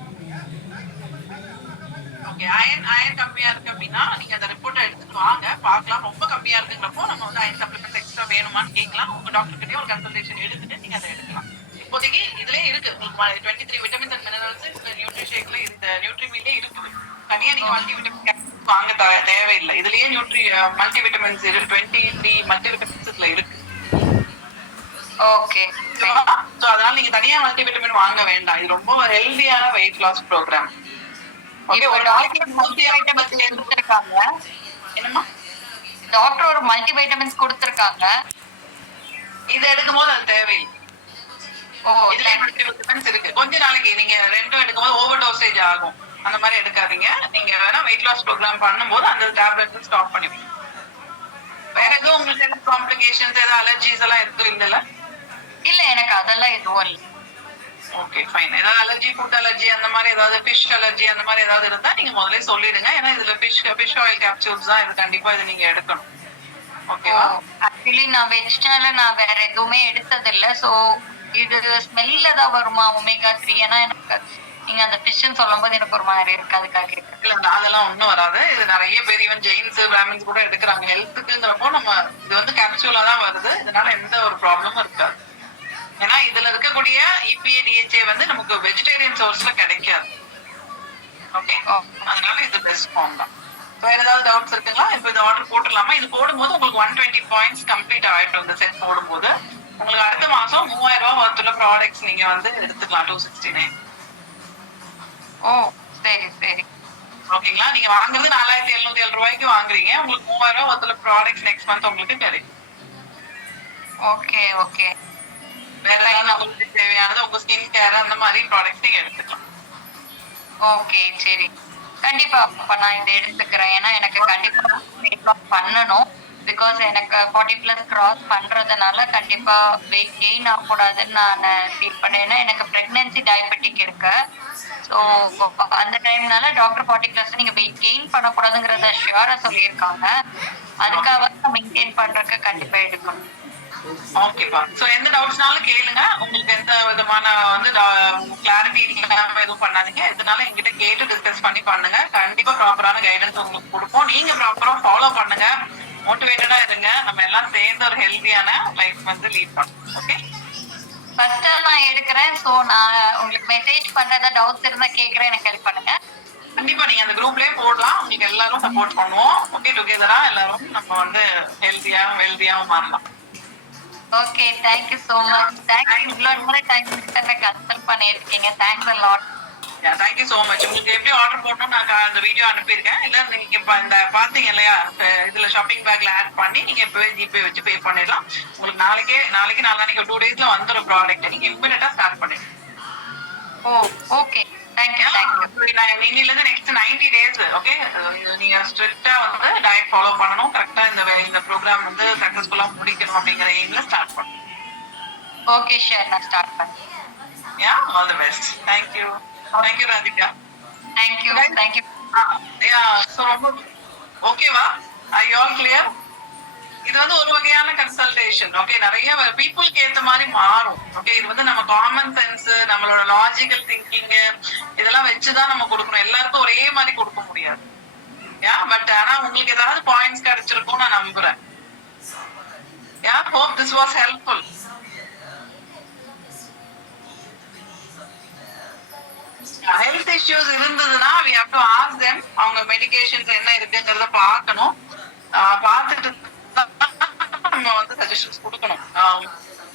ஓகே, அயன் கம்மியா இருக்கு அப்படின்னா நீங்க அந்த ரிப்போர்ட்டை எடுத்துட்டு வாங்க, பார்க்கலாம். ரொம்ப கம்மியா இருக்குங்கிறப்போ நம்ம வந்து அயன் சப்ளிமெண்ட் எக்ஸ்ட்ரா வேணுமான்னு கேட்கலாம். உங்க டாக்டர் கிட்டே ஒரு கன்சல்டேஷன் எடுத்துட்டு நீங்க அதை எடுக்கலாம். இப்போதைக்கு இதுலயே இருக்கு உங்களுக்கு 23 விட்டமின்ஸ் அண்ட் மினரல்ஸ் இந்த நியூட்ரிஷேக்ல, இந்த நியூட்ரிமீலே இருக்குது. தனியா நீங்க மல்டி விட்டமின் வாங்க தேவையில்லை. இதுலயே மல்டி விட்டமின்ஸ் 23 மல்டி விட்டமின்ஸ் இதுல இருக்கு. ஓகே, சோ அதனால நீங்க தனியா மல்டி விட்டமின் வாங்க வேண்டாம். இது ரொம்ப ஹெல்தியான வெயிட் லாஸ் ப்ரோக்ராம். என்னமா டாக்டர் ஒரு மல்டி வைட்டமின்ஸ் கொடுத்திருக்காங்க. இதை எடுக்கும் போது அது தேவையில்லை. இதுலயே மல்டி விட்டமின்ஸ் இருக்கு. கொஞ்ச நாளைக்கு நீங்க ரெண்டும் எடுக்கும்போது ஓவர் டோசேஜ் ஆகும். அந்த மாதிரி எடுக்காதீங்க. நீங்க வேணா வெயிட் லாஸ் ப்ரோக்ராம் பண்ணும்போது அந்த டேப்லெட் ஸ்டாப் பண்ணிவிடுங்க. வேற எதுவும் உங்களுக்கு என்ன காம்ப்ளிகேஷன்ஸ், ஏதாவது அலர்ஜிஸ் எல்லாம் எதுவும் இல்லைல்ல? இல்ல, எனக்கு அதெல்லாம் எதுவும் இல்லை. Okay, fine. ஏதாவது அலர்ஜி, ஃபுட் அலர்ஜி, அந்த மாதிரி ஏதாவது ஃபிஷ் அலர்ஜி அந்த மாதிரி ஏதாவது இருந்தா நீங்க முதல்ல சொல்லிடுங்க. ஏன்னா இதுல ஃபிஷ் ஆயில் கேப்சூல்ஸ் தான். இது கண்டிப்பா இது நீங்க எடுக்கணும். ஓகேவா? ஆக்சுவலி நான் வெஜ்னால நான் வேற எதுவுமே எடுத்தது இல்ல. சோ இது ஸ்மெல்ல தான் வருமா ஒமேகா 3? ஏன்னா எனக்கு நீங்க அந்த ஃபிஷ்ன்னு சொல்லும் போது எனக்கு ஒரு மாதிரி இருக்கு, அதுக்காக கேட்கறேன். இல்ல, அதெல்லாம் ஒண்ணும் வராது. இது நிறைய பேர் ஈவன் ஜெயின்ஸ் பிராமின்ஸ் கூட எடுக்கிறாங்க ஹெல்த்துக்குங்கிறப்போ. நம்ம இது வந்து கேப்சூலா தான் வருது. இதனால எந்த ஒரு ப்ராப்ளமும் இருக்காது. ஏன்னா இதுல இருக்கக்கூடிய EPA DHA வந்து நமக்கு வெஜிடேரியன் சோர்ஸ்ல கிடைக்காது. ஓகே, அதனால இது பெஸ்ட் ஃபார்ம் தான். வேற ஏதாவது டவுட்ஸ் இருக்குங்களா? இப்போ இது ஆர்டர் போட்டுடலாமா? இது போடும்போது உங்களுக்கு 120 பாயிண்ட்ஸ் கம்ப்ளீட் ஆயிடும். இந்த செட் போடும்போது உங்களுக்கு அடுத்த மாசம் 3000 ரூபாய் வர்த்துள்ள ப்ராடக்ட்ஸ் நீங்க வந்து எடுத்துக்கலாம். 269. ஓ, சரி சரி. ஓகேங்களா? நீங்க வாங்குறது 4707 ரூபாய்க்கு வாங்குறீங்க. உங்களுக்கு 3000 ரூபாய் வர்த்துள்ள ப்ராடக்ட்ஸ் நெக்ஸ்ட் மந்த் உங்களுக்கு கிடைக்கும். Okay okay. வேற ஏதாவது உங்களுக்கு தேவையானது உங்க ஸ்கின் கேர் அந்த மாதிரி ப்ராடக்ட்ஸ் நீங்க எடுத்துக்கலாம். ஓகே, சரி. கண்டிப்பா அப்ப நான் இதை எடுத்துக்கிறேன். ஏன்னா எனக்கு கண்டிப்பா வெயிட் லாஸ் பண்ணணும். பிகாஸ் எனக்கு 40+ கிராஸ் பண்றதுனால கண்டிப்பா வெயிட் கெயின் ஆகக்கூடாதுன்னு நான் ஃபீல் பண்ணேன். ஏன்னா எனக்கு பிரெக்னன்சி டயபெட்டிக் இருக்கு. ஸோ அந்த டைம்னால டாக்டர் 40+ நீங்க வெயிட் கெயின் பண்ணக்கூடாதுங்கிறத ஷியோரா சொல்லியிருக்காங்க. அதுக்காக மெயின்டைன் பண்றதுக்கு கண்டிப்பா எடுக்கணும். ஓகேப்பா. சோ எந்த டவுட்ஸ்னாலும் கேளுங்க. உங்களுக்கு எந்த விதமான வந்து கிளாரிட்டி இல்லாம எதுவும் பண்ணாதீங்க. இதனால என்கிட்ட கேட்டு டிஸ்கஸ் பண்ணி பண்ணுங்க. கண்டிப்பா ப்ராப்பரான கைடன்ஸ் உங்களுக்கு கொடுப்போம். நீங்க ப்ராப்பரா ஃபாலோ பண்ணுங்க, மோட்டிவேட்டடா இருங்க. நம்ம எல்லாம் சேர்ந்து ஒரு ஹெல்தியான லைஃப் வந்து லீட் பண்ணணும். ஓகே, ஃபர்ஸ்ட் நான் எடுக்கிறேன். ஸோ நான் உங்களுக்கு மெசேஜ் பண்றதா டவுட்ஸ் இருந்தா கேட்கறேன், எனக்கு ஹெல்ப் பண்ணுங்க. கண்டிப்பா நீங்க அந்த குரூப்லயே போடலாம். உங்களுக்கு எல்லாரும் சப்போர்ட் பண்ணுவோம். ஓகே, டுகெதரா எல்லாரும் நம்ம வந்து ஹெல்தியாவும் மாறலாம். Okay, thank you so much. Thank you. இவ்வளவு நேரம் டைம் எடுத்து எனக்கு கன்சல்ட் பண்ணியிருக்கீங்க. Thanks a lot. Thank you so much. உங்களுக்கு எப்படி ஆர்டர் போடணும் நான் அந்த வீடியோ அனுப்பியிருக்கேன். இல்லை நீங்க இப்போ இந்த பாத்தீங்க இல்லையா, இதுல ஷாப்பிங் பேக்ல ஆட் பண்ணி நீங்க இப்பவே ஜிபே வச்சு பே பண்ணிடலாம். உங்களுக்கு நாளைக்கு நாளைக்கு 2 டேஸ்ல வந்துடும் ப்ராடக்ட். நீங்க இமிடியட்டா ஸ்டார்ட் பண்ணிடுங்க. Oh, okay. Thank you. இன்னில இருந்து நெக்ஸ்ட் 90 டேஸ் ஓகே, நீங்க ஸ்ட்ரிக்ட்டா வந்து டயட் ஃபாலோ பண்ணணும். கரெக்டா இந்த ப்ரோக்ராம் வந்து சக்சஸ்ஃபுல்லா முடிக்கணும் அப்படிங்கிற எய்ம்ல ஸ்டார்ட் பண்ணணும். Okay, sure. நான் ஸ்டார்ட் பண்ணேன். Yeah, all the best. Thank you Radhika. Thank you. Yeah, so ரொம்ப ஓகேவா? Are you all clear? இது வந்து ஒரு வகையான கன்சல்டேஷன். ஓகே, நிறைய பீப்புளுக்கு ஏத்த மாதிரி மாறும். ஓகே, இது வந்து நம்ம காமன் சென்ஸ், நம்மளோட லாஜிக்கல் திங்கிங் இதெல்லாம் வச்சுதான் நம்ம கொடுக்கணும். எல்லாருக்கும் ஒரே மாதிரி கொடுக்க முடியாது. யா, பட் ஆனா உங்களுக்கு ஏதாவது பாயிண்ட்ஸ் கிடைச்சிருக்கும் நான் நம்புறேன். Yeah, hope this was helpful. Health issues இருந்ததுன்னா we have to ask them. அவங்க மெடிகேஷன்ஸ் என்ன இருக்குங்கிறத பார்க்கணும். பார்த்துட்டு நம்ம வந்து சஜஷன்ஸ் கொடுக்கணும்.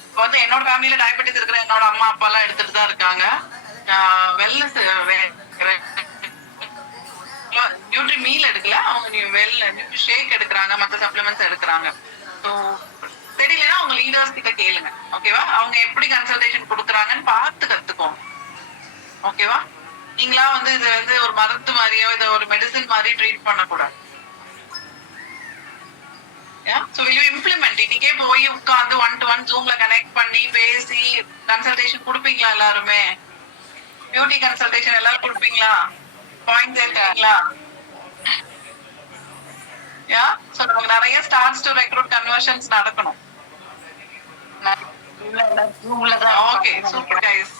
இப்போ வந்து என்னோட ஃபேமிலியில டயபெட்டிஸ் இருக்கிற என்னோட அம்மா அப்பா எல்லாம் எடுத்துட்டு தான் இருக்காங்க. வெல்னஸ் நியூட்ரி மீல் எடுக்கல, அவங்க ஷேக் எடுக்கிறாங்க, மற்ற சப்ளிமெண்ட்ஸ் எடுக்கிறாங்க. ஸோ தெரியலன்னா அவங்க லீடர்ஸ் கிட்ட கேளுங்க. ஓகேவா? அவங்க எப்படி கன்சல்டேஷன் கொடுக்குறாங்கன்னு பார்த்து கத்துக்கோங்க. ஓகேவா? நீங்களா வந்து இது வந்து ஒரு மருந்து மாதிரியோ இதை ஒரு மெடிசின் மாதிரி ட்ரீட் பண்ணக்கூடாது. So will you implement? இன்னைக்கே போய் உட்காந்து 1-to-1 ஜூம்ல கனெக்ட் பண்ணி பேசி கன்சல்டேஷன் கொடுப்பீங்களா? எல்லாருமே பியூட்டி கன்சல்டேஷன் எல்லாரும் கொடுப்பீங்களா? பாயிண்ட் இருக்கீங்களா? யா ஸோ நமக்கு நிறைய ஸ்டார்ட்ஸ் டு ரெக்ரூட் கன்வர்ஷன்ஸ் நடக்கணும். Okay, super guys.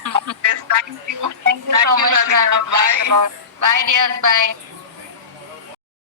Yes, thank you. Thank you so much, Radhika. madam. Bye. Bye, dears. Bye.